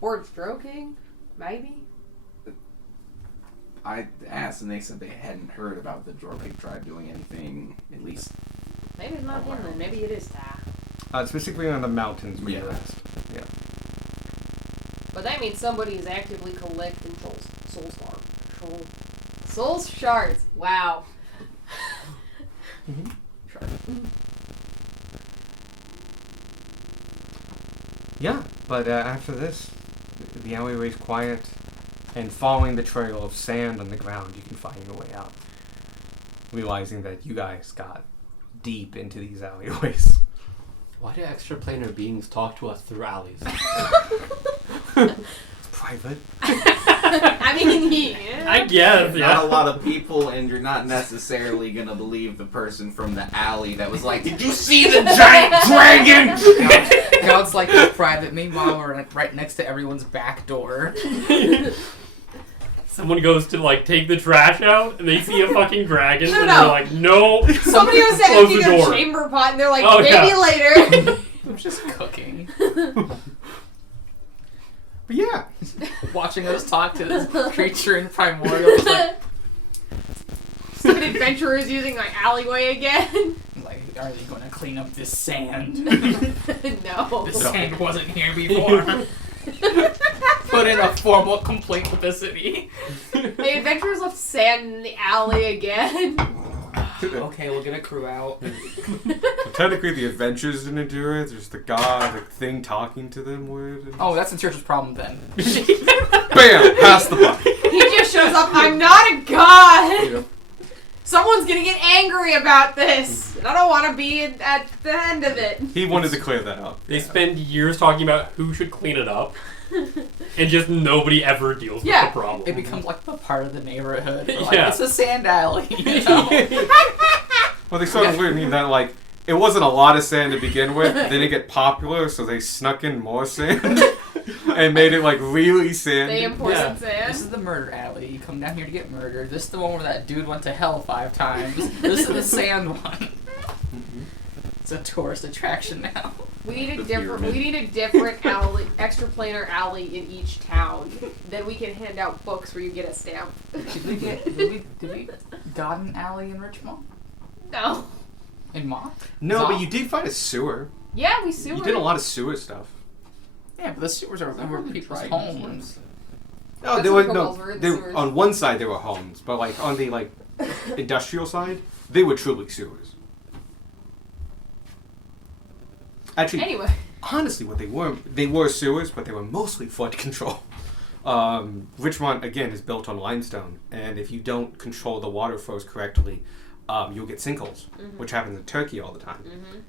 Board stroking? Maybe? I asked and they said they hadn't heard about the Jorvik tribe doing anything, at least. Maybe it's not him then. Maybe it is Ty. Specifically on the mountains where you Yeah. rest. Yeah. But that means somebody is actively collecting soul shards. Wow. Mhm. Shards. Yeah, but after this, the alleyway's quiet. And following the trail of sand on the ground, you can find your way out. Realizing that you guys got deep into these alleyways. Why do extraplanar beings talk to us through alleys? Private. I mean, yeah. I guess, yeah. Not a lot of people, and you're not necessarily gonna believe the person from the alley that was like, "Did you see the giant dragon?" Now it's like it's private. Meanwhile, we're like right next to everyone's back door. Someone goes to like take the trash out and they see a fucking dragon No, and no. they're like, no. Somebody was Close empty the their door. chamber pot, and they're like, Oh, maybe yeah. later. I'm just cooking. But yeah. Watching us talk to this creature in Primordial. It's like, Stupid adventurers using my alleyway again. like, are they going to clean up this sand? No. The sand wasn't here before. Put in a formal complaint with the city. The adventurers left sand in the alley again. Okay, we'll get a crew out. Technically, the adventures didn't do it. There's the thing talking to them would. Oh, that's the church's problem then. Bam! Pass the buck. He just shows up, I'm not a god! You know, Someone's gonna get angry about this. And I don't want to be at the end of it. he wanted to clear that up. They spend years talking about who should clean it up, and just nobody ever deals Yeah. with the problem. It becomes like the part of the neighborhood. Where, like, Yeah. it's a sand alley. You know? Well, they started learning that, like, it wasn't a lot of sand to begin with. Then it get popular, so they snuck in more sand and made it, like, really sandy. They imported Yeah. sand. This is the murder alley. You come down here to get murdered. This is the one where that dude went to hell 5 times. This is the sand one. It's a tourist attraction now. We need The a different. pyramid. We need a different alley, extraplanar alley in each town. Then we can hand out books where you get a stamp. Did we got an alley in Richmond? No. In Mont? No, but you did find a sewer. Yeah, we sewer. You did a lot of sewer stuff. Yeah, but the sewers are where people's homes. No, That's there what were Cobal's no. were, the They, sewers. on one side there were homes, but like on the like industrial side, they were truly sewers. Actually, Anyway, honestly, what they were sewers, but they were mostly flood control. Richmond again is built on limestone, and if you don't control the water flows correctly, you'll get sinkholes, which happens in Turkey all the time,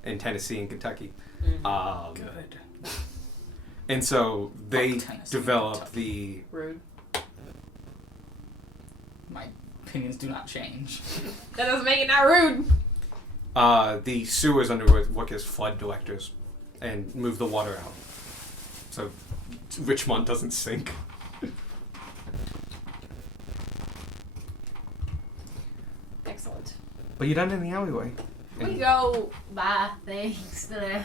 in Tennessee and Kentucky. Good. And so they Fuck Tennessee, developed Kentucky. rude. My opinions do not change. That doesn't make it not rude. The sewers under work as flood collectors and move the water out, so Richmond doesn't sink. Excellent. But you're done in the alleyway. We go buy things now.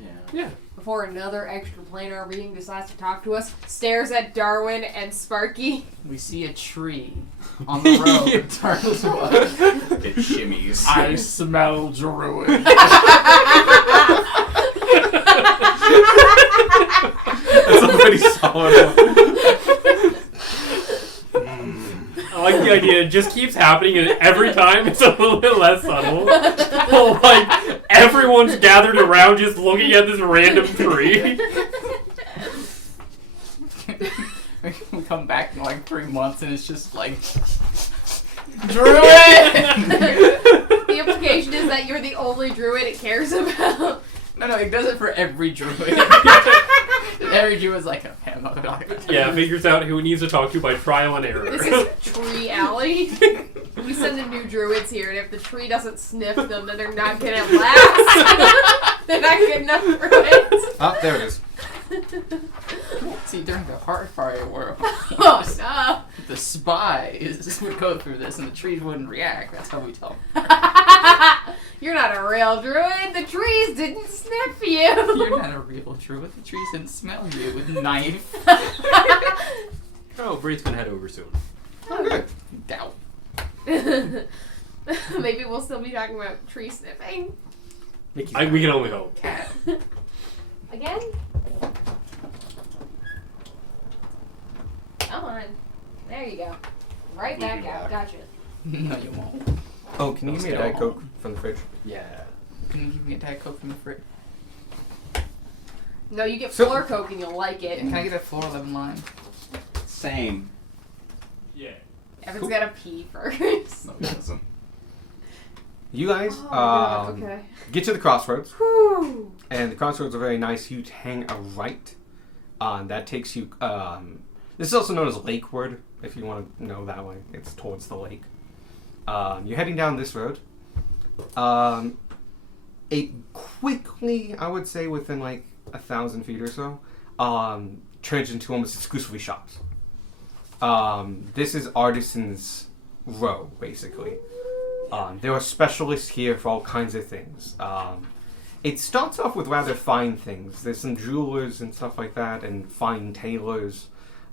Yeah. Yeah. Before another extraplanar being decides to talk to us, stares at Darwin and Sparky. We see a tree on the road. Turns to us. It shimmies. I smell druid. That's a pretty solid one. I like the idea. It just keeps happening, and every time it's a little bit less subtle. Like everyone's gathered around, just looking at this random tree. We come back in like 3 months and it's just like druid. The implication is that you're the only druid it cares about. No, it does it for every druid. Every druid's like, okay, I'm not gonna talk about Yeah, figures out who it needs to talk to by trial and error. This is Tree Alley. We send the new druids here, and if the tree doesn't sniff them, then they're not gonna last. They're not good enough for it. Ah, there it is. See, during the hard fire world, Oh no. the spies would go through this and the trees wouldn't react. That's how we tell them. You're not a real druid. The trees didn't sniff you. You're not a real druid. The trees didn't smell you with a knife. Oh, Breed's gonna head over soon. Okay. Doubt. Maybe we'll still be talking about tree sniffing. Mickey's We can only hope. Cat. Again? Come on. There you go. Right We'll back be out. back. Gotcha. No, you won't. Oh, can you give me a Still Diet home. Coke from the fridge? Yeah. Can you give me a Diet Coke from the fridge? No, you get So- floor coke and you'll like it. Can I get a 411 lime? Same. Yeah. Evan's Cool. gotta pee first. No, he doesn't. You guys Oh my God, okay. get to the crossroads, Whew. and the crossroads are very nice. You hang a right. That takes you. This is also known as Lakeward, if you want to know that way. It's towards the lake. You're heading down this road. It quickly, I would say, within like 1,000 feet or so, turns into almost exclusively shops. This is Artisans Row, basically. There are specialists here for all kinds of things. It starts off with rather fine things. There's some jewelers and stuff like that, and fine tailors.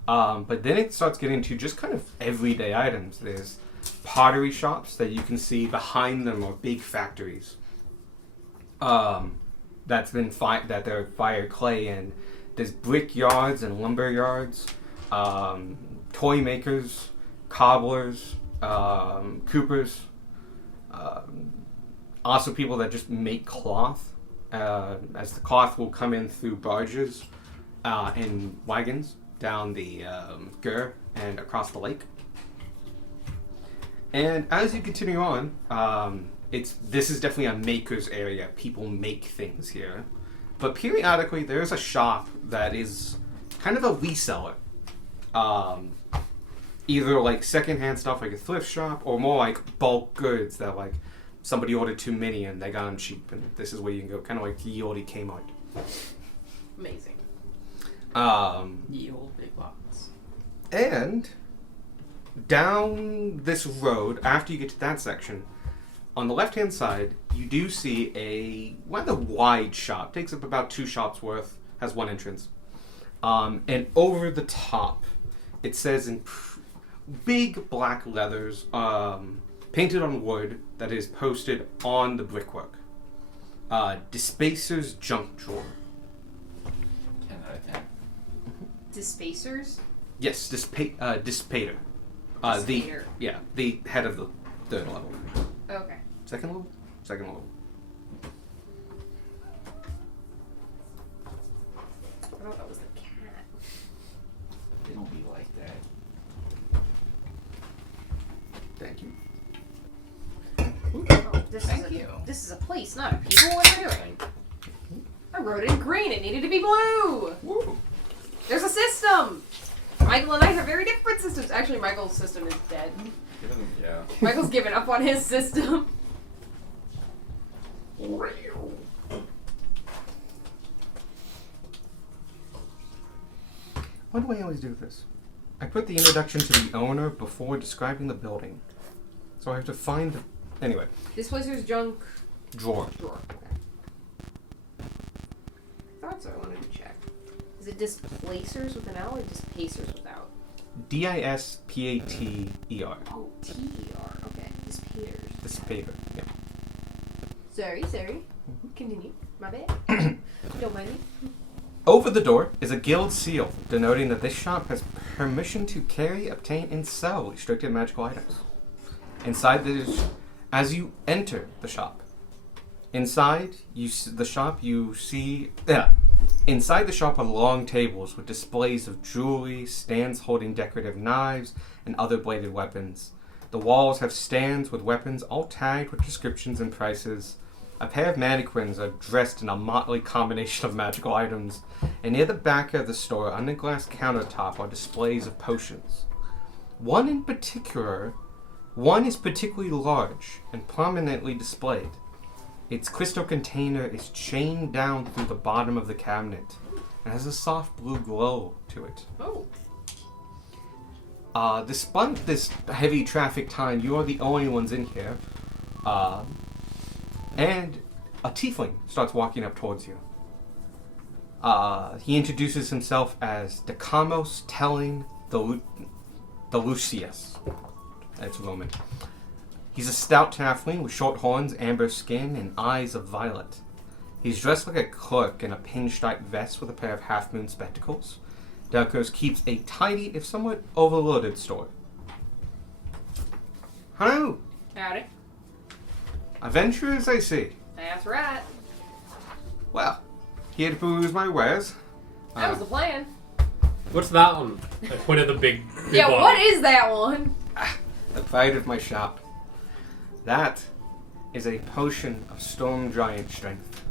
But then it starts getting to just kind of everyday items. There's pottery shops that you can see behind them are big factories. That they're fired clay in. There's brick yards and lumber yards. Toy makers, cobblers, coopers. Also people that just make cloth, as the cloth will come in through barges and wagons down the Gur and across the lake. And as you continue on, this is definitely a maker's area. People make things here. But periodically there's a shop that is kind of a reseller. Either like secondhand stuff like a thrift shop, or more like bulk goods that like somebody ordered too many and they got them cheap, and this is where you can go, kind of like ye olde Kmart. Amazing. Ye old big lots. And down this road, after you get to that section, on the left-hand side, you do see a rather wide shop. Takes up about 2 shops worth, has 1 entrance. And over the top, it says in big black letters, painted on wood, that is posted on the brickwork. Despacer's Junk Drawer. 10 out of 10. Dispacers? Yes, Dispater. Dispater. The head of the 3rd level. Okay. Second level? Second level. I thought that was the cat. They don't be like that. Thank you. Oh, Thank you. This is a place, not a people. What am I doing? I wrote it in green. It needed to be blue. Woo. There's a system. Michael and I have very different systems. Actually, Michael's system is dead. Yeah. Michael's given up on his system. Why do I always do this? I put the introduction to the owner before describing the building. So I have to find the... Anyway, Displacer's junk drawer. drawer. Okay. I thought so. I wanted to check. Is it displacers with an L or dispacers without? Dispater. Oh, T-E-R. Okay. Dispaters. Dispater. Yeah. Sorry. Continue. My bad. Don't mind me. Over the door is a guild seal, denoting that this shop has permission to carry, obtain, and sell restricted magical items. Inside as you enter the shop, inside the shop are long tables with displays of jewelry, stands holding decorative knives, and other bladed weapons. The walls have stands with weapons all tagged with descriptions and prices. A pair of mannequins are dressed in a motley combination of magical items, and near the back of the store, on the glass countertop, are displays of potions. One is particularly large and prominently displayed. Its crystal container is chained down through the bottom of the cabinet and has a soft blue glow to it. Oh. Despite this heavy traffic time, you are the only ones in here. And a tiefling starts walking up towards you. He introduces himself as Decamos Telling the Lucius. That's Roman. He's a stout halfling with short horns, amber skin, and eyes of violet. He's dressed like a clerk in a pinstripe vest with a pair of half-moon spectacles. Delcos keeps a tidy, if somewhat overloaded, store. Hello! Howdy. Adventurers, I see. That's right. Well, here to peruse my wares. That was the plan. What's that one? I point at the big Yeah, bottle. what is that one? The pride of my shop. That is a potion of storm giant strength.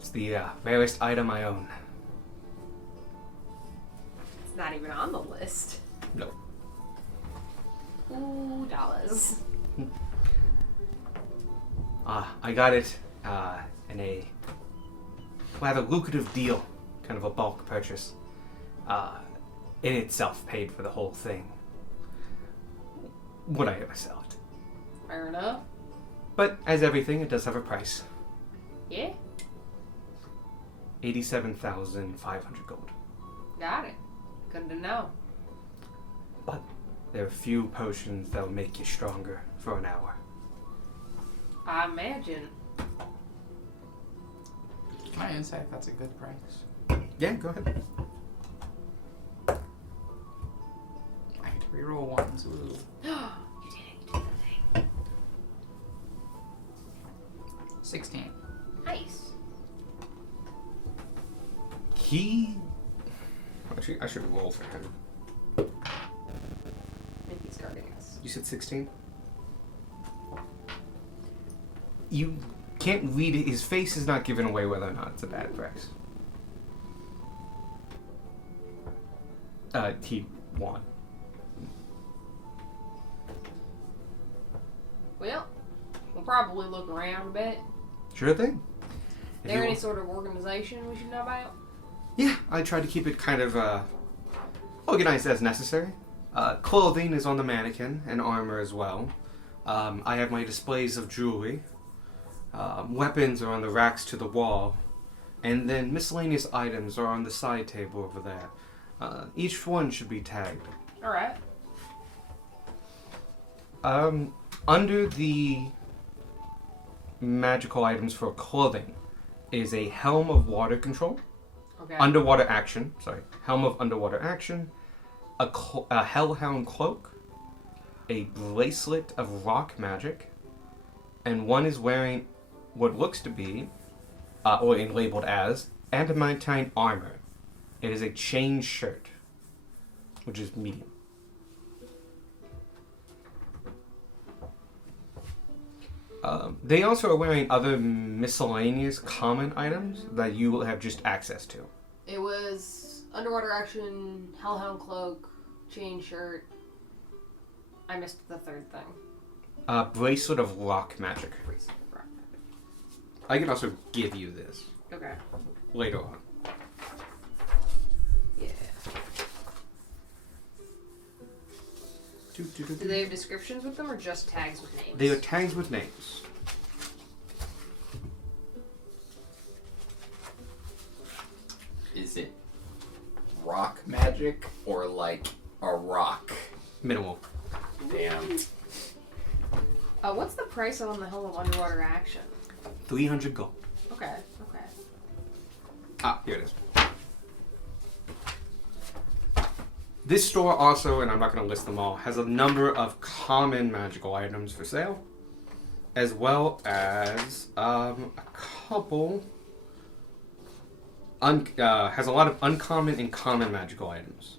It's the rarest item I own. It's not even on the list. No. Ooh, dollars. I got it in a rather lucrative deal, kind of a bulk purchase. In itself paid for the whole thing. Would I ever sell it? Fair enough. But as everything, it does have a price. Yeah, 87,500 gold. got it. Good to know. But there are few potions that will make you stronger for an hour. I imagine. Can I insight if that's a good price? Yeah, go ahead. I get to reroll ones. Ooh. You did it. You did the thing. 16. Nice. He... Actually, I should roll for him. I think he's guarding us. You said 16? You can't read it. His face is not giving away whether or not it's a bad price. He won. Well, we'll probably look around a bit. Sure thing. Is there any sort of organization we should know about? Yeah, I try to keep it kind of organized as necessary. Clothing is on the mannequin and armor as well. I have my displays of jewelry. Weapons are on the racks to the wall. And then miscellaneous items are on the side table over there. Each one should be tagged. Alright. Under the magical items for clothing is a helm of water control. Okay. Underwater action. Sorry. Helm of underwater action. A hellhound cloak. A bracelet of rock magic. And one is wearing what looks to be, or labeled as, adamantine armor. It is a chain shirt, which is medium. They also are wearing other miscellaneous common items that you will have just access to. It was underwater action, hellhound cloak, chain shirt. I missed the third thing. Bracelet of rock magic. Bracelet. Right. I can also give you this Okay. later on. Yeah. Do they have descriptions with them or just tags with names? They are tags with names. Is it rock magic or like a rock? Minimal. Damn. What's the price on the Helm of Underwater Action? 300 gold. Okay, okay. Ah, here it is. This store also, and I'm not going to list them all, has a number of common magical items for sale, as well as a couple. Has a lot of uncommon and common magical items.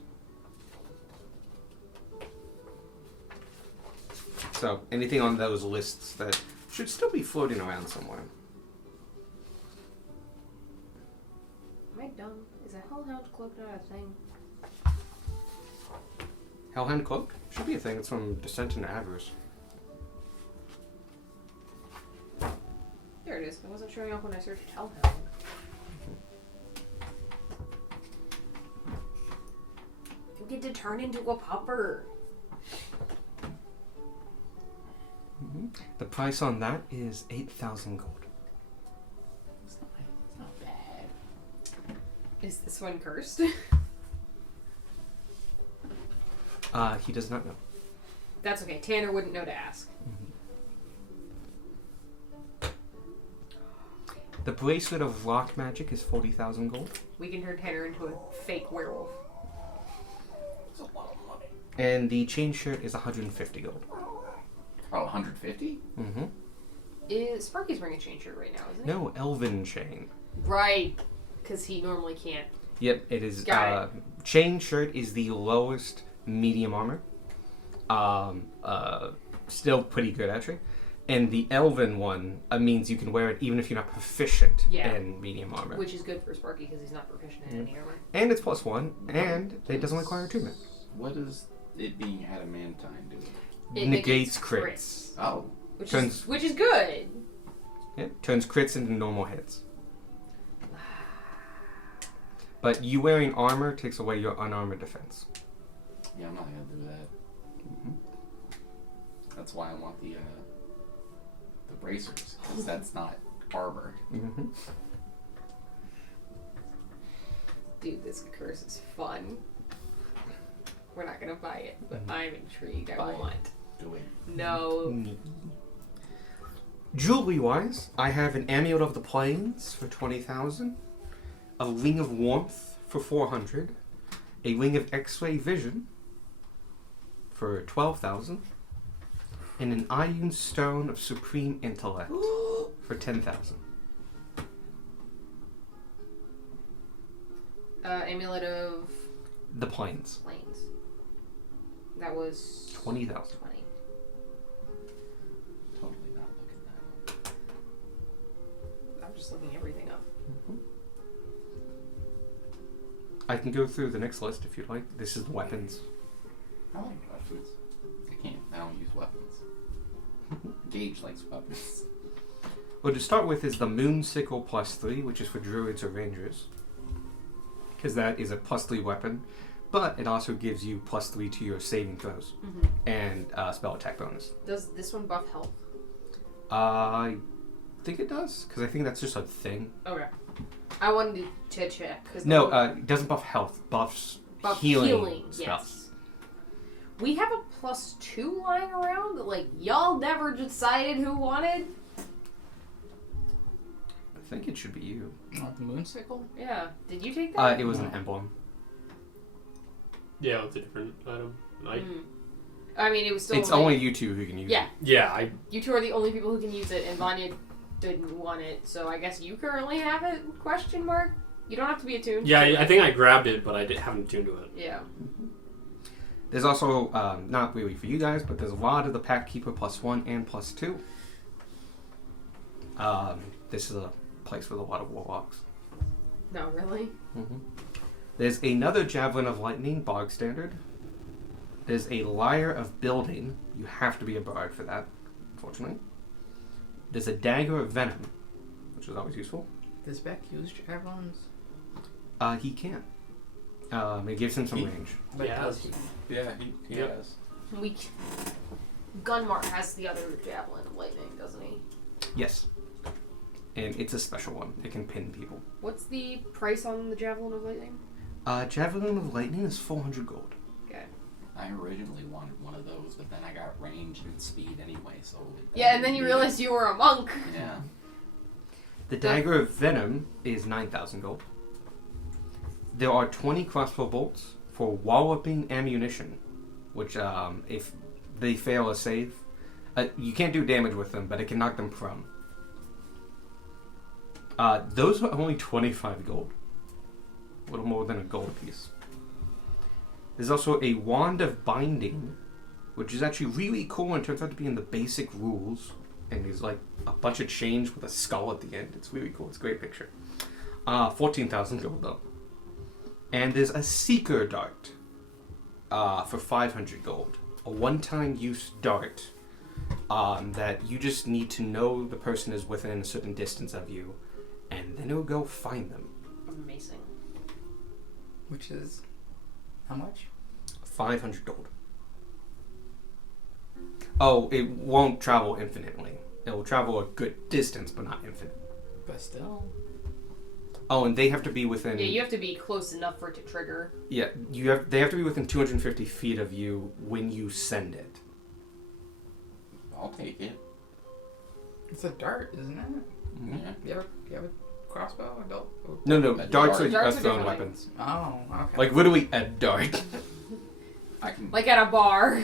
So anything on those lists that should still be floating around somewhere. Am I dumb? Is a Hellhound cloak not a thing? Hellhound cloak should be a thing. It's from Descent into Avarice. There it is. It wasn't showing up when I searched Hellhound. You get to turn into a pupper. The price on that is 8,000 gold. It's not bad. Is this one cursed? He does not know. That's okay. Tanner wouldn't know to ask. The bracelet of rock magic is 40,000 gold. We can turn Tanner into a fake werewolf. It's a lot of money. And the chain shirt is 150 gold. Oh, 150? Mm-hmm. Sparky's wearing a chain shirt right now, isn't he? No, elven chain. Right. Because he normally can't Yep, it is. Got Chain shirt is the lowest medium armor. Still pretty good actually. And the elven one means you can wear it even if you're not proficient Yeah. in medium armor. Which is good for Sparky because he's not proficient in any armor. And it's +1, and it doesn't require attunement. What does it being adamantine do? It Negates crits. Oh, Which Turns- is good. Yeah, turns crits into normal hits. But you wearing armor takes away your unarmored defense. yeah, I'm not gonna do that. That's why I want the bracers, because that's not armor. Mm-hmm. Dude, this curse is fun. We're not gonna buy it, but I'm intrigued. I Buy it. want. Do it. No. Jewelry wise, I have an Amulet of the Plains for 20,000, a Ring of Warmth for 400, a Ring of X-Ray Vision for 12,000, and an Iron Stone of Supreme Intellect for 10,000. Amulet of The Plains, Plains. That was 20,000. 20. Totally not looking that up. I'm just looking everything up. I can go through the next list if you'd like. This is the weapons. I like weapons. I don't use weapons. Gage likes weapons. Well, to start with is the Moon Sickle +3, which is for druids or rangers. Because that is a +3 weapon, but it also gives you +3 to your saving throws and spell attack bonus. Does this one buff health? I think it does, because I think that's just a thing. Okay. I wanted to check. Cause No, it doesn't buff health, buffs buff healing spells. yes. We have a +2 lying around that, like, y'all never decided who wanted? I think it should be you. Not the moonsicle? Yeah. Did you take that? It was an emblem. Yeah, it's a different item. I mean, it was still. It's only you two who can use Yeah. it. Yeah, You two are the only people who can use it, and Vanya didn't want it, so I guess you currently have it? Question mark. You don't have to be attuned. Yeah, to I it. think I grabbed it, but I haven't tuned to it. Yeah. There's also, not really for you guys, but there's a lot of the Pact Keeper +1 and +2. This is a place with a lot of warlocks. No, really. There's another Javelin of Lightning, bog standard. There's a Lyre of Building. You have to be a bard for that, unfortunately. There's a Dagger of Venom, which is always useful. Does Beck use javelins? He can't. It gives him some range. But Yeah. does he? Yeah, he Yep. has. Gunmark has the other Javelin of Lightning, doesn't he? Yes. And it's a special one. It can pin people. What's the price on the Javelin of Lightning? Javelin of Lightning is 400 gold. Okay. I originally wanted one of those, but then I got range and speed anyway, so... Yeah, and then you realized you were a monk. Yeah. The Dagger of Venom is 9,000 gold. There are 20 crossbow bolts for walloping ammunition, which, if they fail a save, you can't do damage with them, but it can knock them prone. Those are only 25 gold. A little more than a gold piece. There's also a Wand of Binding, which is actually really cool and turns out to be in the basic rules. And there's like a bunch of chains with a skull at the end. It's really cool. It's a great picture. 14,000 gold though. And there's a Seeker Dart for 500 gold. A one-time use dart that you just need to know the person is within a certain distance of you, and then it'll go find them. Amazing. Which is how much? 500 gold. Oh, it won't travel infinitely. It will travel a good distance, but not infinite. But still. Oh, and they have to be within. Yeah, you have to be close enough for it to trigger. Yeah, they have to be within 250 feet of you when you send it. I'll take it. It's a dart, isn't it? Mm-hmm. Yeah. You have a crossbow? Adult? No, A darts dart. are Darts are thrown different. weapons. Oh, okay. Like literally a dart. I can Like at a bar.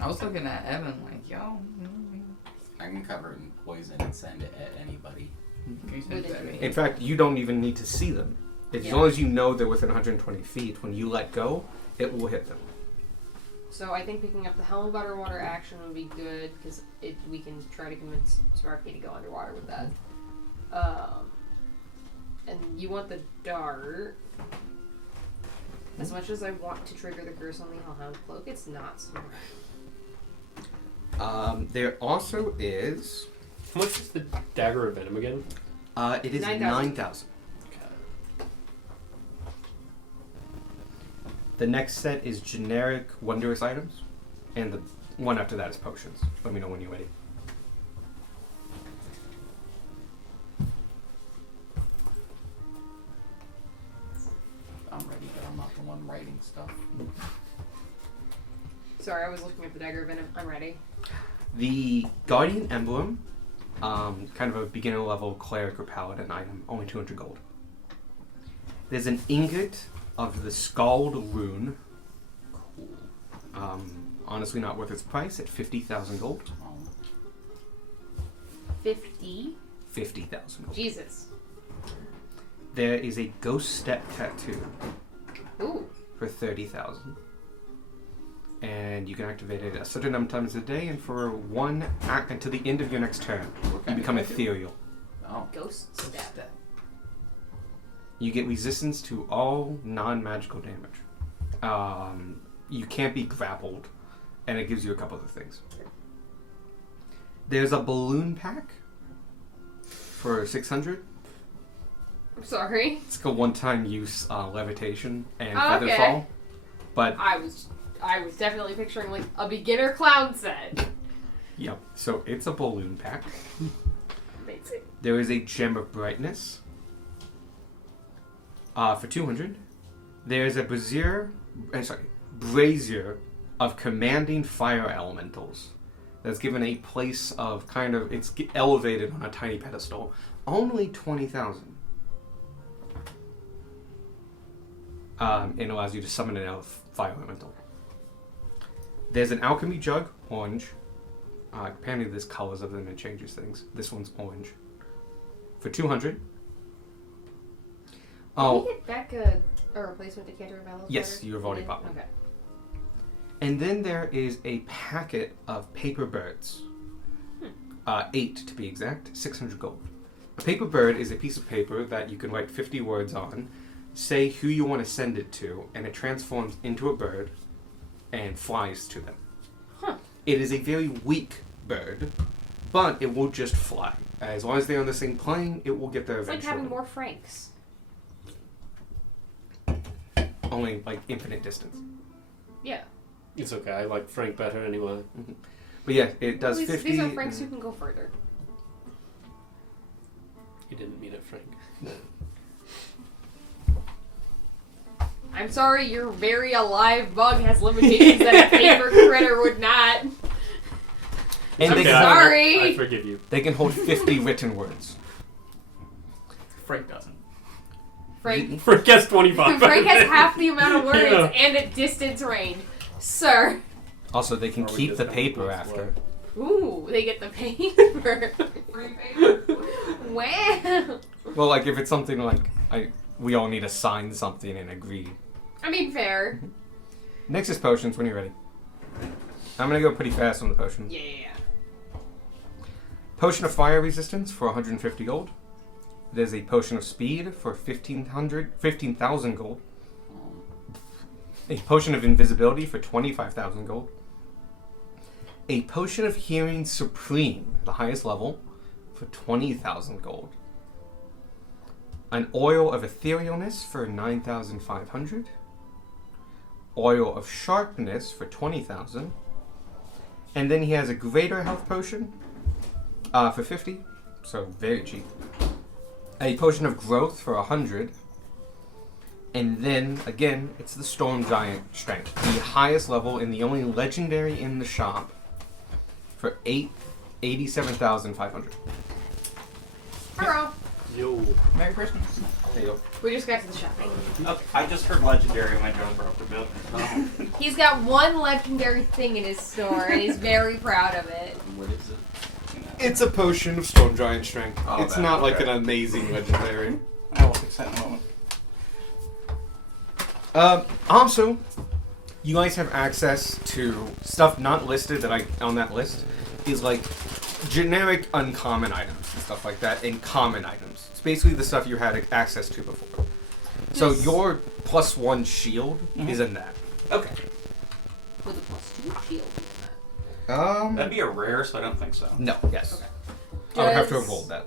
I was looking at Evan like, yo. I can cover it in poison and send it at anybody. Can you send it to me? In fact, you don't even need to see them. As Yeah. long as you know they're within 120 feet, when you let go, it will hit them. So I think picking up the helm of underwater action would be good because we can try to convince Sparky to go underwater with that. And you want the dart. As much as I want to trigger the curse on the Hellhound Cloak, it's not smart. There also is. How much is the Dagger of Venom again? It is 9,000. 9,000. The next set is generic wondrous items, and the one after that is potions. Let me know when you're ready. I'm ready, but I'm not the one writing stuff. Sorry, I was looking at the Dagger of Venom. I'm ready. The Guardian Emblem, kind of a beginner level cleric or paladin item, only 200 gold. There's an ingot of the Scald Rune. Cool. Honestly, not worth its price at 50,000 gold. 50? 50,000 gold. Jesus. There is a Ghost Step tattoo Ooh. for 30,000. And you can activate it a certain number of times a day, and for one act until the end of your next turn, you become ethereal. Oh. Ghost Step. You get resistance to all non-magical damage. You can't be grappled, and it gives you a couple other things. There's a balloon pack for 600. I'm sorry. It's like a one-time use levitation and Oh, okay. featherfall. But I was definitely picturing like a beginner clown set. yep, so it's a balloon pack. Amazing. There is a gem of brightness for 200. There's a brazier of commanding fire elementals that's given a place of it's elevated on a tiny pedestal. Only 20,000. It allows you to summon an fire elemental. There's an alchemy jug, orange. Apparently there's colors of them and changes things. This one's orange. For 200. Did we get back a replacement decanter of Valor? Yes, you have already bought one. Okay. And then there is a packet of paper birds. 8 to be exact, 600 gold. A paper bird is a piece of paper that you can write 50 words on, say who you want to send it to, and it transforms into a bird and flies to them. Huh. It is a very weak bird, but it will just fly. As long as they're on the same plane, it will get there It's like eventually. having more Franks. Only like infinite distance. Yeah. It's okay. I like Frank better anyway. But yeah, it does These 50. are Franks who can go further. He didn't mean it, Frank. I'm sorry, your very alive bug has limitations that a paper critter would not. And I'm they, sorry. I forgive you. they can hold 50 written words. Frank doesn't. Frank, Frank has 25. Frank has half the amount of words Yeah. and at distance range. Sir. Also, they can Or we keep just the come paper close after. Ooh, they get the paper. Free paper. Wow. Well, like if it's something like we all need to sign something and agree. I mean, fair. Next is potions. When you're ready, I'm gonna go pretty fast on the potions. Yeah. Potion of fire resistance for 150 gold. There's a potion of speed for 15,000 gold. A potion of invisibility for 25,000 gold. A potion of hearing supreme, the highest level, for 20,000 gold. An oil of etherealness for 9,500. Oil of sharpness for 20,000. And then he has a greater health potion for 50, so very cheap. A potion of growth for 100. And then, again, it's the Storm Giant Strength, the highest level and the only legendary in the shop, for 87,500. Hello. Yo. Merry Christmas. There you go. We just got to the shopping. Okay, I just heard legendary when Joe broke the building. He's got one legendary thing in his store, and he's very proud of it. What is it? It's a potion of Storm Giant Strength. Oh, it's that, not like okay. an amazing legendary. I will fix that in a moment. Also, you guys have access to stuff not listed that on that list is like generic uncommon items and stuff like that, and common items. It's basically the stuff you had access to before. So This- your +1 shield is in that. Okay. With a +2 shield. That'd be a rare, so I don't think so. No, yes. Okay. I would have to Does- have rolled that.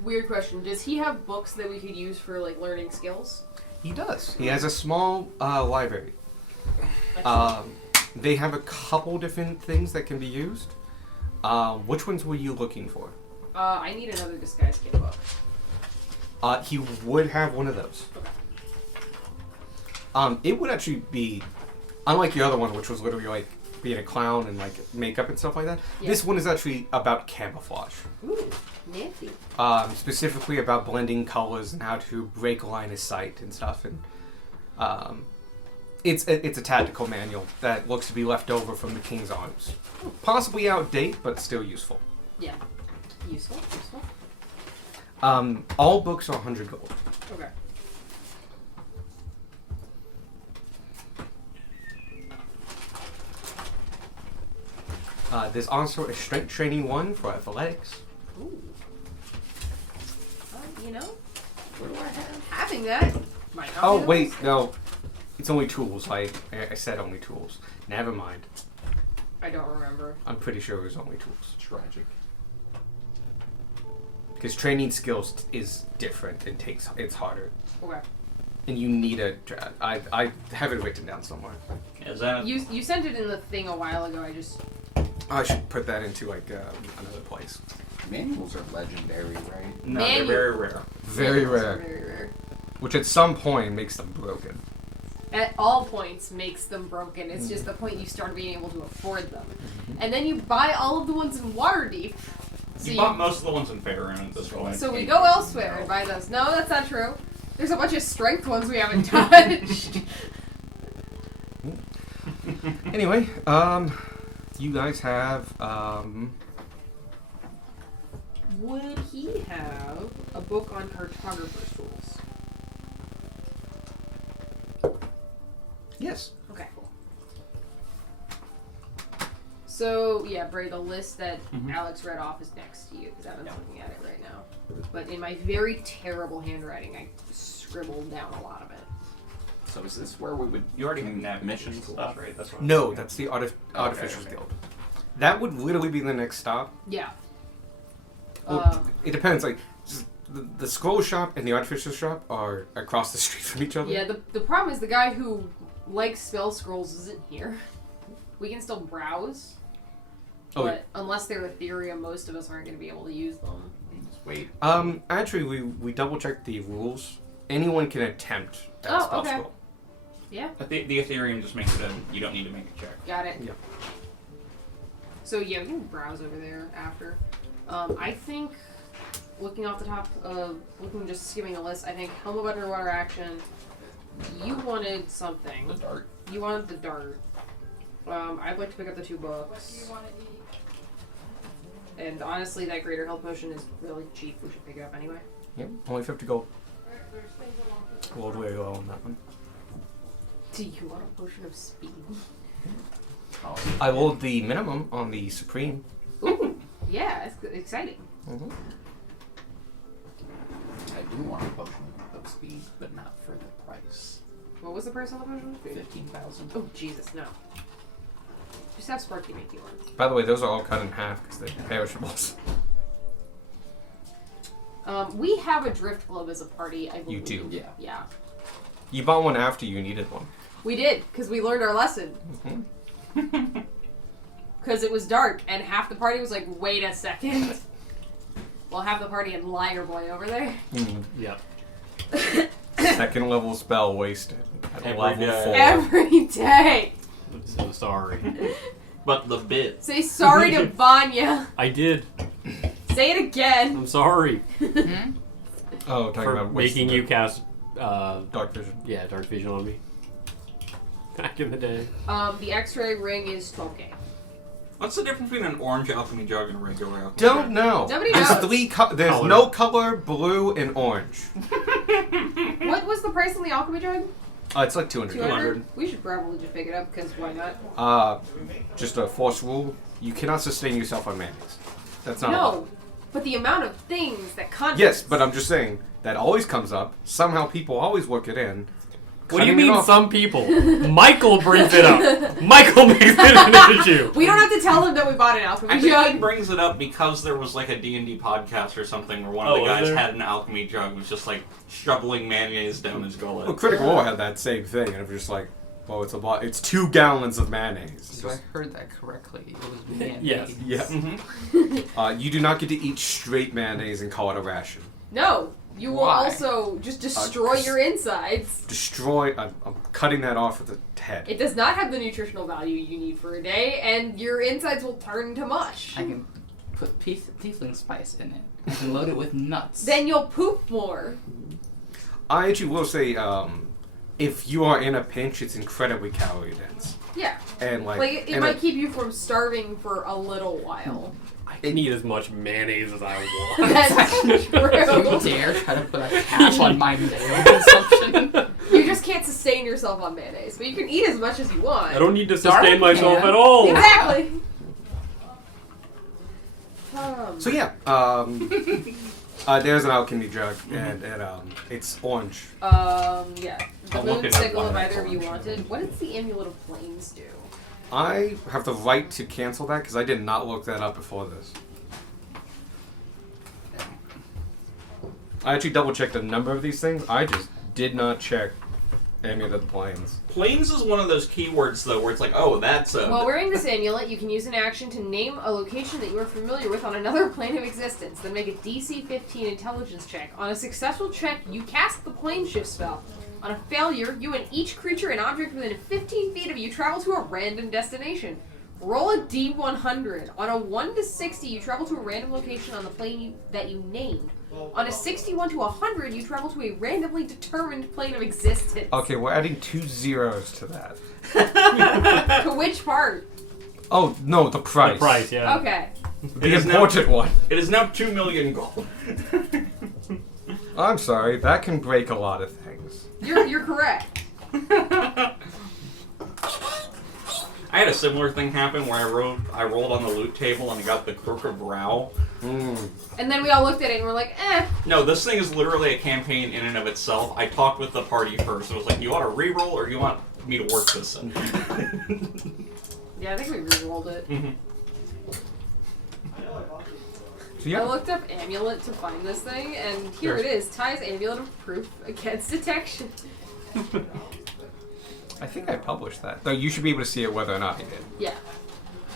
Weird question. Does he have books that we could use for like learning skills? He does. He has a small library. Excellent. They have a couple different things that can be used. Which ones were you looking for? I need another disguise kit book. He would have one of those. It would actually be, unlike the other one, which was literally like being a clown and like makeup and stuff like that. Yeah. This one is actually about camouflage. Ooh, nifty. Specifically about blending colors and how to break line of sight and stuff. And it's a tactical manual that looks to be left over from the King's Arms. Possibly outdated, but still useful. Yeah. Useful. Useful. All books are 100 gold. Okay. There's also a strength training one for athletics. Ooh. You know, what do I have? Having that might not Oh be the wait, worst. no, it's only tools. I said only tools. Never mind. I don't remember. I'm pretty sure it was only tools Tragic. because training skills is different and it's harder, Okay. and you need I have it written down somewhere. Is that? You sent it in the thing a while ago. I just I should put that into like another place. Manuals are legendary, right? No, Manual. they're very rare. Very Manuals are rare. Very rare. Which at some point makes them broken. At all points makes them broken. It's just the point you start being able to afford them, and then you buy all of the ones in Waterdeep. So You bought most of the ones in Faerun at this point. So we go elsewhere and buy those. No, that's not true. There's a bunch of strength ones we haven't touched. Anyway, you guys have Would he have a book on cartographer's tools? yes. Okay. So, yeah, Bray, the list that Alex read off is next to you, because Evan's looking at it right now. But in my very terrible handwriting, I scribbled down a lot of it. So is this where we would You already do have mission mission stuff? stuff, right? That's what. No, that's the Artificers okay. Guild. That would literally be the next stop. Yeah. Well, it depends. Like the scroll shop and the artificer's shop are across the street from each other. Yeah, the problem is the guy who likes spell scrolls isn't here. We can still browse, Oh, but unless they're Ethereum, most of us aren't going to be able to use them. Just wait. Actually, we double checked the rules. Anyone can attempt that Oh, spell okay. scroll. Yeah, But the Ethereum just makes it you don't need to make a check. got it. Yeah. So yeah, we can browse over there after. I think, looking off the top of, just skimming the list, I think Helm of Underwater Action, you wanted something. The dart. You wanted the dart. I'd like to pick up the 2 books. And honestly, that Greater Health Potion is really cheap. We should pick it up anyway. Yep, only 50 gold. Rolled way low on that one. Do you want a potion of speed? Oh, I rolled the minimum on the Supreme. Ooh, yeah, it's exciting. Mm-hmm. I do want a potion of speed, but not for the price. What was the price on the potion? 15,000. Oh, Jesus, no. Just have Sparky make you one. By the way, those are all cut in half because they're perishables. We have a drift globe as a party, I believe. You do. Yeah. Yeah. You bought one after you needed one. We did, because we learned our lesson. Mm-hmm. Because it was dark, and half the party was like, wait a second. Well, half the party had Liar Boy over there. Yep. Second level spell wasted at Every level day. 4. Every day. I'm so sorry. But the bit. Say sorry to Vanya. I did. Say it again. I'm sorry Oh, talking for about making wasting you the cast. dark vision. Yeah, dark vision on me. Back in the day. The X-ray ring is 12k. What's the difference between an orange alchemy jug and a regular alchemy Don't jug? know. Nobody There's knows. there's Color. no color, blue and orange. What was the price on the alchemy jug? It's like 200. 200? We should probably just pick it up, because why not? Just a force rule. You cannot sustain yourself on mayonnaise. That's not allowed. No, but the amount of things that content. Yes, but I'm just saying that always comes up. Somehow people always work it in. What do you Cutting it mean off- some people? Michael brings it up. Michael makes it an issue. We don't have to tell him that we bought an alchemy I think he jug. brings it up because there was like a D&D podcast or something where one of Oh, the was guys there? had an alchemy jug, was just like shoveling mayonnaise down his gullet. Well, Critical Role had that same thing, and it was just like, well, it's 2 gallons of mayonnaise. It's So I just- heard that correctly. It was mayonnaise. Yes. yeah. Mhm. You do not get to eat straight mayonnaise and call it a ration. No, you will Why? also just destroy your insides. Destroy. I'm cutting that off with the head. It does not have the nutritional value you need for a day, and your insides will turn to mush. I can put tiefling spice in it. I can load it with nuts. Then you'll poop more. I actually will say, if you are in a pinch, it's incredibly calorie dense, Yeah. and like, Like, it and might keep you from starving for a little while. I can eat as much mayonnaise as I want. That's Do you true. dare try to put a cap on my mayo consumption? You just can't sustain yourself on mayonnaise, but you can eat as much as you want. I don't need to Darn sustain it, myself man. at all. Exactly. So yeah, there's an alchemy jug, and it's orange. Yeah. The I'll look moon it up sickle, while if that's either of you on. wanted. What does the Amulet of Plains do? I have the right to cancel that because I did not look that up before this. I actually double checked a number of these things. I just did not check Amulet of the Plains. Plains is one of those keywords though, where it's like, oh, that's a. While wearing this amulet, you can use an action to name a location that you are familiar with on another plane of existence. Then make a DC 15 intelligence check. On a successful check, you cast the plane shift spell. On a failure, you and each creature and object within 15 feet of you travel to a random destination. Roll a D100. On a 1 to 60, you travel to a random location on the plane that you named. On a 61 to 100, you travel to a randomly determined plane of existence. Okay, we're adding 2 zeros to that. To which part? Oh no, the price. The price, yeah. Okay. The It is now- important one. It is now 2 million gold. I'm sorry, that can break a lot of things. You're correct. I had a similar thing happen where I rolled on the loot table and got the Crook of Brow. And then we all looked at it and we're like, eh. No, this thing is literally a campaign in and of itself. I talked with the party first. It was like, you want to re-roll or you want me to work this in? Yeah, I think we re-rolled it. So yeah, I looked up amulet to find this thing, and here it is. Ty's amulet of proof against detection. I think I published that. Though you should be able to see it whether or not I did. Yeah.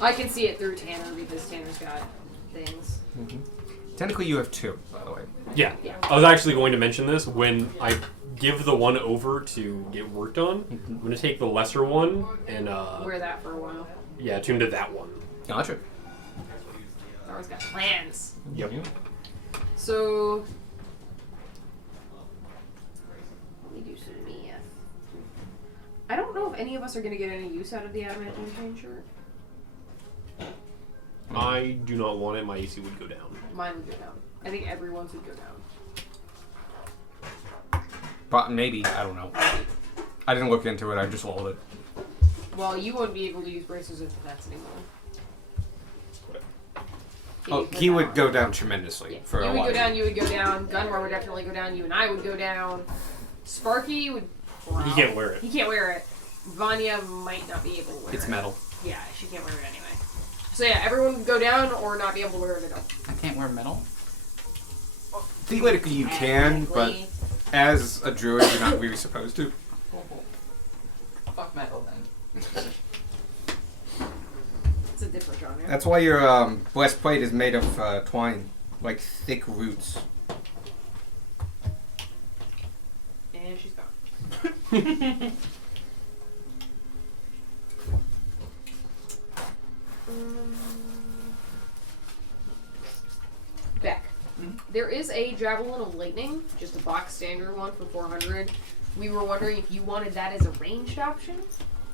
I can see it through Tanner because Tanner's got things. Technically, you have 2, by the way. Yeah. Yeah. I was actually going to mention this when I give the one over to get worked on. I'm going to take the lesser one and Wear that for a while. yeah, tune to that one. Gotcha. Dar's got plans. Yep. So, let me do some math. I don't know if any of us are going to get any use out of the Adamantium chain shirt. I do not want it. My AC would go down. Mine would go down. I think everyone's would go down. But maybe, I don't know. I didn't look into it, I just rolled it. Well, you wouldn't be able to use bracers of defense anymore. Oh, he would go down tremendously Yeah. for You a would while. go down, you would go down. Gunmar would definitely go down. You and I would go down. Sparky would. He can't wear it. He can't wear it. Vanya might not be able to wear it. It's metal. Yeah, she can't wear it anyway. So yeah, everyone would go down or not be able to wear it at all. I can't wear metal. Theoretically, you can, but Technically. as a druid, you're not really supposed to. Fuck metal then. It's a different genre. That's why your breastplate is made of twine, like thick roots. And she's gone. Beck. There is a Javelin of Lightning, just a box standard one for 400. We were wondering if you wanted that as a ranged option.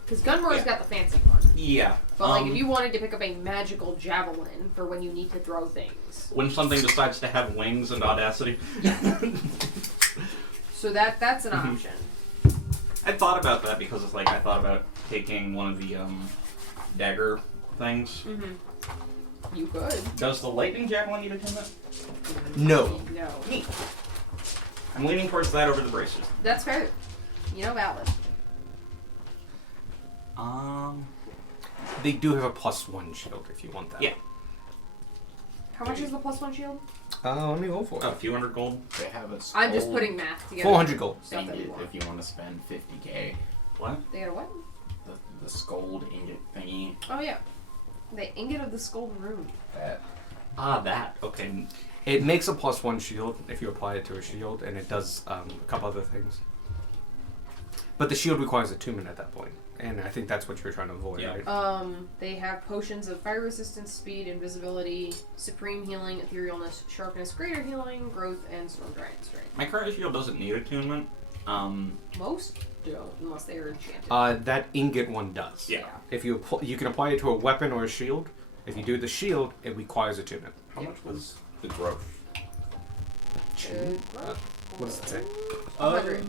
Because Gunmar's Yeah. got the fancy one. Yeah. But like, if you wanted to pick up a magical javelin for when you need to throw things. When something decides to have wings and audacity. So that's an option. I thought about that because it's like I thought about taking one of the dagger things. Mm-hmm. You could. Does the lightning javelin need attunement? No. No. Neat. I'm leaning towards that over the braces. That's fair. You know, valid. They do have a +1 shield if you want that. Yeah. How much is the +1 shield? Let me roll for it. A few hundred gold. They have a I'm just skull putting math together. 400 gold. Stuff that we ingot want. if you want to spend 50k. What? They got a what? The scold ingot thingy. Oh yeah. The ingot of the skull rune. That. Ah, that. Okay. It makes a +1 shield if you apply it to a shield, and it does a couple other things. But the shield requires attunement at that point, and I think that's what you're trying to avoid, Yeah. right? They have potions of fire resistance, speed, invisibility, supreme healing, etherealness, sharpness, greater healing, growth, and storm giant strength. My current shield doesn't need attunement. Most don't, unless they are enchanted. That ingot one does. Yeah. If you you can apply it to a weapon or a shield. If you do the shield, it requires attunement. How much was the growth? What does it say? 100.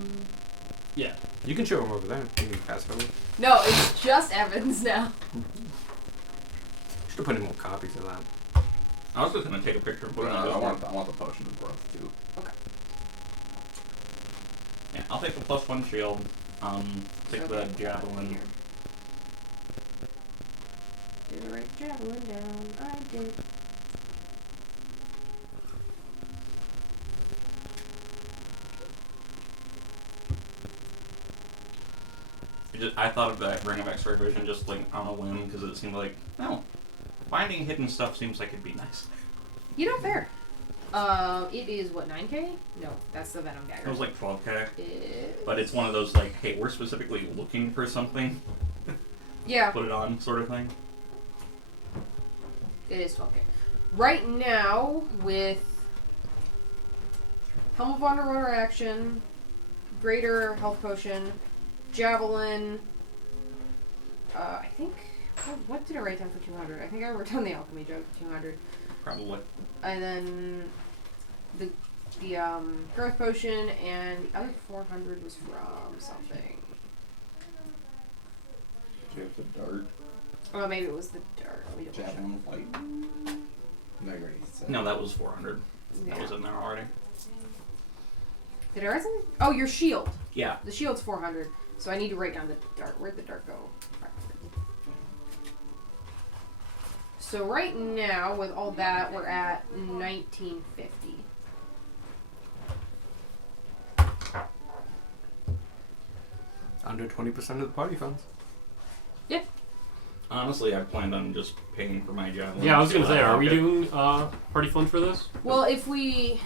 Yeah. You can show them over there. You can pass it over. No, it's just Evans now. Should have put in more copies of that. I was just gonna take a picture and put it on I Discord. want the potion of growth too. Yeah, I'll take the +1 shield. Take the javelin. Did I write javelin down? I did. I thought of that Ring of X-ray vision just like on a whim because it seemed like, no, finding hidden stuff seems like it'd be nice. You know, fair. It is what, 9k? No, that's the Venom dagger. It was like 12k, It- but it's one of those like, hey, we're specifically looking for something, Yeah, put it on sort of thing. it is 12k. Right now, with Helm of Underwater action, Greater Health Potion, Javelin, I think, what did I write down for 200? I think I wrote down the Alchemy Jug for 200. Probably. And then the Growth Potion, and the other 400 was from something. Do you have the dart? Oh, maybe it was the dart. Let me double check. Javelin of light? No, you already said. No, that was 400. That Yeah. was in there already. Did I write something? Oh, your shield. Yeah. The shield's 400, so I need to write down the dart. Where'd the dart go? So right now, with all that, we're at 1950. Under 20% of the party funds. Honestly, I planned on just paying for my javelin. Yeah, I was gonna say, are we Okay. doing party funds for this? Well, if we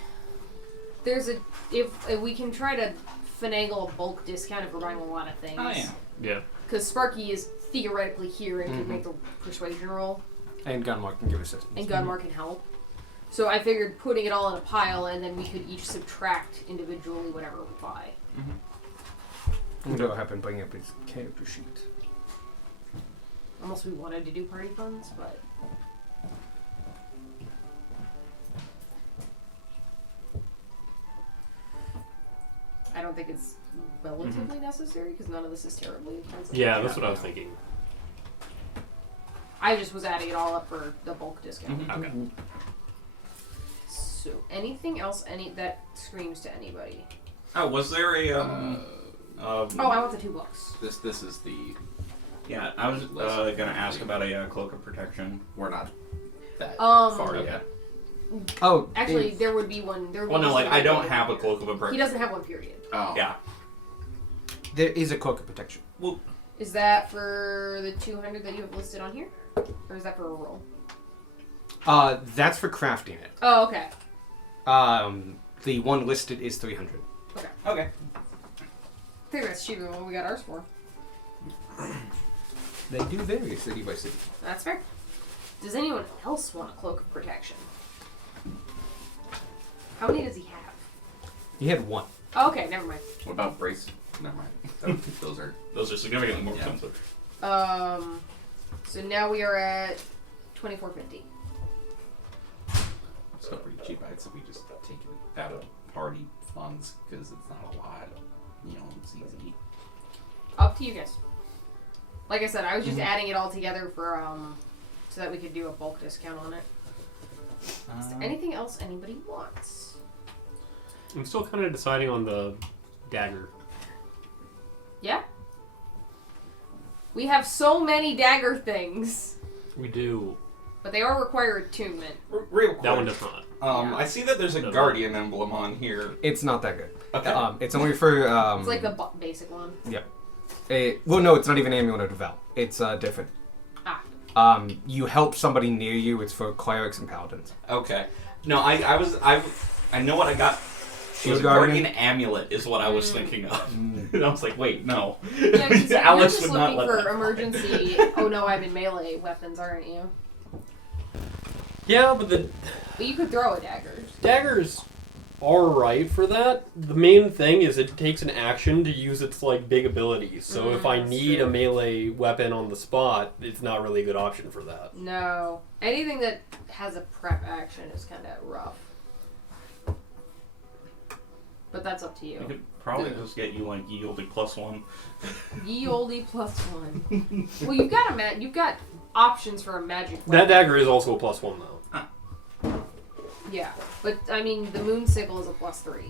we can try to finagle a bulk discount if we're buying a lot of things. Oh yeah. Yeah. Because Sparky is theoretically here and Mhm. can make the persuasion roll, And Gunmark can give assistance. and Gunmark can help. So I figured putting it all in a pile, and then we could each subtract individually whatever we buy. I'm going to go and bring up his character sheet. Unless we wanted to do party funds, but I don't think it's relatively necessary because none of this is terribly expensive. Yeah, that's what I was thinking. I just was adding it all up for the bulk discount. Mhm. Okay. So anything else that screams to anybody? Oh, was there a Oh, I want the 2 books. This is the. Yeah, I was gonna ask about a cloak of protection. We're not that Um, far okay. yet. Oh, Actually, there would be one. There would Well, be no, like one I don't period. have a cloak of He protection. doesn't have one. Period. Oh. Yeah. there is a cloak of protection. Is that for the 200 that you have listed on here, or is that for a roll? That's for crafting it. Oh, okay. The one listed is 300. Okay. I think that's cheaper than what we got ours for. They do vary city by city. That's fair. Does anyone else want a cloak of protection? How many does he have? He had one. Oh, okay, never mind. What about brace? Never mind. Those are significantly more Yeah. expensive. So now we are at 2450. still pretty cheap. I'd say we just take it out of party funds because it's not a lot. You know, it's easy. Up to you guys. Like I said, I was just adding it all together for so that we could do a bulk discount on it. Is there anything else anybody wants? I'm still kind of deciding on the dagger. Yeah. We have so many dagger things, We do. but they all require attunement. Real quick. That one does not. Yeah. I see that there's a No. guardian emblem on here. It's not that good. Okay. It's only for It's like the basic one. well, no, it's not even Amulet of Val. It's different. Ah. You help somebody near you. It's for clerics and paladins. Okay. No, I know what I got. It was Shield a Guardian? guardian amulet is what I was thinking of. And I was like, wait, no. Yeah, because you're Alex just would not looking let for that emergency. Oh no, I'm in melee weapons, aren't you? Yeah, but the But you could throw a dagger. dagger's alright for that. The main thing is it takes an action to use its like big abilities. So if I that's need true. a melee weapon on the spot, it's not really a good option for that. No. Anything that has a prep action is kind of rough. But that's up to We you. could probably just get you like yielding +1. Ye olde +1. Well, you've got options for a magic That weapon. dagger is also a +1 though. Yeah, but I mean, the moon sickle is a +3.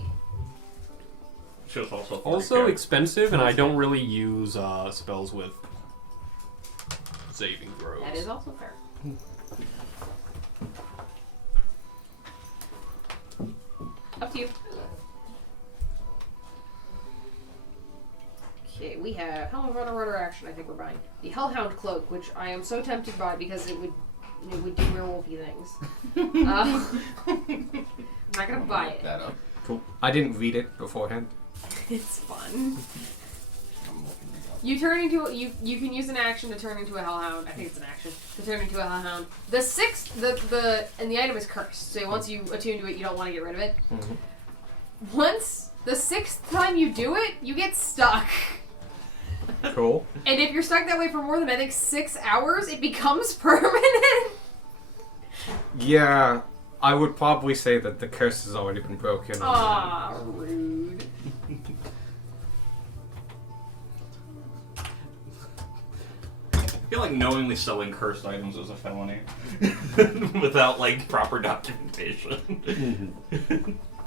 Just also Also 40K. expensive, and I don't really use spells with saving throws. That is also fair. Up to you. Okay, we have Helm of Underwater action. I think we're buying the Hellhound cloak, which I am so tempted by because it would do werewolfy things. I'm not gonna buy Look it. that up. Cool. I didn't read it beforehand. It's fun. I'm looking it up. You turn into you can use an action to turn into a hellhound. I think it's an action to turn into a hellhound. The sixth and the item is cursed. So once you attune to it, you don't want to get rid of it. Mhm. Once the sixth time you do it, you get stuck. Cool. And if you're stuck that way for more than I think 6 hours, it becomes permanent. Yeah, I would probably say that the curse has already been broken. Ah, rude. I feel like knowingly selling cursed items is a felony without like proper documentation.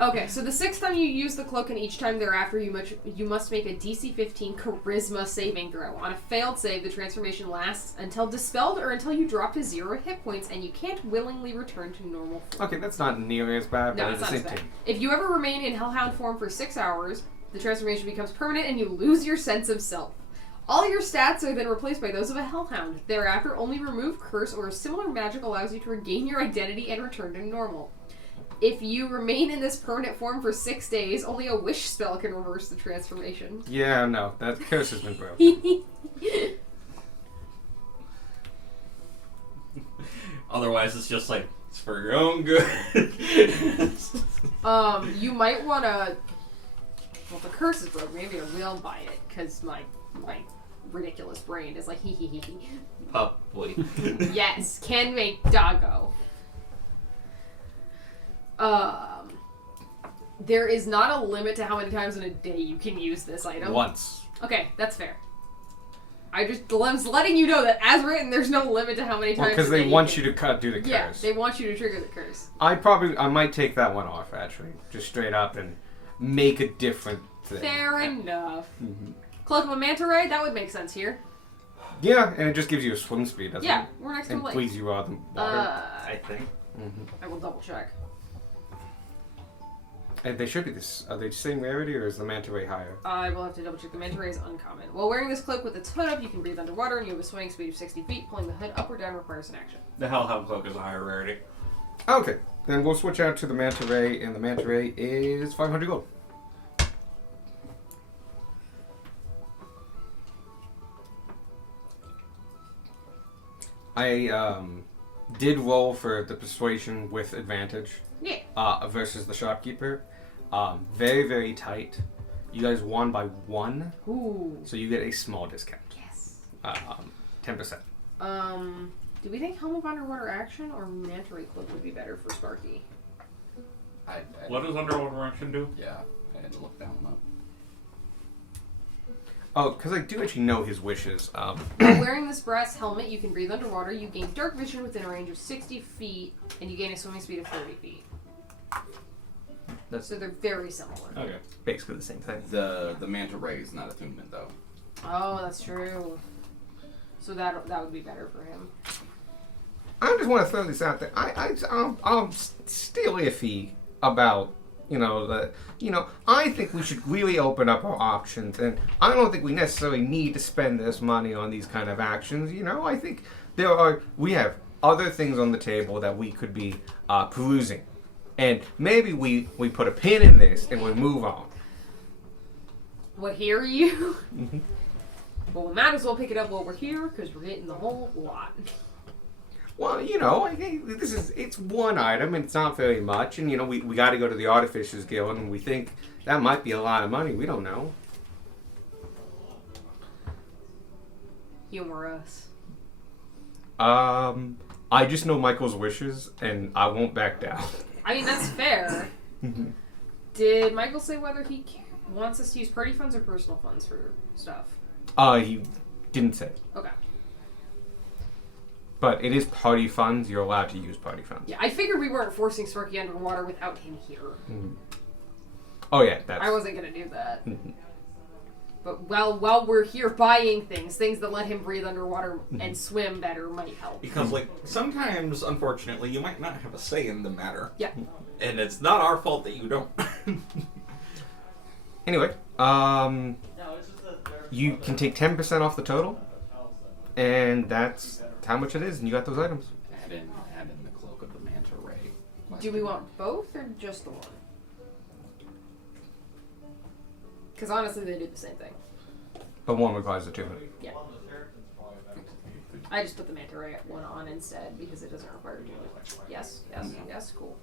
Okay, so the sixth time you use the cloak and each time thereafter you must make a DC 15 Charisma saving throw. On a failed save, the transformation lasts until dispelled or until you drop to 0 hit points and you can't willingly return to normal form. Okay, that's not nearly as bad, No, but it's at not the as same bad. time. If you ever remain in Hellhound form for 6 hours, the transformation becomes permanent and you lose your sense of self. All your stats are then replaced by those of a Hellhound. Thereafter, only remove curse or a similar magic allows you to regain your identity and return to normal. If you remain in this permanent form for 6 days, only a wish spell can reverse the transformation. Yeah, no, that curse has been broken. Otherwise, it's just like it's for your own good. You might want to... Well, if the curse is broken, maybe I will buy it, because my ridiculous brain is like, hee hee hee hee. Probably. Yes, can make doggo. There is not a limit to how many times in a day you can use this item. Once. Okay, that's fair. I was letting you know that as written, there's no limit to how many Well, times. because a day they want can- you to do the curse. Yeah, they want you to trigger the curse. I might take that one off, actually. Just straight up and make a different thing. Fair enough. Mhm. Cloak of a Manta Ray, that would make sense here. Yeah, and it just gives you a swim speed, doesn't Yeah, it? we're next to And the lake. please you out of the water. I think. Mhm. I will double check. And they should be this. Are they the same rarity, or is the manta ray higher? I will have to double check. The Manta Ray is uncommon. While wearing this cloak with its hood up, you can breathe underwater and you have a swimming speed of 60 feet. Pulling the hood up or down requires an action. The Hellhound Cloak is a higher rarity. Okay, then we'll switch out to the manta ray, and the manta ray is 500 gold. I did roll for the persuasion with advantage. Yeah. Versus the shopkeeper. Very, very tight. You guys won by 1, Ooh. so you get a small discount. Yes. 10%. Do we think Helm of Underwater action or Manta Ray cloak would be better for Sparky? What does Underwater Action do? Yeah, I didn't look that one up. Oh, because I do actually know his wishes. While wearing this brass helmet, you can breathe underwater. You gain dark vision within a range of 60 feet, and you gain a swimming speed of 30 feet. So they're very similar. Okay. Basically the same thing. The manta ray is not attunement though. Oh, that's true. So that would be better for him. I just want to throw this out there. I'm still iffy about, I think we should really open up our options, and I don't think we necessarily need to spend this money on these kind of actions. I think we have other things on the table that we could be perusing, and maybe we put a pin in this and we move on. What, hear you? Well, we might as well pick it up while we're here, because we're getting the whole lot. Well, I think it's one item and it's not very much, and we got to go to the Artificers Guild, and we think that might be a lot of money. We don't know. Humor us. I just know Michael's wishes, and I won't back down. I mean, that's fair. Did Michael say whether he wants us to use party funds or personal funds for stuff? He didn't say. Okay. But it is party funds. You're allowed to use party funds. Yeah, I figured we weren't forcing Sparky underwater without him here. Oh yeah, that's. I wasn't gonna do that. But while we're here buying things that let him breathe underwater and swim better might help. Because, sometimes, unfortunately, you might not have a say in the matter. Yeah. And it's not our fault that you don't. Anyway, you can take 10% off the total, and that's how much it is, and you got those items. Add in the cloak of the manta ray. Do we want both or just the one? Because honestly, they do the same thing. But one requires a 2. Yeah. I just put the manta ray one on instead because it doesn't require to do it. Yes, cool.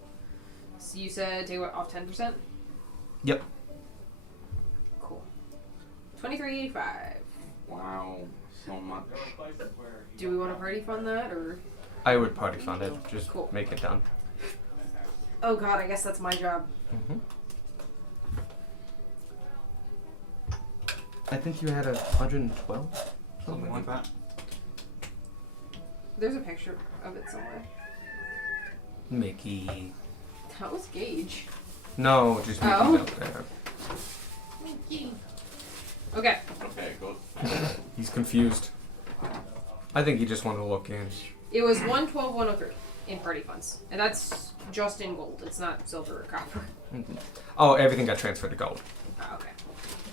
So you said take what, off 10%? Yep. Cool. 23.85. Wow, so much. Do we want to party fund that or? I would party fund it. Just Cool. make it done. Oh god, I guess that's my job. I think you had 112? Something like that. There's a picture of it somewhere. Mickey. That was Gage. No, just Mickey's Oh. out there. Okay. Okay, go. He's confused. I think he just wanted to look in. It was 112.103 in party funds. And that's just in gold. It's not silver or copper. Oh, everything got transferred to gold. Oh, okay.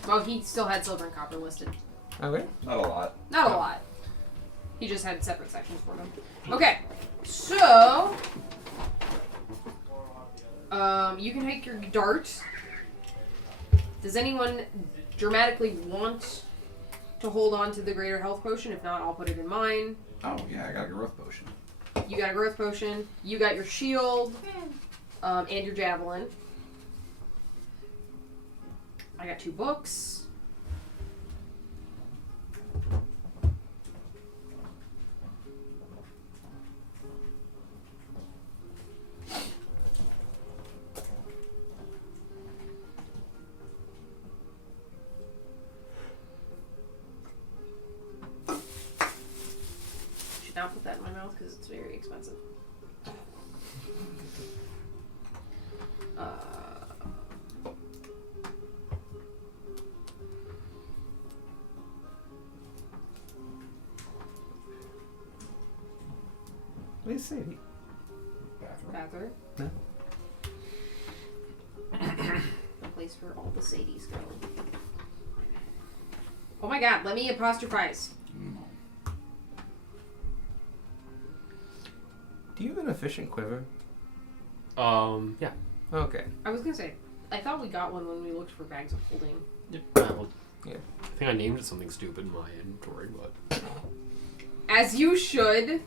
Well, he still had silver and copper listed. Okay. Not a lot. Not a lot. He just had separate sections for them. Okay. So, you can take your dart. Does anyone dramatically want to hold on to the greater health potion? If not, I'll put it in mine. Oh yeah, I got a growth potion. You got a growth potion. You got your shield, and your javelin. I got 2 books. Should not put that in my mouth because it's very expensive. What is Sadie? Bathroom. No. The place where all the Sadies go. Oh my god, let me apostrophize. Do you have an efficient quiver? Yeah. Okay. I was gonna say, I thought we got one when we looked for bags of holding. Well, Yeah. I think I named it something stupid in my inventory, but As you should.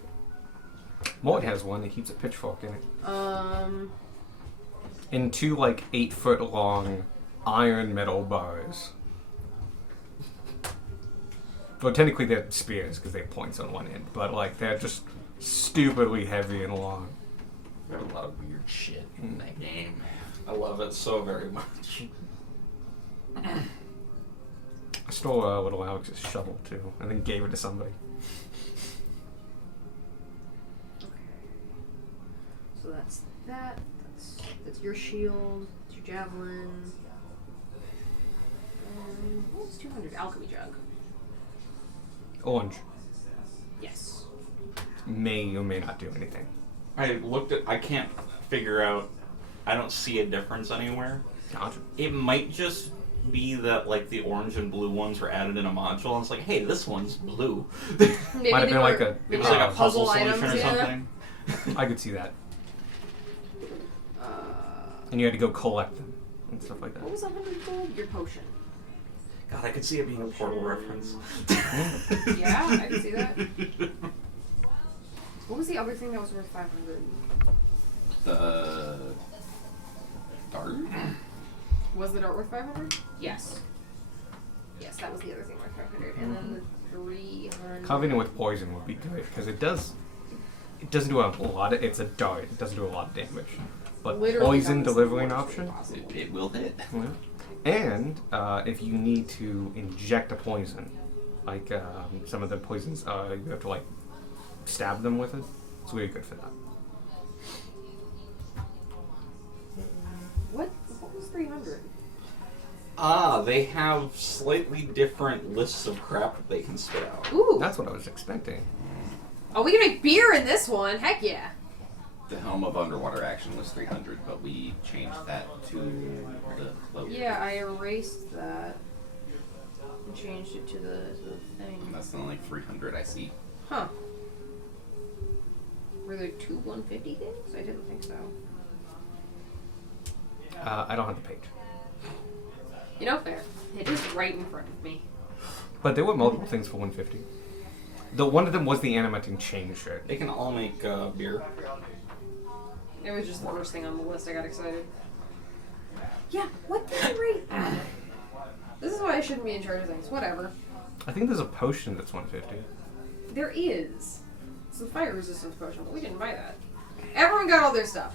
Mort has one. He keeps a pitchfork in it. In 2 8-foot long iron metal bars. Well, technically they're spears because they have points on one end, but they're just stupidly heavy and long. There's a lot of weird shit in that game. I love it so very much. I stole little Alex's shovel too, and then gave it to somebody. Okay. So that's that. That's your shield. It's your javelin. What's 200? Alchemy jug. Orange Yes. may or may not do anything. I looked at. I can't figure out. I don't see a difference anywhere. Gotcha. It might just be that like the orange and blue ones were added in a module, and it's like, hey, this one's blue. Maybe Might have they been were, like a- It maybe was they like were a puzzle solution items, or yeah. something. I could see that. Uh, And you had to go collect them and stuff like that. what was 100 gold? Your potion. God, I could see it being a Portal reference. Yeah, I can see that. What was the other thing that was worth 500? The dart. Was the dart worth 500? Yes. Yes, that was the other thing worth 500. And then the 300. Covenant with poison would be good because it doesn't do a lot of. It's a dart. It doesn't do a lot of damage. But Literally poison that was delivery the an worst thing option. possible. It will hit. Yeah. And if you need to inject a poison, like some of the poisons, you have to like stab them with it. It's really good for that. What was 300? They have slightly different lists of crap that they can spit out. Ooh. That's what I was expecting. Oh, we can make beer in this one. Heck yeah. The Helm of Underwater action was 300, but we changed that to the cloak. Yeah, I erased that and changed it to the thing. And that's only 300 I see. Huh. Were there 2 150 things? I didn't think so. I don't have the page, You know, fair. It is right in front of me. but there were multiple things for 150. The one of them was the animating chain shit. They can all make beer. It was just the first thing on the list. I got excited. Yeah, what did I rate? This is why I shouldn't be in charge of things. Whatever. I think there's a potion that's 150. There is. It's a fire resistance potion, but we didn't buy that. Everyone got all their stuff.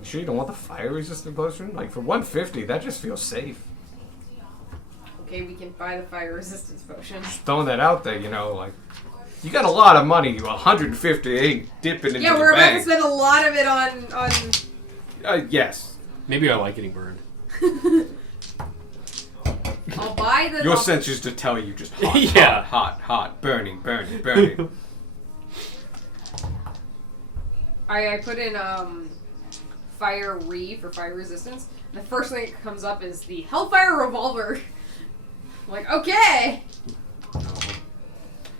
You sure you don't want the fire resistant potion? Like for 150, that just feels safe. Okay, we can buy the fire resistance potion. Throwing that out there, you know, like you got a lot of money. 150 ain't dipping into Yeah, the we're about to bank. spend a lot of it on Yes. Maybe I like getting burned. I'll buy the. Your I'll- sense is to tell you just hot, Yeah. hot, burning, burning, burning. I put in fire for fire resistance. And the first thing that comes up is the Hellfire Revolver. I'm like, okay.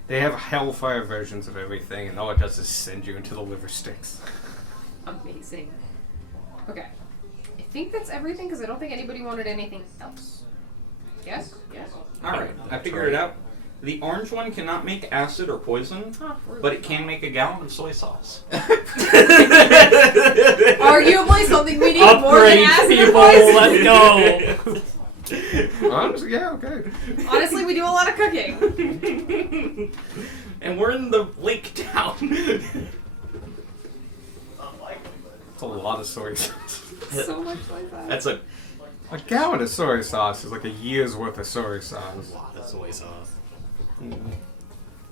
They have hellfire versions of everything, and all it does is send you into the liver sticks. Amazing. Okay. I think that's everything because I don't think anybody wanted anything else. Yes? Yes. Alright, I figured it out. The orange one cannot make acid or poison, Huh, really? but it can make a gallon of soy sauce. Arguably something we need more than Upgrade acid or people, poison. let's go. Honestly, yeah, okay. Honestly, we do a lot of cooking. And we're in the lake town. It's a lot of soy sauce. So much like that. That's a A gallon of soy sauce is like a year's worth of soy sauce. A lot of soy sauce.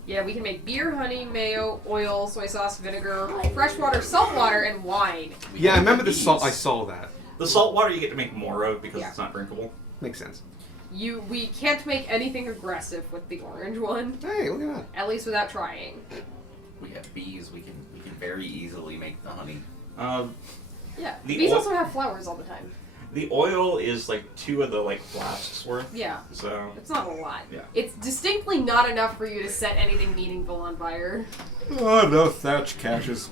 Yeah, we can make beer, honey, mayo, oil, soy sauce, vinegar, fresh water, salt water, and wine. Yeah, I remember the bees. salt. I saw that. the salt water you get to make more of because Yeah. it's not drinkable. Makes sense. We can't make anything aggressive with the orange one, Hey, look at that. at least without trying. We have bees. We can very easily make the honey. Yeah, The bees oil- also have flowers all the time. The oil is like 2 of the like flasks worth. Yeah, So it's not a lot. Yeah. It's distinctly not enough for you to set anything meaningful on fire. Oh, no thatch caches.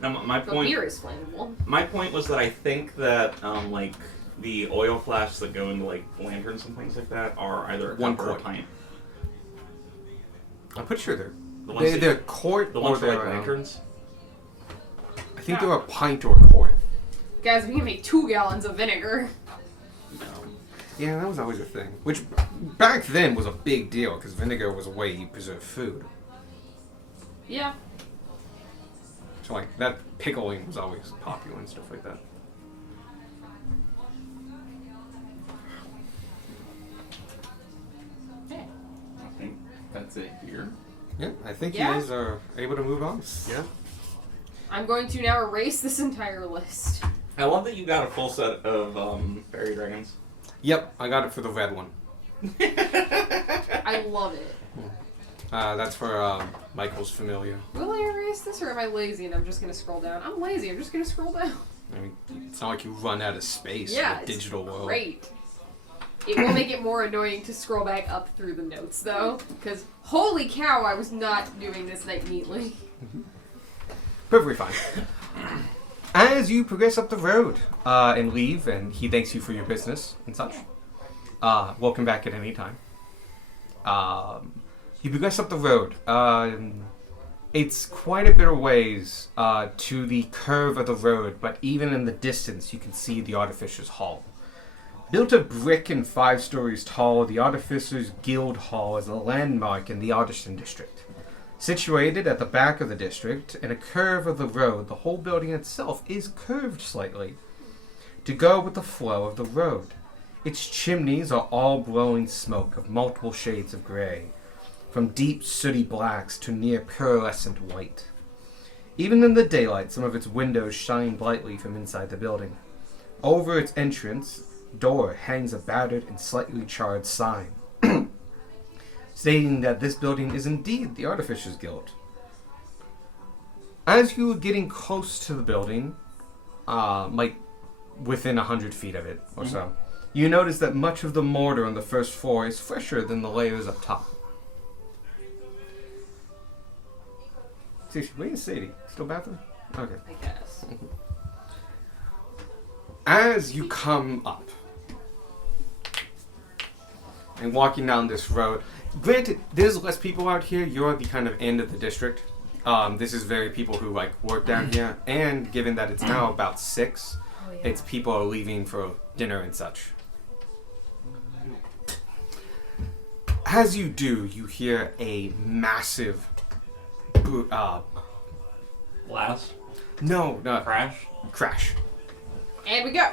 now my But point. beer is flammable. My point was that I think that like the oil flasks that go into like lanterns and things like that are either a One cup or a quart. pint. I'm pretty sure The they're ones that- they're quart The or ones for like they're, lanterns. I think they're a pint or a quart. Guys, we can make 2 gallons of vinegar. Yeah, that was always a thing. Which back then was a big deal because vinegar was a way you preserve food. Yeah. So like that pickling was always popular and stuff like that. That's it here. Yeah, I think Yeah. you guys are able to move on. Yeah. I'm going to now erase this entire list. I love that you got a full set of fairy dragons. Yep, I got it for the red one. I love it. That's for Michael's familiar. Will I erase this, or am I lazy and I'm just gonna scroll down? I'm lazy. I'm just gonna scroll down. I mean, it's not like you run out of space Yeah, in a it's digital world. Great. It will make it more annoying to scroll back up through the notes, though, because holy cow, I was not doing this night neatly. Perfectly fine. As you progress up the road and leave, and he thanks you for your business and such, welcome back at any time. You progress up the road. It's quite a bit of ways to the curve of the road, but even in the distance, you can see the Artificer's Hall. Built of brick and 5 stories tall, the Artificer's Guild Hall is a landmark in the Artisan District. Situated at the back of the district, in a curve of the road, the whole building itself is curved slightly to go with the flow of the road. Its chimneys are all blowing smoke of multiple shades of gray, from deep sooty blacks to near pearlescent white. Even in the daylight, some of its windows shine brightly from inside the building. Over its entrance door hangs a battered and slightly charred sign, stating that this building is indeed the Artificers Guild. As you are getting close to the building, like within 100 feet of it or so, you notice that much of the mortar on the first floor is fresher than the layers up top. Where is Sadie? Still bathroom? Okay. I guess. As you come up and walking down this road, granted, there's less people out here. You're the kind of end of the district. This is very people who like work down here, and given that it's now about 6, it's people are leaving for dinner and such. As you do, you hear a massive Blast. no, Crash. crash. And we go.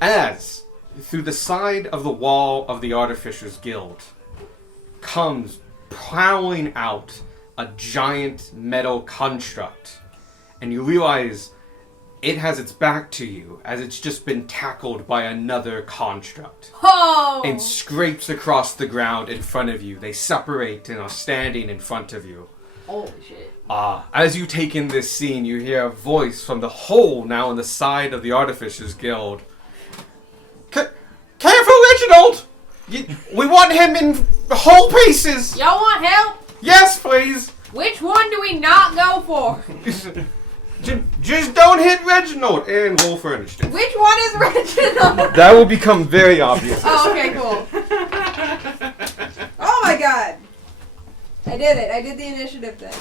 As through the side of the wall of the Artificers Guild comes plowing out a giant metal construct, and you realize it has its back to you as it's just been tackled by another construct Oh! and scrapes across the ground in front of you. They separate and are standing in front of you. Holy shit. As you take in this scene, you hear a voice from the hole now on the side of the Artificers Guild. Careful, Reginald! We want him in whole pieces! Y'all want help? Yes, please! Which one do we not go for? Just don't hit Reginald! And roll for initiative. Which one is Reginald? That will become very obvious. Oh, okay, cool. Oh my god. I did it. I did the initiative thing.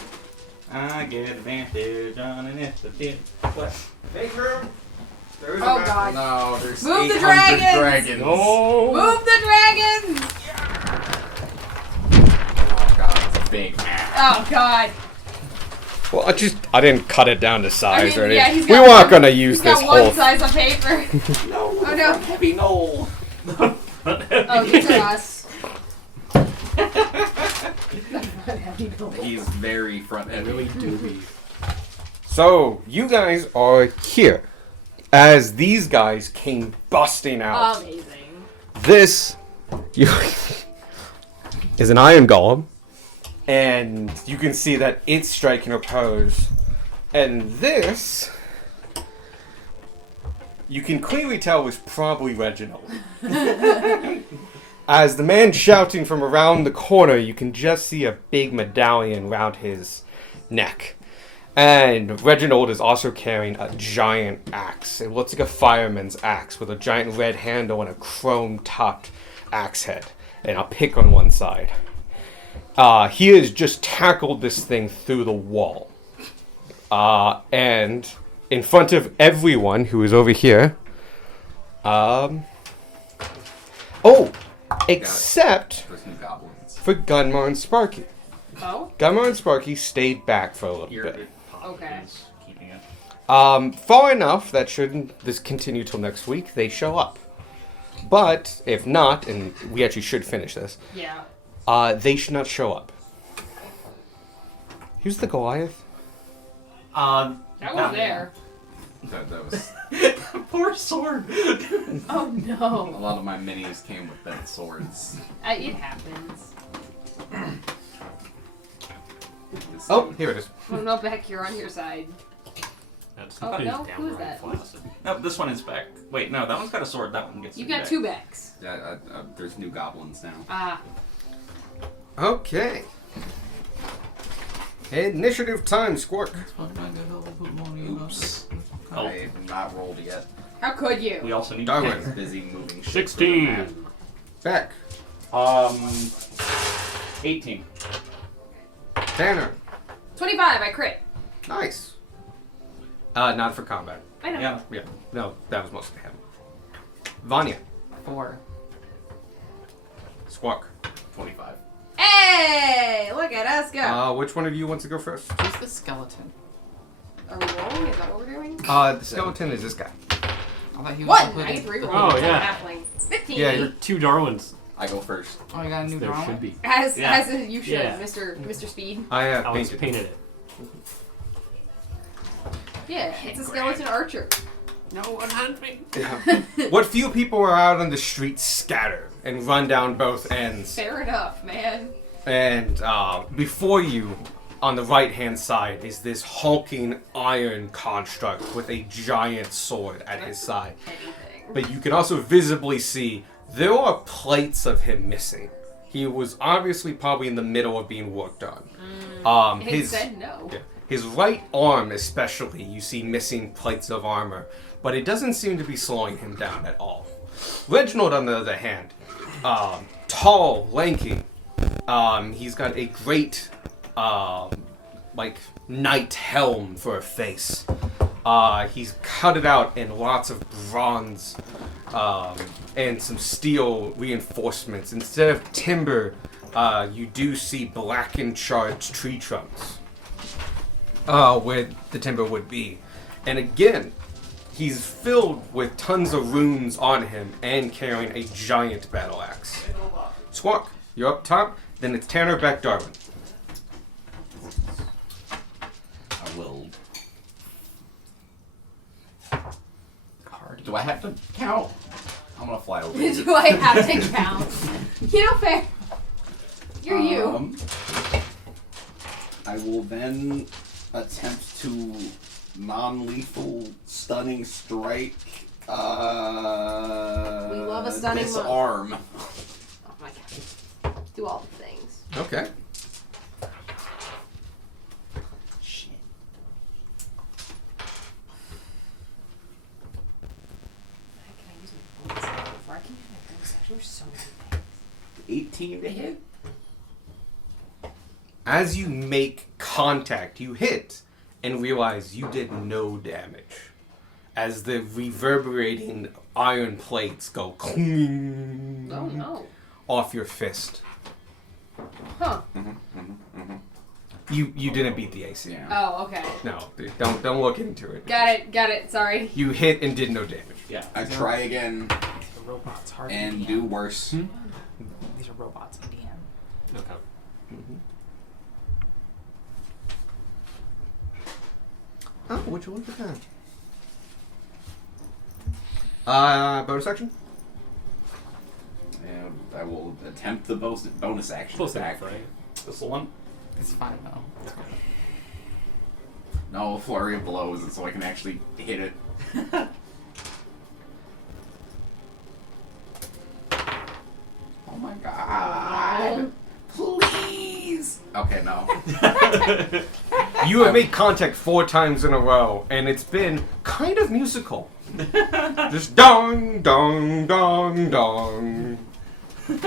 I get advantage on initiative. What? Hey, room. There is Oh god. No, there's Move the 800 dragons! dragons. No! Move the dragons! Oh god, it's a big map. Oh god. Well, I didn't cut it down to size or anything. yeah, he's We got weren't one- gonna use He's this got one whole. size of paper. No. Oh no. Heavy no. Oh, these are us. He's very front heavy. Really do be. So, you guys are here as these guys came busting out. Amazing. This is an iron golem, and you can see that it's striking a pose. And this, you can clearly tell was probably Reginald. As the man shouting from around the corner, you can just see a big medallion around his neck. And Reginald is also carrying a giant axe. It looks like a fireman's axe with a giant red handle and a chrome-topped axe head and a pick on one side. He has just tackled this thing through the wall. And in front of everyone who is over here, except Those new goblins. for Gunmar and Sparky. Oh? Gunmar and Sparky stayed back for a little Your bit. Okay. is keeping it. Far enough that shouldn't this continue till next week, they show up. But if not, and we actually should finish this, Yeah. they should not show up. Who's the Goliath? That That- was there. That was Poor sword. Oh a no. lot of my minis came with bent swords. It happens. Oh, here it is. I don't know, Beck, you're on your side. That's Oh, that is no? Who is downright that? flaccid. No, this one is back. Wait, no, that one's got a sword. That one gets. You to got back. 2 Becks. Yeah, there's new goblins now. Ah. Okay. Initiative time, Squark. Oops. Oh. I have not rolled yet. How could you? We also need I Darwin. was busy moving shit. 16. Beck. 18. Tanner. 25, I crit. Nice. Not for combat. I know. Yeah. Yeah. No, that was mostly him. Vanya. 4. Squawk. 25. Hey! Look at us go. Which one of you wants to go first? Who's the skeleton? Are we rolling? Is that what we're doing? The skeleton is this guy. I thought he was What? I included. get 3 rolls. Oh, I'm yeah. a halfling. 15. Yeah, There are 2 Darwins. I go first. Oh, you got a new There drawing? should be. As Yeah. you should, Yeah. Mr. Speed. I Alex painted. painted it. Yeah, it's a skeleton archer. No one hunt me. Yeah. What few people are out on the streets scatter and run down both ends. Fair enough, man. And before you, on the right-hand side, is this hulking iron construct with a giant sword at his side. Anything. But you can also visibly see there are plates of him missing. He was obviously probably in the middle of being worked on. He said no. Yeah. His right arm, especially, you see missing plates of armor, but it doesn't seem to be slowing him down at all. Reginald, on the other hand, tall, lanky. He's got a great, knight helm for a face. He's cut it out in lots of bronze and some steel reinforcements. Instead of timber, you do see blackened charged tree trunks. Where the timber would be. And again, he's filled with tons of runes on him and carrying a giant battle axe. Squawk, you're up top, then it's Tanner, Beck, Darwin. I will. Do I have to count? I'm gonna fly over you. Do I have to count? You know, fair. You're you. I will then attempt to non-lethal stunning strike. We love a stunning this monk. arm. Oh my god. Do all the things. Okay. Shit. Can I use my bonus action before I can use my bonus action? There's so many things. 18 to hit. As you make contact, you hit and realize you did no damage. As the reverberating iron plates go cling Oh no. off your fist. Huh. You didn't beat the AC. Yeah. Oh, okay. No, don't look into it. Got it. Sorry. You hit and did no damage. Yeah. I try again The robots hard and EDM. do worse. These are robots EDM. Okay. Oh, which one was that? Bonus action? And I will attempt the bonus action Close attack. enough, right? This the one? It's fine though. No, flurry of blows, so I can actually hit it. Oh my god! Please. Okay, no. You have made contact 4 times in a row, and it's been kind of musical. Just dong, dong, dong, dong.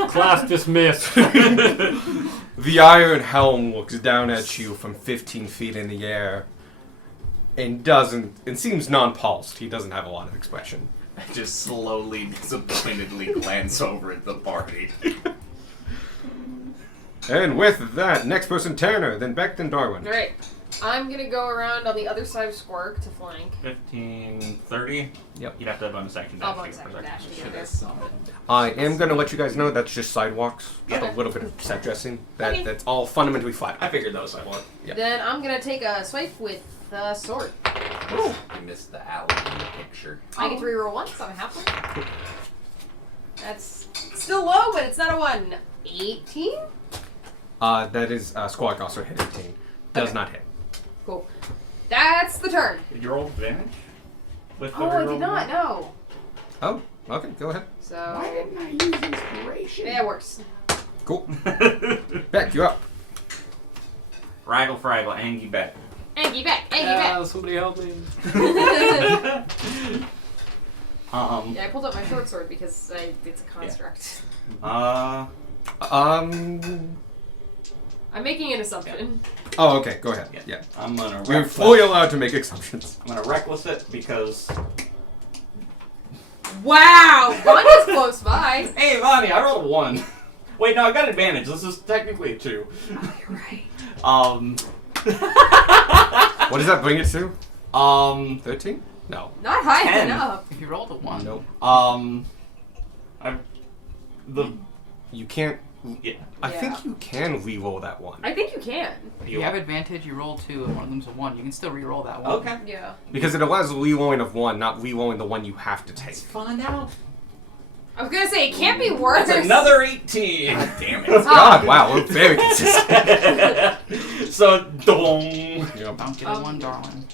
Class dismissed. The iron helm looks down at you from 15 feet in the air and seems non-pulsed. He doesn't have a lot of expression. I just slowly, disappointedly glance over at the party. And with that, next person Tanner, then Beck, then Darwin. Alright. I'm gonna go around on the other side of Squark to flank. 15, 30. Yep. You'd have to have bonus action I'll dash. bonus to get action there. dash to Should get there. have summoned. I am going to let you guys know that's just sidewalks. Just Okay. a little bit of set dressing. That Okay. That's all fundamentally flat. I figured that was sidewalk. Yeah. Then I'm gonna take a swipe with the sword. You missed the alley in the picture. I get to reroll once, so I'm halfway. That's still low, but it's not a 1. 18? That is Squawk also hit 18. Does Okay. not hit. Cool. That's the turn. Did you roll advantage? With the Oh, I reroll? did not, no. Oh, okay, go ahead. So. Why didn't I use inspiration? Yeah, it works. Cool. Beck, you're up. Fraggle, Fraggle, Angie Beck. Angie back, Angie Somebody help me. back. Um, Yeah, I pulled up my short sword because it's a construct. Um. I'm making an assumption. Oh, okay, go ahead. yeah. Yeah. I'm gonna We're reckless. fully allowed to make assumptions. I'm gonna reckless it because. Wow! Vanya's close by. Hey, Vonnie, I rolled a 1. Wait, no, I got advantage. This is technically a 2. Oh, you're right. What does that bring it to? 13? No. Not high 10. enough. If you rolled a 1. Nope. You can't. Yeah. I Yeah. think you can re-roll that one. I think you can. If you have advantage, you roll 2, and one of them's a 1. You can still re-roll that one. Okay. Yeah. Because it allows re-rolling of one, not re-rolling the one you have to take. Let's find out. I was gonna say, it can't be worse. That's another 18. God damn it. God, wow, we're very consistent. So, dong. Yep. Don't get a 1, darling.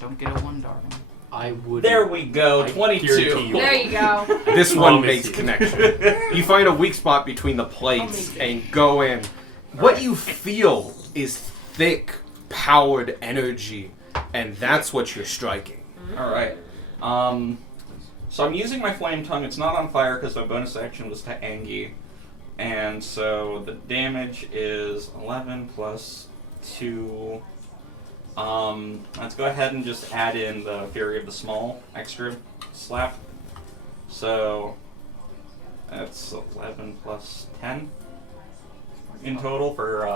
Don't get a 1, darling. I would. There we go. I 22. guarantee you. There you go. This one Promise makes you. connection. You find a weak spot between the plates and go in. What you feel is thick, powered energy, and that's what you're striking. Alright. So I'm using my flame tongue. It's not on fire because my bonus action was to Angie. And so the damage is 11 plus 2. Let's go ahead and just add in the Fury of the Small extra slap. So that's 11 plus 10 in total for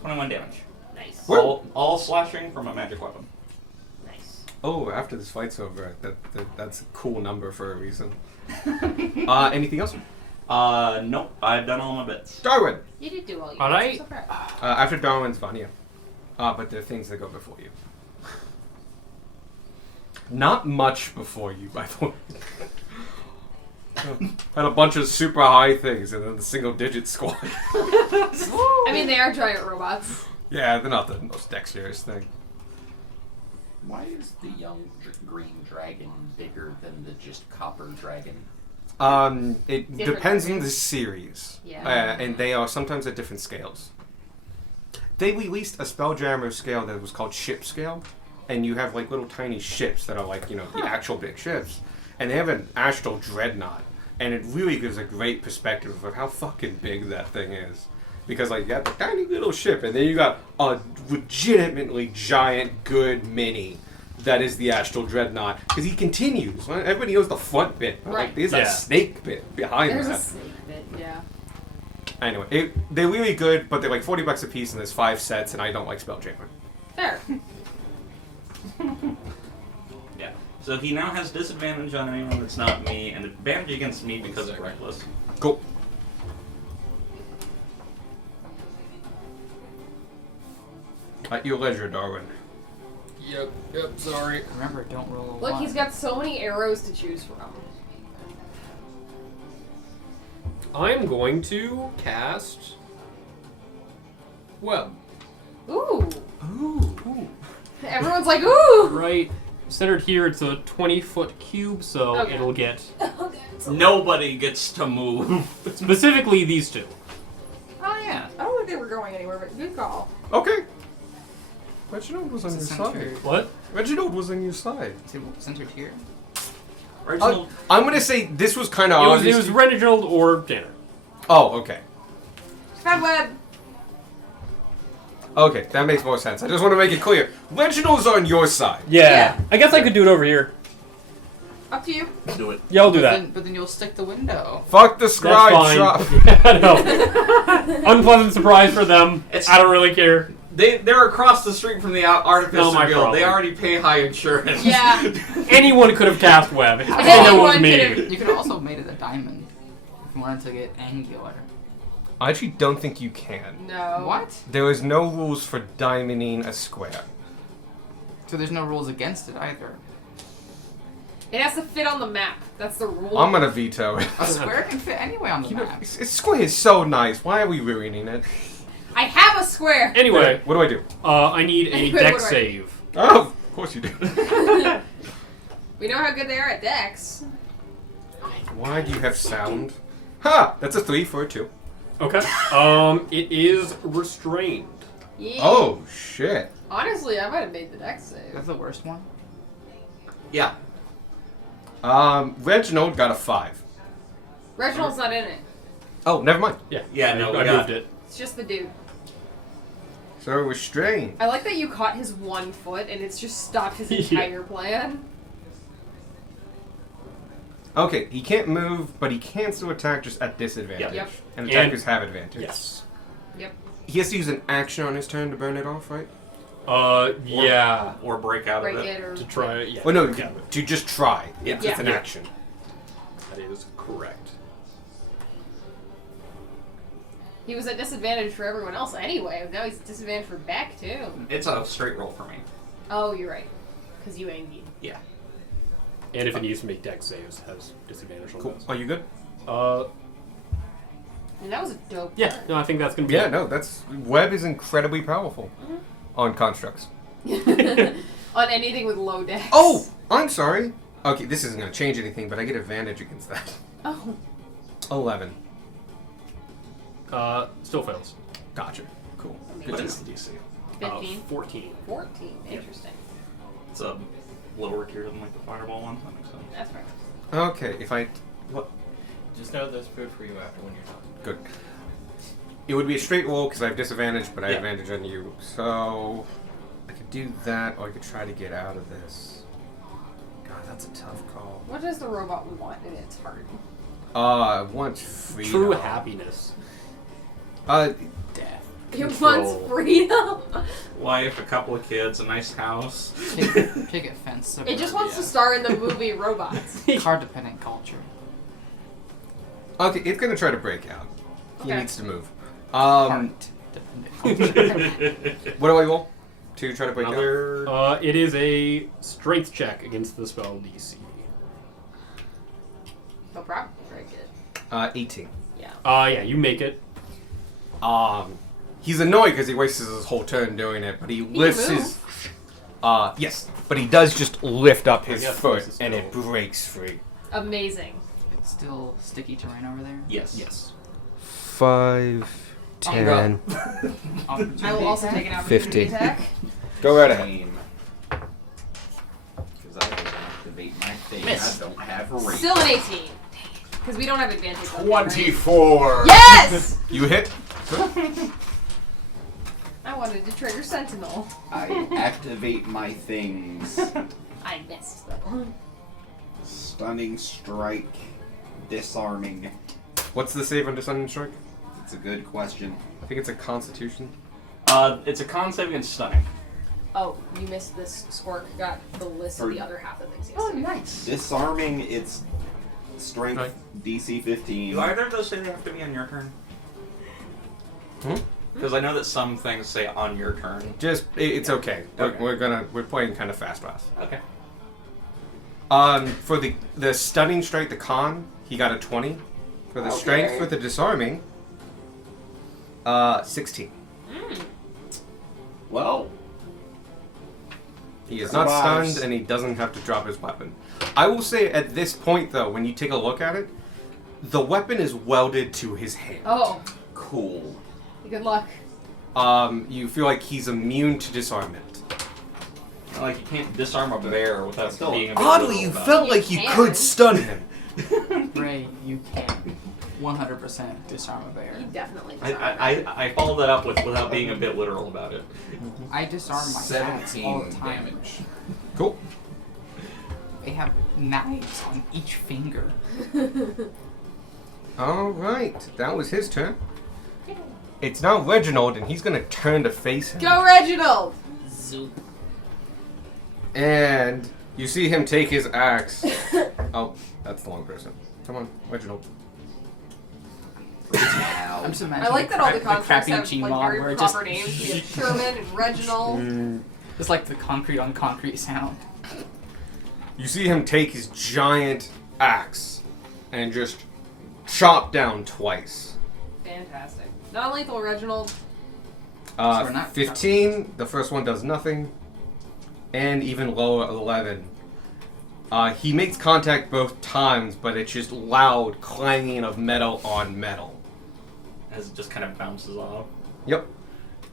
21 damage. Nice. All slashing from a magic weapon. Nice. Oh, after this fight's over, that's a cool number for a reason. Anything else? Nope, I've done all my bits. Darwin! You did do all you Alright. did. So proud. After Darwin's Vanya. But there are things that go before you. Not much before you, by the way. Had a bunch of super high things and then the single digit squad. I mean, they are giant robots. Yeah, they're not the most dexterous thing. Why is the young green dragon bigger than the just copper dragon? It Different depends on the versions. series. Yeah. And they are sometimes at different scales. They released a Spelljammer scale that was called Ship Scale, and you have like little tiny ships that are like, the actual big ships. And they have an Astral Dreadnought, and it really gives a great perspective of how fucking big that thing is. Because like you got the tiny little ship, and then you got a legitimately giant, good mini that is the Astral Dreadnought. Because he continues. Well, everybody knows the front bit, but like Right. there's Yeah. a snake bit behind There's that. a snake bit, yeah. Anyway, they're really good, but they're like $40 a piece, and there's 5 sets, and I don't like Spelljammer. Fair. Yeah. So he now has disadvantage on anyone that's not me, and advantage against me because of reckless. Cool. At your leisure, Darwin. Yep, sorry. Remember, don't roll a 1. Look, he's got so many arrows to choose from. I'm going to cast Web. Ooh. Ooh. Everyone's like, ooh! Right centered here, it's a 20-foot cube, so Okay. it'll get Nobody gets to move. specifically these two. Oh yeah. I don't think they were going anywhere, but good call. Okay. Reginald was on your Is it side. centered? What? Reginald was on your side. Is it centered here? Reginald, I'm gonna say this was kind of It obvious. was Reginald or Tanner. Oh, okay. Fedweb! Okay, that makes more sense. I just want to make it clear. Reginald's on your side. Yeah. I guess I could do it over here. Up to you. do it. Yeah, I'll do But that. then you'll stick the window. Fuck the That's scribe fine. shop. Yeah, I know. Unpleasant surprise for them. It's- I don't really care. They're across the street from the Artificer Not my Guild. problem. They already pay high insurance. Yeah. Anyone could have cast web. It's Anyone no was could me. have- You could have also made it a diamond if you wanted to get angular. I actually don't think you can. No. What? There is no rules for diamonding a square. So there's no rules against it either. It has to fit on the map. That's the rule. I'm gonna veto it. A square can fit anyway on the You know, map. square is so nice. Why are we ruining it? I have a square. Anyway, What do I do? I need a Anyway, deck what do I- save. Oh, of course you do. We know how good they are at Dex. Why do you have sound? Ha! That's a 3 for a 2. Okay. It is restrained. Yeah. Oh, shit. Honestly, I might have made the Dex save. That's the worst one. Yeah. Reginald got a 5. Reginald's not in it. Oh, never mind. Yeah. Yeah, no, I we got moved it. It's just the dude. So restrained. I like that you caught his one foot and it's just stopped his Yeah. entire plan. Okay, he can't move, but he can still attack just at disadvantage. Yep. And attackers have advantage. Yes. Yep. He has to use an action on his turn to burn it off, right? Yeah. Or break out Break of it or To try, yeah. Well, no, Yeah. to just try. Yeah. It's Yeah. an Yeah. action. That is correct. He was at disadvantage for everyone else anyway. Now he's at disadvantage for Beck too. It's a straight roll for me. Oh, you're right. Because you angied. Yeah. And if it needs to make deck saves, has disadvantage on Cool. those. Are you good? And that was a dope Yeah. turn. No, I think that's gonna be. Yeah, it. no, that's... Web is incredibly powerful on constructs. On anything with low Dex. Oh! I'm sorry. Okay, this isn't going to change anything, but I get advantage against that. Oh. 11. Still fails. Gotcha. Cool. Good What to is know. the DC? 15. 14. 14. Interesting. It's a lower tier than like the fireball one. That makes sense. That's right. Okay, if I... Just know there's food for you after when you're done. Good. It would be a straight roll because I have disadvantage, but I have Yeah. advantage on you. So... I could do that, or I could try to get out of this. God, that's a tough call. What does the robot want in its heart? I want freedom. True happiness. Uh, Death. It Control. wants freedom. Wife, a couple of kids, a nice house. Picket fence. It just wants to suburbia. star in the movie Robots. Car-dependent culture. okay, it's gonna try to break out. He Okay. needs to move. Heart-dependent culture. What do I roll? To try to break out? Another. It is a strength check against the spell DC. He'll probably break it. 18. Yeah. Yeah, you make it. He's annoyed because he wastes his whole turn doing it, but he lifts can his. Yes, but he does just lift up his guess foot this is and it still- breaks free. Amazing. It's still sticky terrain over there. Yes. Yes. 5, Oh, 10. I will also take an opportunity 50. attack. Go right ahead. Because I can activate my thing. Miss. I don't have range. Still an 18. Because we don't have advantage. on that, right? 24. Yes! You hit? I wanted to trigger Sentinel. I activate my things. I missed though. Stunning strike. Disarming. What's the save on Disarming Strike? It's a good question. I think it's a Constitution. It's a con save against stunning. Oh, you missed this. Squirk got the list of the other half of things. He has to do. nice. Disarming, it's strength Right. DC 15. Do either of those say they have to be on your turn? Hmm? Because I know that some things say on your turn. Just, it's okay. Okay. We're playing kind of fast pass. Okay. For the Stunning Strike, the con, he got a 20. For the Strength, for the Disarming, 16. Well, He is not Survives. stunned, and he doesn't have to drop his weapon. I will say, at this point, though, when you take a look at it, the weapon is welded to his hand. Oh, cool. good luck. You feel like he's immune to disarmament. Like you can't disarm a bear without Still- being a bit Oddly, literal you about felt it. like you can. could stun him. Ray, you can 100% disarm a bear. You definitely I, disarmed I, him. I followed that up with without being a bit literal about it. I disarm my cats all the 17 time. damage. Cool. They have knives on each finger. All right, that was his turn. It's now Reginald, and he's gonna turn to face him. Go, Reginald! Zoop. And you see him take his axe. Oh, that's the wrong person. Come on, Reginald. I'm just imagining I like that all the crappy contracts have Gmod like where very it just proper names. We have Sherman and Reginald. it's like the concrete on concrete sound. You see him take his giant axe and just chop down twice. Fantastic. Non-lethal Reginald. So we're not 15, the first one does nothing. And even lower, 11. He makes contact both times, but it's just loud clanging of metal on metal. As it just kind of bounces off. Yep.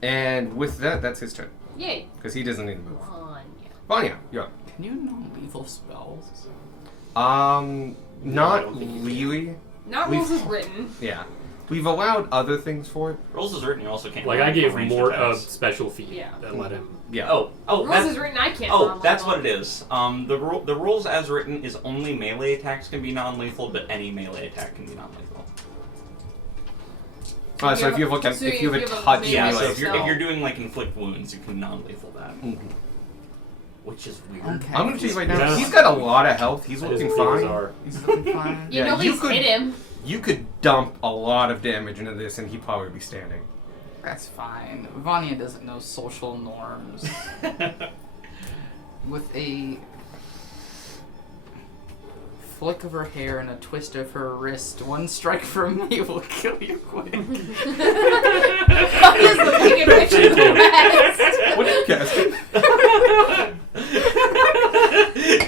And with that, that's his turn. Yay. Because he doesn't need to move. Anya. Vanya, you're up. Can you non-lethal spells? Not really. Not We've- rules as written. Yeah. We've allowed other things for it. Rules is written, you also can't. Like I gave ranged more attacks. special feat Yeah. that let him. Yeah. Oh, Rules that's, as written, I can't. that's what it is. The rules as written is only melee attacks can be non-lethal, but any melee attack can be non-lethal. So if you have like So if you have a if you have a touch melee Yeah, so melee if you're spell. doing like inflict wounds, you can non-lethal that, Mhm. which is weird. Okay. I'm gonna tell you right now, Yeah. he's got a lot of health. He's I just looking think fine. bizarre. He's looking fine. Yeah, Yeah, nobody's you could- hit him. You could dump a lot of damage into this, and he'd probably be standing. That's fine. Vanya doesn't know social norms. With a flick of her hair and a twist of her wrist, one strike from me will kill you quick. Vanya's looking at Witch of the West. What are you casting?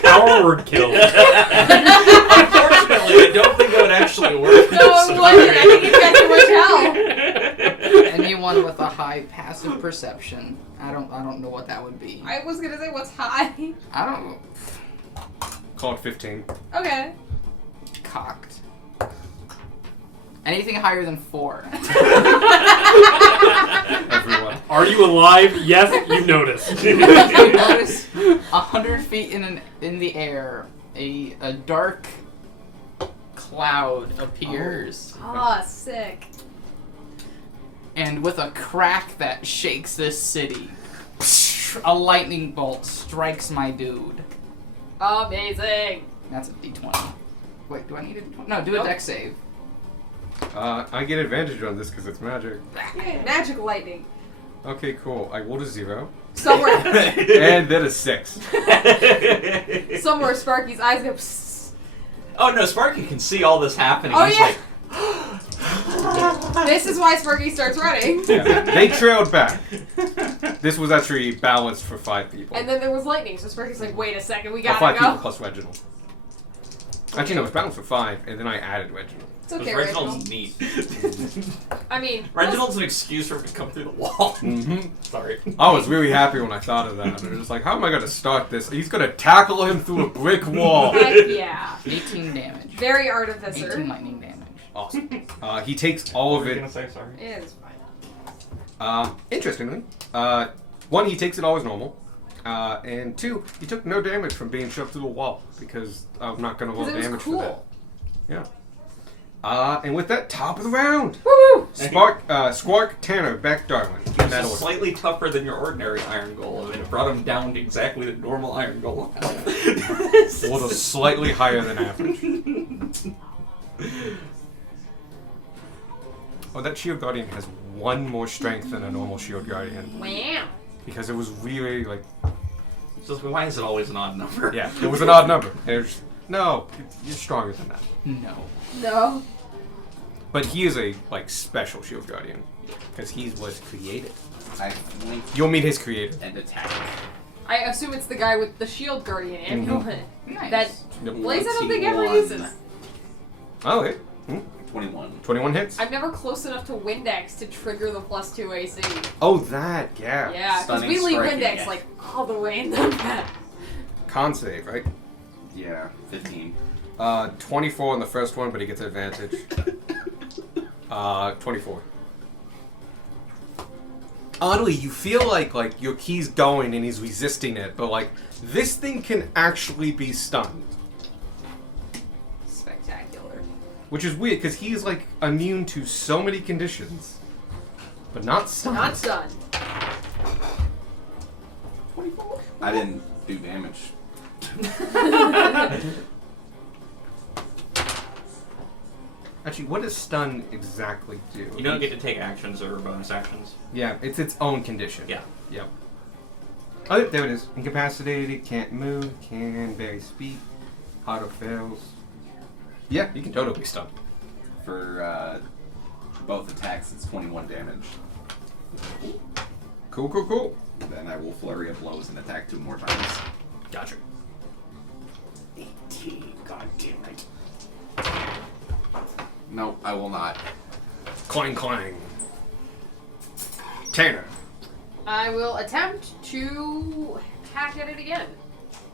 Power word kill. Unfortunately, I don't think that would actually work. No, it wasn't. I think he's got too much health. Anyone with a high passive perception. I don't know what that would be. I was gonna say, what's high? I don't Called 15. Okay. cocked. Anything higher than 4. Everyone. Are you alive? Yes, you noticed. You notice 100 feet in the air, a dark cloud appears, Ah, sick. and with a crack that shakes this city, a lightning bolt strikes my dude. Amazing. That's a d20. Wait, do I need a d20? No, do a Nope. dex save. I get advantage on this because it's magic. Yay, magic lightning. Okay, cool. I rolled a 0. Somewhere, And then a 6. somewhere, Sparky's eyes go. Psst. Oh no, Sparky can see all this happening. Oh, He's yeah. like, This is why Sparky starts running. Yeah. They trailed back. This was actually balanced for 5 people. And then there was lightning, so Sparky's like, wait a second, we For gotta 5 people go. plus Reginald. Actually, no, it was balanced for 5, and then I added Reginald. It's okay, Reginald's Reginald. neat. I mean, Reginald's an excuse for him to come through the wall. Mm-hmm. Sorry. I was really happy when I thought of that. I was just like, how am I going to start this? He's going to tackle him through a brick wall. heck yeah. 18 damage. Very 18 artificer. lightning damage. Awesome. He takes all What of were you it. gonna say? Sorry. It is fine. Interestingly, 1, he takes it all as normal. And 2, he took no damage from being shoved through the wall because I'm not going to roll Because it damage was for that. cool. Yeah. And with that, top of the round. Woo! Squark Tanner, Beck Darwin. It's That just order. slightly tougher than your ordinary Iron Golem, and it brought him down to exactly the normal Iron Golem. Rolled a slightly higher than average. Oh, that Shield Guardian has 1 more strength than a normal Shield Guardian. Wow. Because it was really, like, So why is it always an odd number? yeah, it was an odd number. And it was, no, you're stronger than that. No. No. But he is a, like, special Shield Guardian. Because he was created. I flank You'll meet his creator. and attack. I assume it's the guy with the shield guardian amulet. Nice. That Yep. Blaze I don't think ever 21. uses. Oh, okay. 21. 21 hits. I'm never close enough to Windex to trigger the +2 AC. Oh, that, yeah. Yeah, because Stunning we leave strike Windex again. like all the way in the back. Con save, right? Yeah, 15. 24 on the first one, but he gets advantage. 24. Oddly, you feel like your key's going and he's resisting it, but like this thing can actually be stunned, Spectacular. which is weird because he's like immune to so many conditions. But not stunned. Not stunned. 24. I didn't do damage. Actually, what does stun exactly do? You don't get to take actions or bonus actions. Yeah, it's its own condition. Yeah. Yep. Oh, there it is. Incapacitated, can't move, can barely speak, auto fails. Yeah, you can totally stun. For both attacks, it's 21 damage. Cool, cool, cool. Then I will flurry of blows and attack 2 more times. Gotcha. 18. God damn it. No, I will not. Clang, clang. Tanner. I will attempt to hack at it again.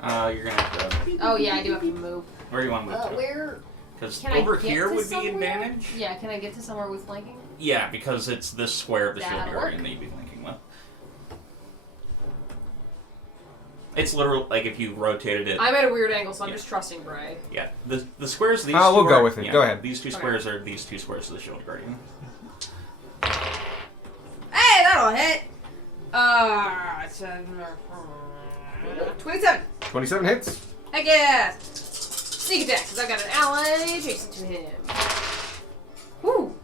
You're gonna have to. Oh yeah, I do have to move. Where do you want to move to? Where? Because Can over I get here to would somewhere? be advantage. Yeah, can I get to somewhere with flanking? Yeah, because it's this square of the shield That'll guardian work. that you'd be linking with. It's literally like if you rotated it. I'm at a weird angle, so I'm Yeah. just trusting Bray. Yeah, the squares. These We'll two go are- with it. yeah, Go ahead. These two Okay. squares are these two squares of the shield guardian. Hey, that'll hit. 27. 27 hits. Heck yeah! Sneak attack, because I've got an ally adjacent to him. Woo!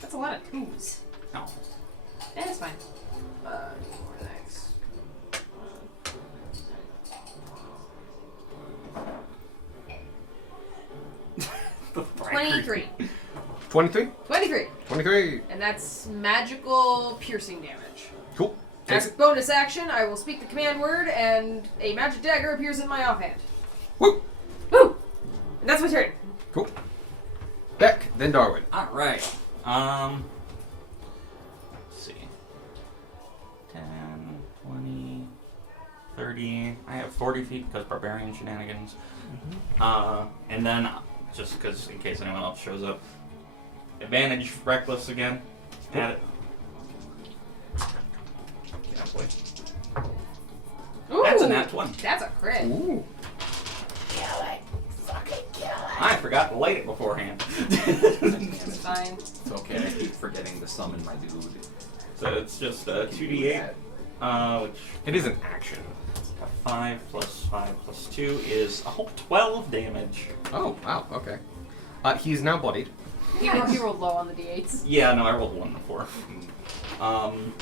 That's a lot of twos. No. That's fine. Thanks. 23. 23. 23. 23. And that's magical piercing damage. Cool. As Takes it. bonus action, I will speak the command word, and a magic dagger appears in my offhand. Woo. Woo! And that's my turn. Cool. Beck, then Darwin. All right. Let's see. 10, 20, 30. I have 40 feet because barbarian shenanigans. And then, just because in case anyone else shows up, advantage reckless again. Add it. Yeah, boy. Ooh! That's a nat 20. That's a crit. Ooh. I forgot to light it beforehand. It's fine. It's okay, I keep forgetting to summon my dude. So it's just 2d8, which It is an action. 5 plus 5 plus 2 is 12 damage. Oh, wow. Okay. He's now bloodied. He rolled low on the d8s. Yeah, no, I rolled 1 before.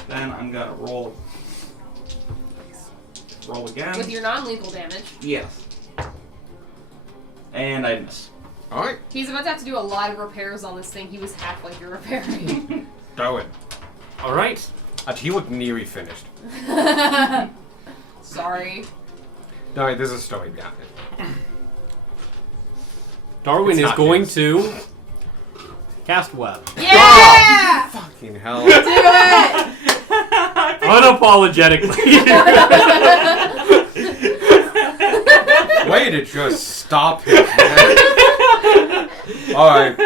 Then I'm gonna roll again. With your non-lethal damage. Yes. And I miss. All right. He's about to have to do a lot of repairs on this thing he was halfway through repairing. Darwin. All right. Actually, he looked nearly finished. Sorry. No, there's a story behind it. Darwin It's is not going his. to cast web. Yeah! Fucking hell. Do it! Unapologetically. Way to just stop him, man. Alright.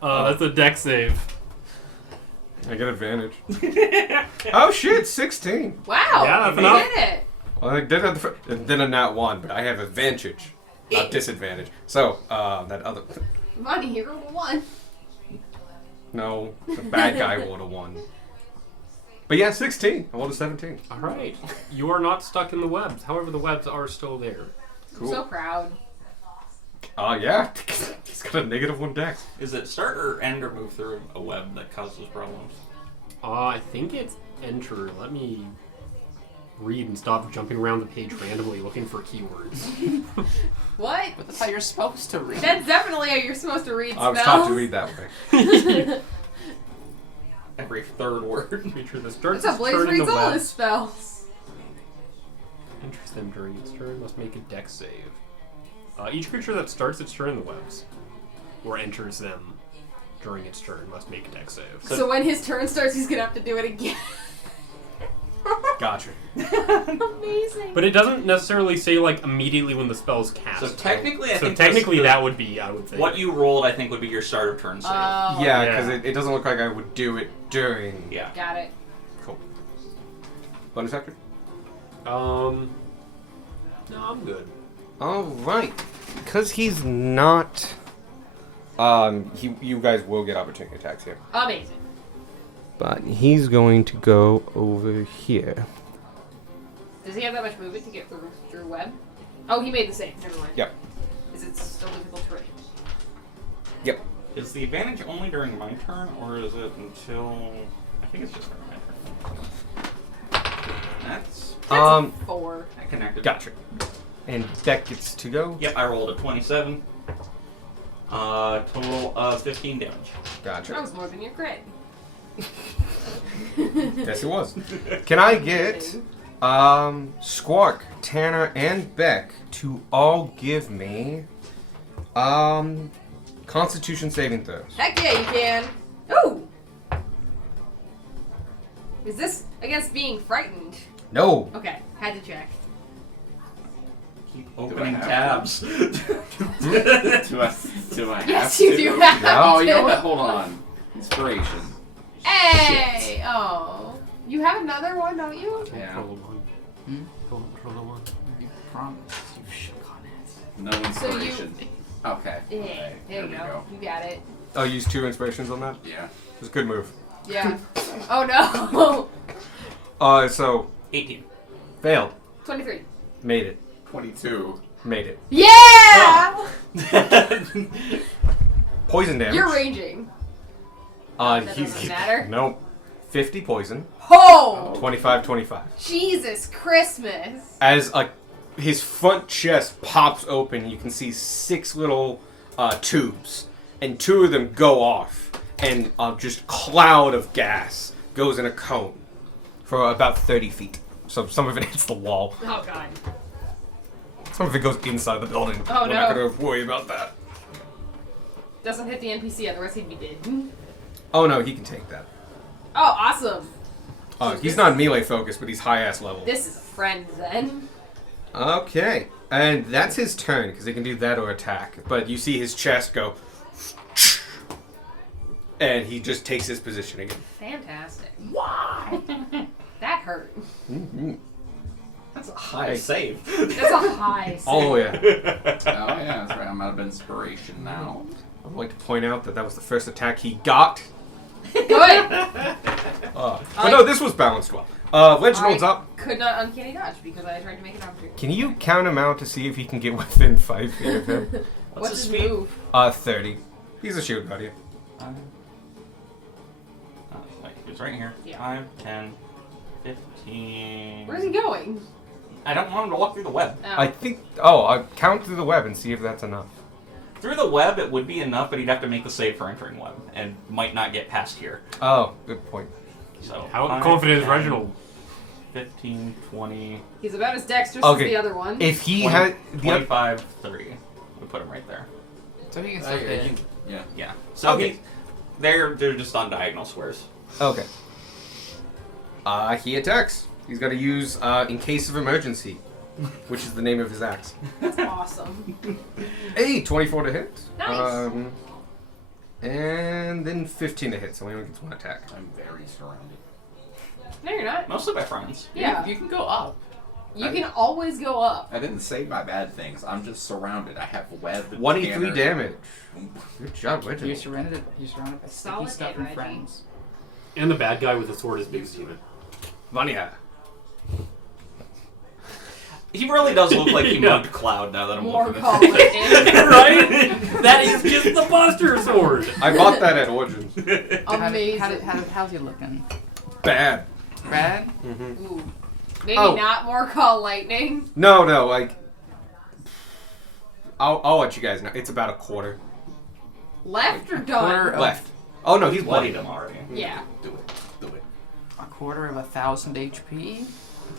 That's a deck save. I get advantage. Oh shit, 16. Wow. Yeah, that's you enough. did it. Well, I did have then a nat 1, but I have advantage, not disadvantage. So, that other... Money, he rolled a 1. No, the bad guy rolled a 1. But yeah, 16. I rolled a 17. All right. You are not stuck in the webs. However, the webs are still there. Cool. So proud. Yeah. He's got a -1 dex. Is it start or end or move through a web that causes problems? I think it's enter. Let me read and stop jumping around the page randomly looking for keywords. What? But that's how you're supposed to read. That's definitely how you're supposed to read I was spells. taught to read that way. Every third word. Creature that starts That's how its Blaze turn in the reads all web. his spells. Enters them during its turn must make a dex save. Each creature that starts its turn in the webs or enters them during its turn must make a dex save. So when his turn starts, he's gonna have to do it again. Gotcha. Amazing. But it doesn't necessarily say like immediately when the spell's cast. So technically, I So think technically that's that would be, I would think. what you rolled. I think would be your start of turn save. Oh, Yeah, Yeah. because it doesn't look like I would do it during... Yeah. got it. Cool. Bonus action? No, I'm good. Alright. Because he's not... you guys will get opportunity attacks here. Amazing. But he's going to go over here. Does he have that much movement to get through web? Oh, he made the save. Never mind. Yep. Is it still difficult terrain? Yep. Is the advantage only during my turn, or is it until... I think it's just during my turn. That's That's a 4. connected. Gotcha. And Beck gets to go. Yep, I rolled a 27. Total of 15 damage. That Gotcha. was more than your crit. Yes, it was. Can I get Squark, Tanner, and Beck to all give me Constitution saving throws? Heck yeah, you can. Ooh! Is this against being frightened? No. Okay, had to check. Keep I opening have tabs. Do I have Yes, to? you do have Oh, to. you know what? Hold on. Inspiration. Hey! Oh. You have another one, don't you? Yeah. Roll one. Hmm? Roll a one. You promised. You shook on it. No So you- inspiration. Okay. Yeah, Okay, there you we go. You got it. I'll use 2 inspirations on that. Yeah. It's a good move. Yeah. Oh no! So 18. failed. 23. Made it. 22. Made it. Yeah! Poison damage. You're raging. That doesn't matter. Nope. 50 poison. Oh! 25. Jesus Christmas! As his front chest pops open, you can see 6 little tubes, and 2 of them go off, and just cloud of gas goes in a cone for about 30 feet. So some of it hits the wall. Oh god. Some of it goes inside the building. Oh, We're not no. gonna worry about that. Doesn't hit the NPC, otherwise he'd be dead. Oh no, he can take that. Oh, awesome! He's not melee focused, but he's high ass level. This is a friend then. Okay, and that's his turn because he can do that or attack. But you see his chest go, and he just takes his position again. Fantastic. Why? That hurt. Mm-hmm. That's a high save. That's a high save. Oh yeah. Oh, yeah, that's right. I'm out of inspiration now. I'd like to point out that that was the first attack he got. Good! But no, this was balanced well. Reginald's I up. could not uncanny dodge because I tried to make an opportunity. Can you count him out to see if he can get within 5 feet of him? What's his his speed? move? 30. He's a shield guardian. It's right here. Yeah. 5, 10, 15. Where's he going? I don't want him to walk through the web. Oh. I think. Oh, I'll count through the web and see if that's enough. Through the web, it would be enough, but he'd have to make the save for entering web, and might not get past here. Oh, good point. So How 5, confident is 10, Reginald? 15, 20, He's about as dexterous Okay. as the other one. If he 20, had the oth- 25, 30. We put him right there. So he can Oh, still yeah, hit. you- yeah. Yeah. So Okay. they're just on diagonal squares. Okay. He attacks. He's got to use in case of emergency, which is the name of his axe. That's awesome. Hey, 24 to hit. Nice. And then 15 to hit, so he only gets 1 attack. I'm very surrounded. No, you're not. Mostly by friends. Yeah. You can go up. You can always go up. I didn't say my bad things. I'm just surrounded. I have web. 23 banner. damage. Good job, You're Reginald. surrounded. You're surrounded by Solid sticky stuff hit, and Reggie. friends. And the bad guy with the sword is Big Steven. Vanya. He really does look like he Yeah. mugged Cloud now that I'm More looking call at it. it Right? That is just the Buster sword. I bought that at Origins. Amazing. How's he looking? Bad. Bad? Mm-hmm. Ooh. Maybe Oh. not more call lightning. No, like. I'll let you guys know. It's about a quarter Left or quarter done? of- left. Oh no, he's Bloodied bloodied. him already. Yeah. Do it. Do it. A quarter of 1,000 HP?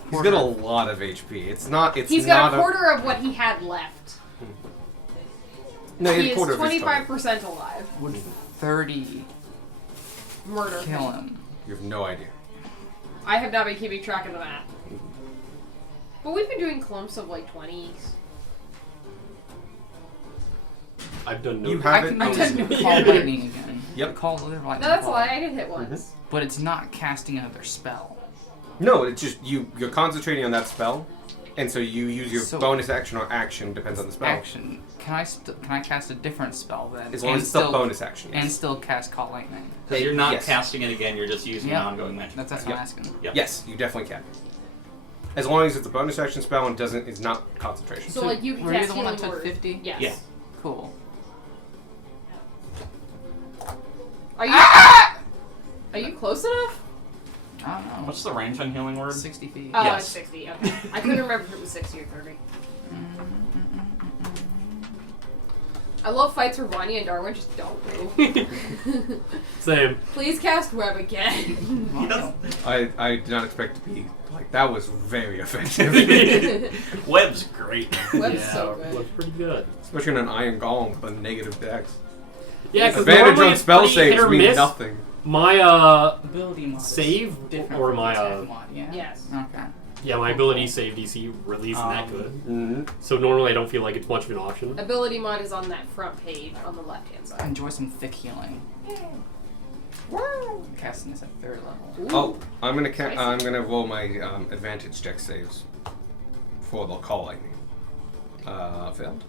He's got a lot of HP. It's not. It's He's not got a quarter of what he had left. No, He he's a is quarter of his total. 25% alive. Would 30 Murder. kill him? You have no idea. I have not been keeping track of the map. But we've been doing clumps of like 20s. I've done no. You I have it. can Oh, use call lightning again. Yep. Call lightning. No, that's a call. lie. I did hit once. But it's not casting another spell. No, it's just you're concentrating on that spell, And so you use your So- bonus action or action, depends on the spell. Action. Can I cast a different spell then? As long And as it's still still- bonus action. Yes. And still cast Call Lightning. Because you're not Yes. casting it again, you're just using Yeah. an ongoing magic. That's what Yep. I'm asking. Yep. Yes, you definitely can. As long as it's a bonus action spell and is not concentration. So like you can Were you cast the one that healing took word. 50? Yes. Yeah. Cool. Are you? Are you close enough? I don't know. What's the range on healing word? 60 feet. Oh, Yes. it's 60. Okay. I couldn't remember if it was 60 or 30. I love fights where Vanya and Darwin just don't move. Same. Please cast web again. Wow. I did not expect to be like that. Was very effective, Web's great. Web's Yeah, so good. looks pretty good. especially on an iron golem with a negative dex. Yeah, because Advantage on it's spell pretty hit saves or mean miss. nothing. My Ability mod is save different or from my attack mod, yeah? Yes. Okay. yeah, my ability save DC really isn't that good. Mm-hmm. So normally I don't feel like it's much of an option. Ability mod is on that front page on the left hand side. Enjoy some thick healing. Casting this at 3rd level. Ooh. Oh, I'm gonna Spicy. I'm gonna roll my advantage dex saves for the call lightning. Failed.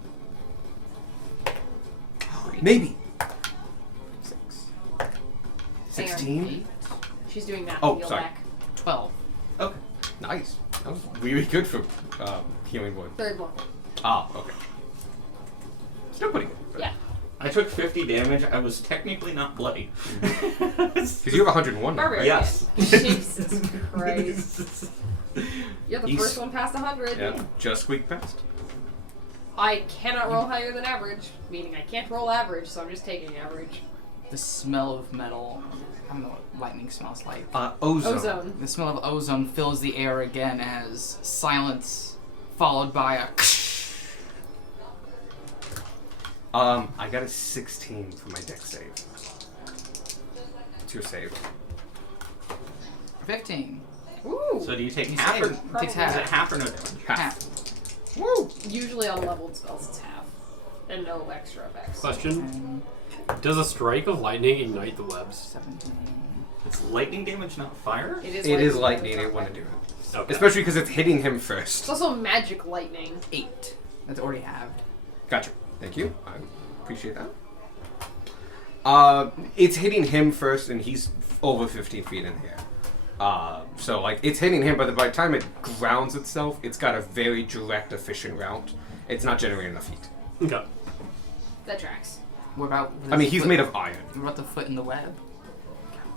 Maybe. 6. Hang on. 16. She's doing that. Oh, Heal sorry. back. 12. Okay. Nice. That was really good for healing word. Third one. Ah, okay. Still pretty good. Yeah. I took 50 damage. I was technically not bloody. Because you have 101 now, right? Barbarian. Yes. Jesus Christ. You're the He's- first one past 100. Yeah, just squeak past. I cannot roll higher than average, meaning I can't roll average, so I'm just taking average. The smell of metal. I don't know what lightning smells like. Ozone. Ozone. The smell of ozone fills the air again as silence followed by a I got a 16 for my dex save. What's your save? 15. Ooh. So do you take You half save. or, It takes is it half. half or no damage? Half. Woo! Usually on leveled spells it's half. And no extra effects. Question: 10, does a strike of lightning ignite the webs? 17. It's lightning damage, not fire? It Is lightning. It wouldn't do it. Okay. Especially because it's hitting him It's first. also magic lightning. 8. That's already halved. Gotcha. Thank you. I appreciate that. It's hitting him first, and he's over 15 feet in the air. So like it's hitting him, but by the time it grounds itself, it's got a very direct, efficient route. It's not generating enough heat. Okay. That tracks. What about I mean, he's made of iron. What about the foot in the web?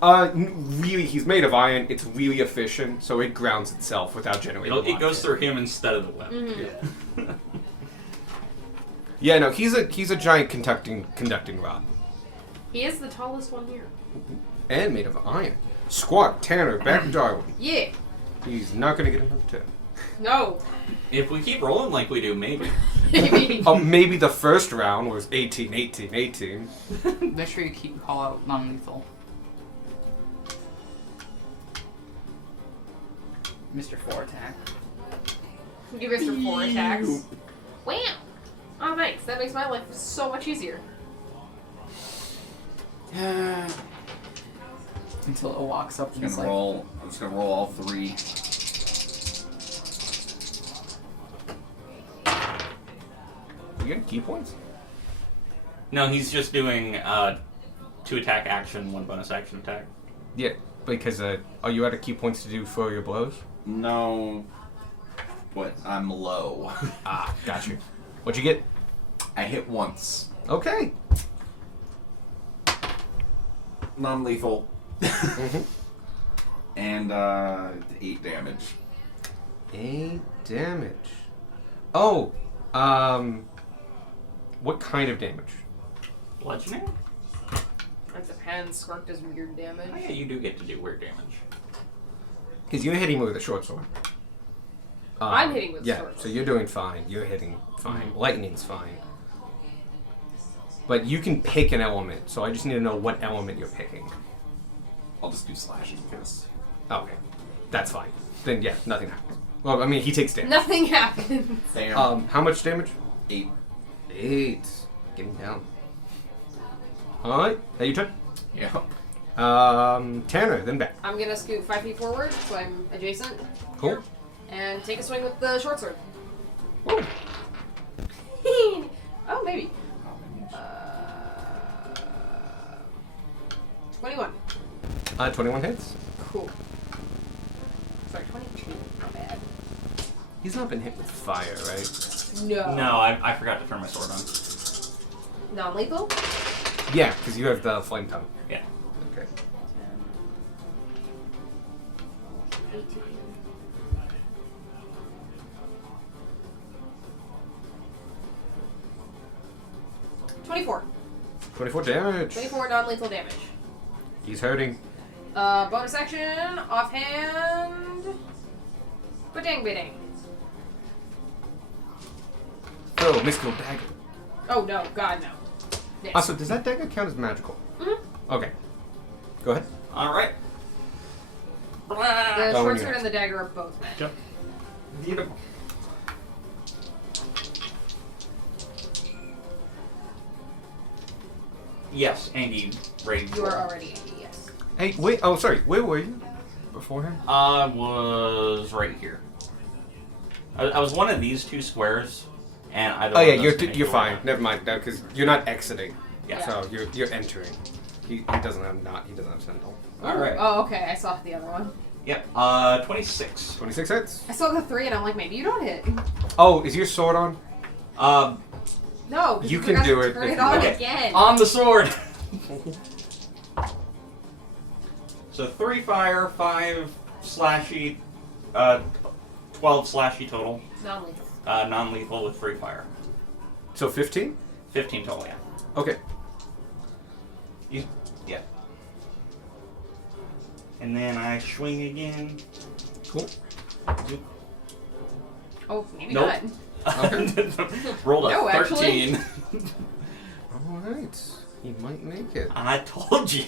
Really, he's made of iron. It's really efficient, so it grounds itself without generating. It goes heat. through him instead of the web. Mm-hmm. Yeah, no, he's a giant conducting rod, He is the tallest one here. and made of iron. Squat, Tanner, back to Darwin. Yeah. He's not gonna get another turn. No. If we keep rolling like we do, maybe. Maybe. Oh, maybe the first round was 18, 18, 18. Make sure you keep call out non-lethal. Mr. 4 attack. Give Mr. 4 attacks. Wow. Oh, thanks. That makes my life so much easier. Until it walks up and I'm it's gonna like, roll. I'm just gonna roll all 3. You get key points? No, he's just doing 2 attack action, 1 bonus action attack. Yeah, because are you out of key points to do for your blows? No, but I'm low. Ah, got you. What'd you get? I hit once. Okay. Non-lethal. Mm-hmm. And 8 damage. 8 damage. Oh, what kind of damage? Bludgeoning? That depends. Spark does weird damage. Oh, yeah, you do get to do weird damage. Because you're hitting with a short sword. I'm hitting with a yeah, short sword. so you're doing fine. You're hitting fine. Lightning's fine. But you can pick an element, so I just need to know what element you're picking. I'll just do slashing because Okay, that's fine. Then yeah, nothing happens. Well, I mean, he takes damage. Nothing happens. damn. How much damage? 8. 8. Getting down. Alright, that your turn? Yeah. Tanner, then back. I'm gonna scoot 5 feet forward, so I'm adjacent. Cool. And take a swing with the short sword. Woo. Oh, maybe. 21. 21 hits. Cool. Sorry, 22. Not bad. He's not been hit with fire, right? No. No, I forgot to turn my sword on. Non-lethal? Yeah, because you have the flame tongue. Yeah. Okay. 18. .24. 24 damage. 24 non-lethal damage. He's hurting. Bonus action, offhand. Ba-dang, ba-dang. Oh, mystical dagger. Oh no, God no. Yes. Also, does that dagger count as magical? Mm-hmm. Okay. Go ahead. All right. The Oh, short yeah. sword and the dagger are both magic. Yep. Beautiful. Yes, Angie raged. You are already angry, yes. Hey, wait. Oh, sorry. Where were you before him? I was right here. I was one of these two squares, and I don't. Oh yeah, you're fine. Never mind. No, because you're not exiting. Yeah. So you're entering. He doesn't have sentinel. All right. Oh, okay. I saw the other one. Yep. 26. 26 hits. I saw the 3 and I'm like, maybe you don't hit. Oh, is your sword on? No, 'cause You can forgot do to it Turn if it you on want. again. On the sword. So 3 fire, 5 slashy, 12 slashy total. Non-lethal. Non-lethal with 3 fire. So 15. 15 total, yeah. Okay. Yeah. And then I swing again. Cool. Oh, maybe Nope. not. Rolled a No, 13. actually. All right. He might make it. I told you.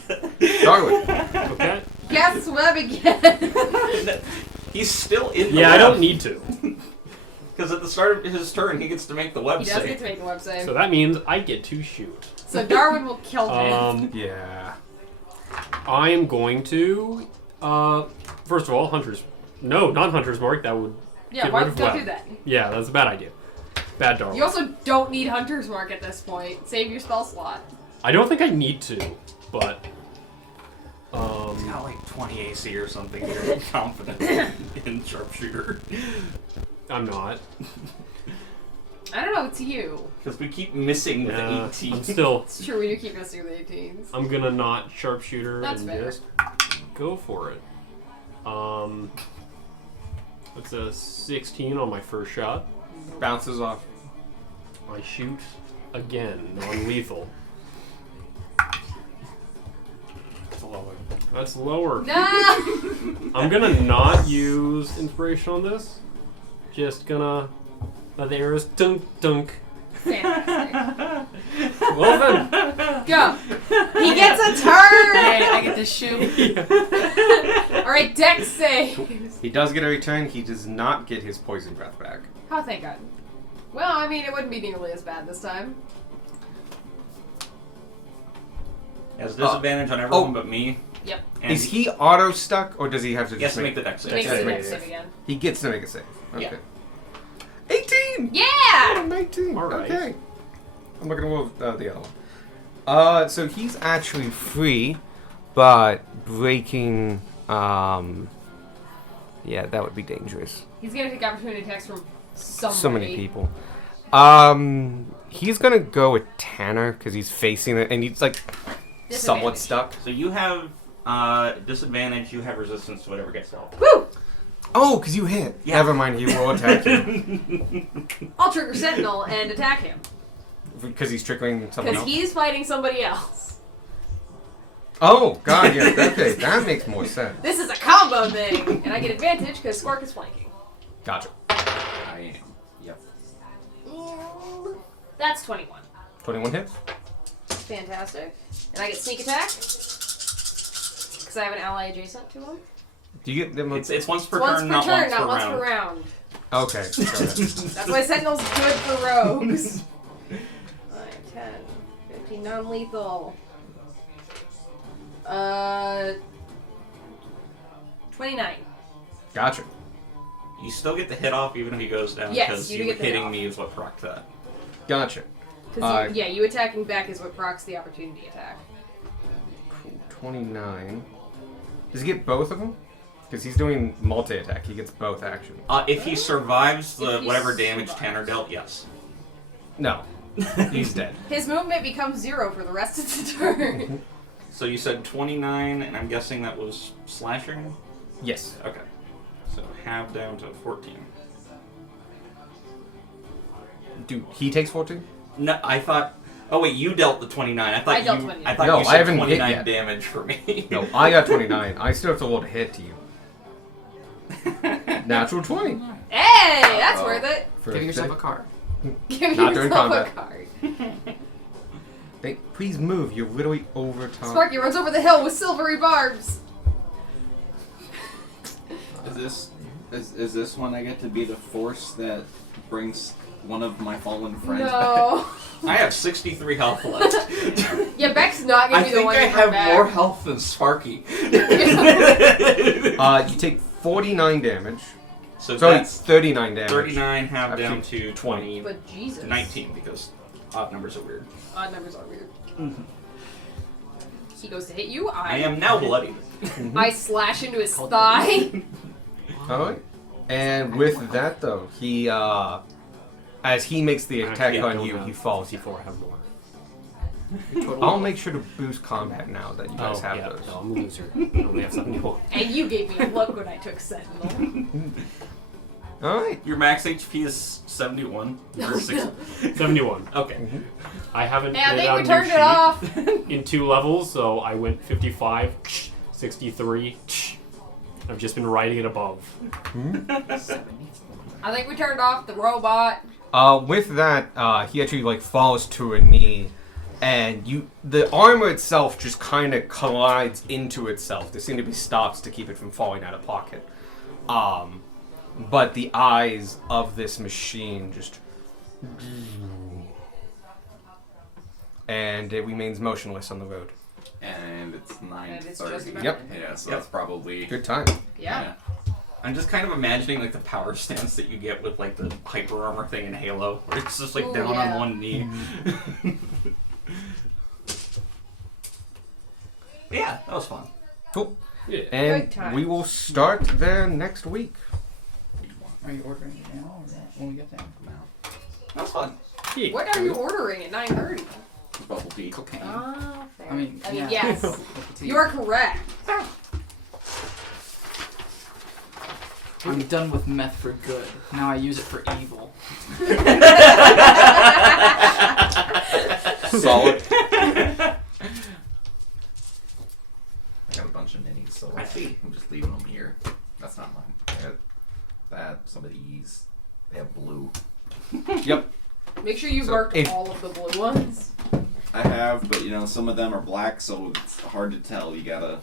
Darwin. Okay. Gas web again. He's still in the Yeah, I web. don't need to. Because at the start of his turn, he gets to make the He web does get save. to make a web save. So that means I get to shoot. So Darwin will kill him. Yeah. I am going to, first of all, hunters. No, not hunter's mark. That would. Yeah, get why rid of don't web. do that? Yeah, that's a bad idea. Bad Darwin. You also don't need Hunter's Mark at this point. Save your spell slot. I don't think I need to, but. He's got like 20 AC or something. You're confident in sharpshooter. I'm not. I don't know, it's you. Because we keep missing with Yeah, 18. I'm still. It's true, we do keep missing the 18s. I'm gonna not sharpshooter That's and fair. just go for it. It's a 16 on my first shot. Bounces off. I shoot again, non-lethal. That's lower. No! I'm gonna not use inspiration on this. Just gonna let the arrows dunk dunk. Fantastic. Well then. Go! He gets a turn! Hey, I get to shoot. Alright, Dex saves. He does get a return. He does not get his poison breath back. Oh, thank God. Well, I mean, it wouldn't be nearly as bad this time. He has disadvantage on everyone but me. Yep. And Is he auto stuck, or does he have to He has just to make the dex He save. makes Dex the save. Dex save again. He gets to make a save. Okay. Yeah. 18. Yeah! Oh, 19. All right. Okay. I'm not gonna move the other one. So he's actually free, but breaking. Yeah, that would be dangerous. He's gonna take opportunity attacks from somebody. So many people. He's gonna go with Tanner because he's facing it, and he's like somewhat Disadvantage. stuck. So you have disadvantage, you have resistance to whatever gets dealt. Woo! Oh, because you hit. Yeah. Never mind. He will attack you I'll trigger Sentinel and attack him. because he's triggering someone Because else. he's fighting somebody else. Oh God, yeah. Okay, that makes more sense. This is a combo thing! And I get advantage because Squark is flanking. Gotcha. I am. Yep. That's 21. 21 hits. Fantastic. And I get sneak attack. Because I have an ally adjacent to him. Do you get them? It's once per Once turn, per not turn, once not per once round. per round. Okay. Go ahead. That's why Sentinel's good for rogues. 9, 10, 15, non-lethal. 29. Gotcha. You still get the hit off even if he goes down Yes, because you do you get the hit hitting off. me is what procced that. Gotcha. Because you attacking back is what procs the opportunity attack. Cool. 29. Does he get both of them? Because he's doing multi-attack. He gets both actions. If he survives the If he whatever damage survives. Tanner dealt, yes. No. He's dead. His movement becomes 0 for the rest of the turn. So you said 29, and I'm guessing that was slashing? Yes. Okay. So half down to 14. Dude, he takes 14? No, I thought... Oh wait, you dealt the 29. I thought I dealt you 29. I thought No, you I said haven't hit 29 yet. damage for me. No, I got 29. I still have to roll to hit to you. Natural 20. Hey, that's worth it. For Give yourself a thing. card. Give Not during yourself a combat. card. Please move. You're literally over top. Sparky runs over the hill with silvery barbs. Is this one I get to be the force that brings one of my fallen friends back? No. I have 63 health left. Yeah, Beck's not gonna I be the think one I to bring have back. more health than Sparky. You take 49 damage. So Sorry, that's 39 damage. 39 half down Actually, to 20. But Jesus. 19 because odd numbers are weird. Odd numbers are weird. He goes to hit you. I am now bloodied. I slash into his thigh. Alright. And with that, though, he, as he makes the attack Actually, I on don't you, have he falls. C4, I have more. I'll make sure to boost combat now that you guys have yeah, those. no, I'm a loser. I only have 71. And you gave me a look when I took Sentinel. Alright. Your max HP is 71. Or 60. 71. Okay. I haven't Hey, I made think out we a new turned it sheet off. in 2 levels, so I went 55, 63. I've just been writing it above. I think we turned off the robot. With that, he actually, like, falls to a knee, and the armor itself just kind of collides into itself. There seem to be stops to keep it from falling out of pocket. But the eyes of this machine just... And it remains motionless on the road. And it's 9:30. And it's just about- Yep. Yeah, so that's probably Good time. Yeah. I'm just kind of imagining like the power stance that you get with like the hyper armor thing in Halo, where it's just like Ooh, down yeah. on one knee. Yeah, that was fun. Cool. Yeah. And Good times. we will start there next week. Are you ordering it now or when we get there? That was fun. Yeah. What are you ordering at 9:30? bubble tea. Cocaine. Oh, fair. I mean, yeah. yes. Bubble tea. You are correct. I'm done with meth for good. Now I use it for evil. Solid. I got a bunch of minis, so I see. I'm just leaving them here. That's not mine. I got that. Some of these. They have blue. Yep. Make sure you So, marked if- all of the blue ones. I have, but you know, some of them are black, so it's hard to tell. You gotta.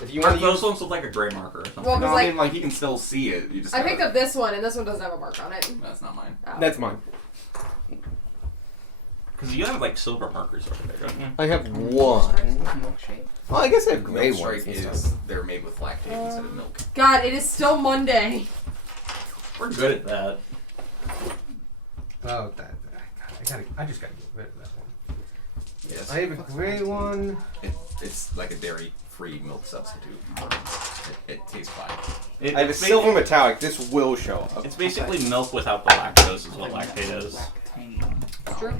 If you Or want to those ones look like a gray marker or something. Well, No, because I mean, like you can still see it. You just. I gotta, picked up this one, and this one doesn't have a mark on it. That's not mine. Oh. That's mine. Because you have like silver markers over there, don't you? I have one. Milkshake. Well, I guess I have gray Milk ones. Strike and is stuff. they're made with lactate instead of milk. God, it is still Monday. We're good at that. Oh, that. I just gotta get rid of that one. Yes. I have a gray one. It's like a dairy-free milk substitute. It tastes fine. It, I have a it's silver metallic. This will show up. It's basically milk without the lactose is what lactate is. Lactane. It's true.